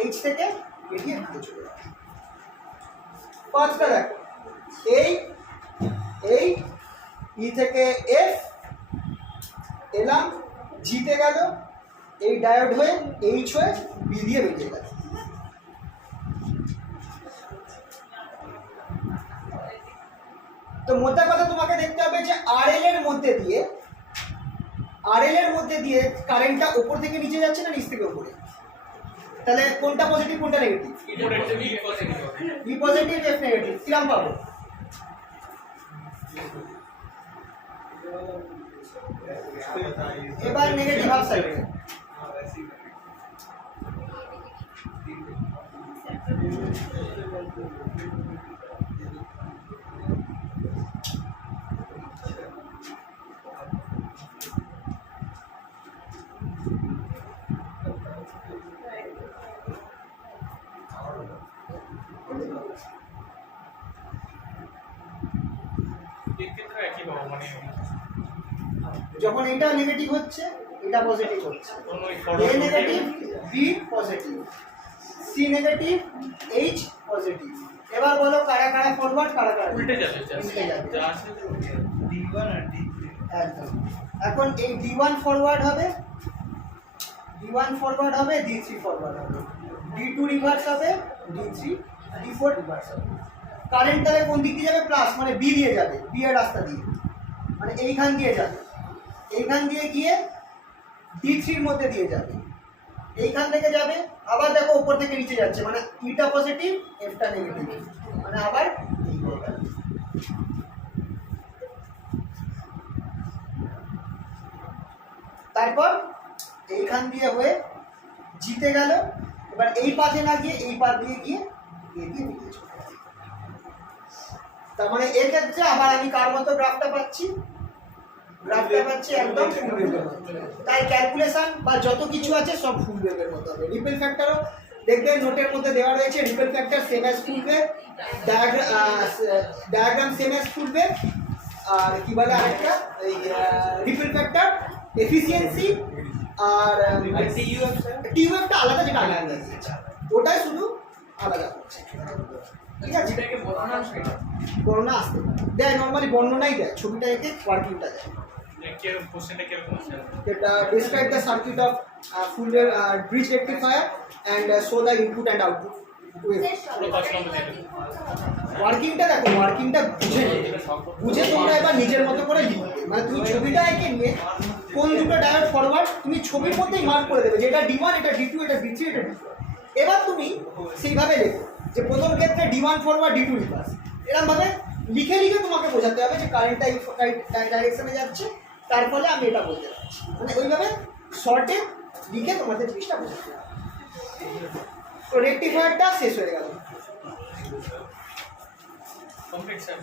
এইচ থেকে বেরিয়ে ঢুকে চলে গেল পাঁচটা দেখো এই ই থেকে এফ এলাম জিতে গেল এই ডায়োড হয়ে এইচ হয়ে বি দিয়ে বেরিয়ে গেল তো মোটা কথা তোমাকে দেখতে হবে যে আরএল এর মধ্যে দিয়ে কারেন্টটা উপর থেকে নিচে যাচ্ছে না নিচ থেকে উপরে তাহলে কোনটা পজিটিভ কোনটা নেগেটিভ ইম্পোর্টেন্ট বি পজিটিভ হবে বি পজিটিভ এফ নেগেটিভ কিরম পাবো এবার নেগেটিভ হাফ সাইড এর ক্ষেত্রে একই পাবো মানে যখন এটা নেগেটিভ হচ্ছে এটা পজিটিভ হচ্ছে কোনো ওই A forward negative B positive C negative H positive এবার বলো কারা কারা ফরওয়ার্ড কারা কারা উল্টে যাবে উল্টে যাবে যা আছে D1 আর D3 একদম এখন এই D1 ফরওয়ার্ড হবে D1 ফরওয়ার্ড হবে D3 ফরওয়ার্ড হবে D2 রিভার্স হবে D3 D4 রিভার্স হবে কারেন্ট তাহলে কোন দিক দিয়ে যাবে প্লাস মানে বি দিয়ে যাবে বি এর রাস্তা দিয়ে মানে এইখান দিয়ে যাবে এইখান দিয়ে গিয়ে D3 এর মধ্যে দিয়ে যাবে এইখান থেকে যাবে আবার দেখো উপর থেকে নিচে যাচ্ছে মানে ইটা পজিটিভ এফটা নেগেটিভ মানে আবার এই হয়ে গেল তারপর এইখান দিয়ে হয়ে জিতে গেল এবার এই পাশে না গিয়ে এই পাশ দিয়ে গিয়ে এ দিয়ে বেরিয়ে চলে গেল। তার মানে এক্ষেত্রে আবার আমি কার মতো গ্রাফটা পাচ্ছি একদম ফুল ওয়েভের মতো তাই ক্যালকুলেশন বা যত কিছু আছে সব ফুল ওয়েভের মতো হবে রিপেল ফ্যাক্টরও দেখবে নোটের মধ্যে দেওয়া রয়েছে ripple factor same as full wave diagram same as full wave আর কি বলে আরেকটা এই রিফিল ফ্যাক্টর, এফিসিয়েন্সি আর টিউবটা আলাদা, যেটা আলাদা ওটাই শুধু আলাদা হচ্ছে। ঠিক আছে, এটাকে বর্ণনা সেটা বর্ণনা আসতে দেয়, নর্মালি বর্ণনাই দেয়, ছবিটা এঁকে ওয়ার্কিংটা দেয়। কিরকম কোশ্চেনটা কিরকম আছে এটা describe the circuit of full wave bridge rectifier and show the input and output wave. পুরো 10 নম্বর দিয়ে দেবো। ওয়ার্কিংটা দেখো, ওয়ার্কিংটা বুঝে তোমরা এবার নিজের মতো করে লিখবে। মানে তুমি ছবিটা এঁকে নিয়ে কোন দুটো ডায়োড ফরওয়ার্ড তুমি ছবির মধ্যেই মার্ক করে দেবে যে এটা D1, এটা D2, এটা D3, এটা D4। এবার তুমি সেইভাবে লেখো যে প্রথম ক্ষেত্রে D1 ফরওয়ার্ড, D2 রিভার্স, এরকম ভাবে লিখে লিখে তোমাকে বোঝাতে হবে যে কারেন্টটা এই ডাইরেকশনে যাচ্ছে, তার ফলে আমি এটা বলতে পারছি। মানে ওইভাবে শর্টে লিখে তোমাদের জিনিসটা বোঝাতে হবে। তো রেক্টিফায়ারটা শেষ হয়ে গেল। Complete sir.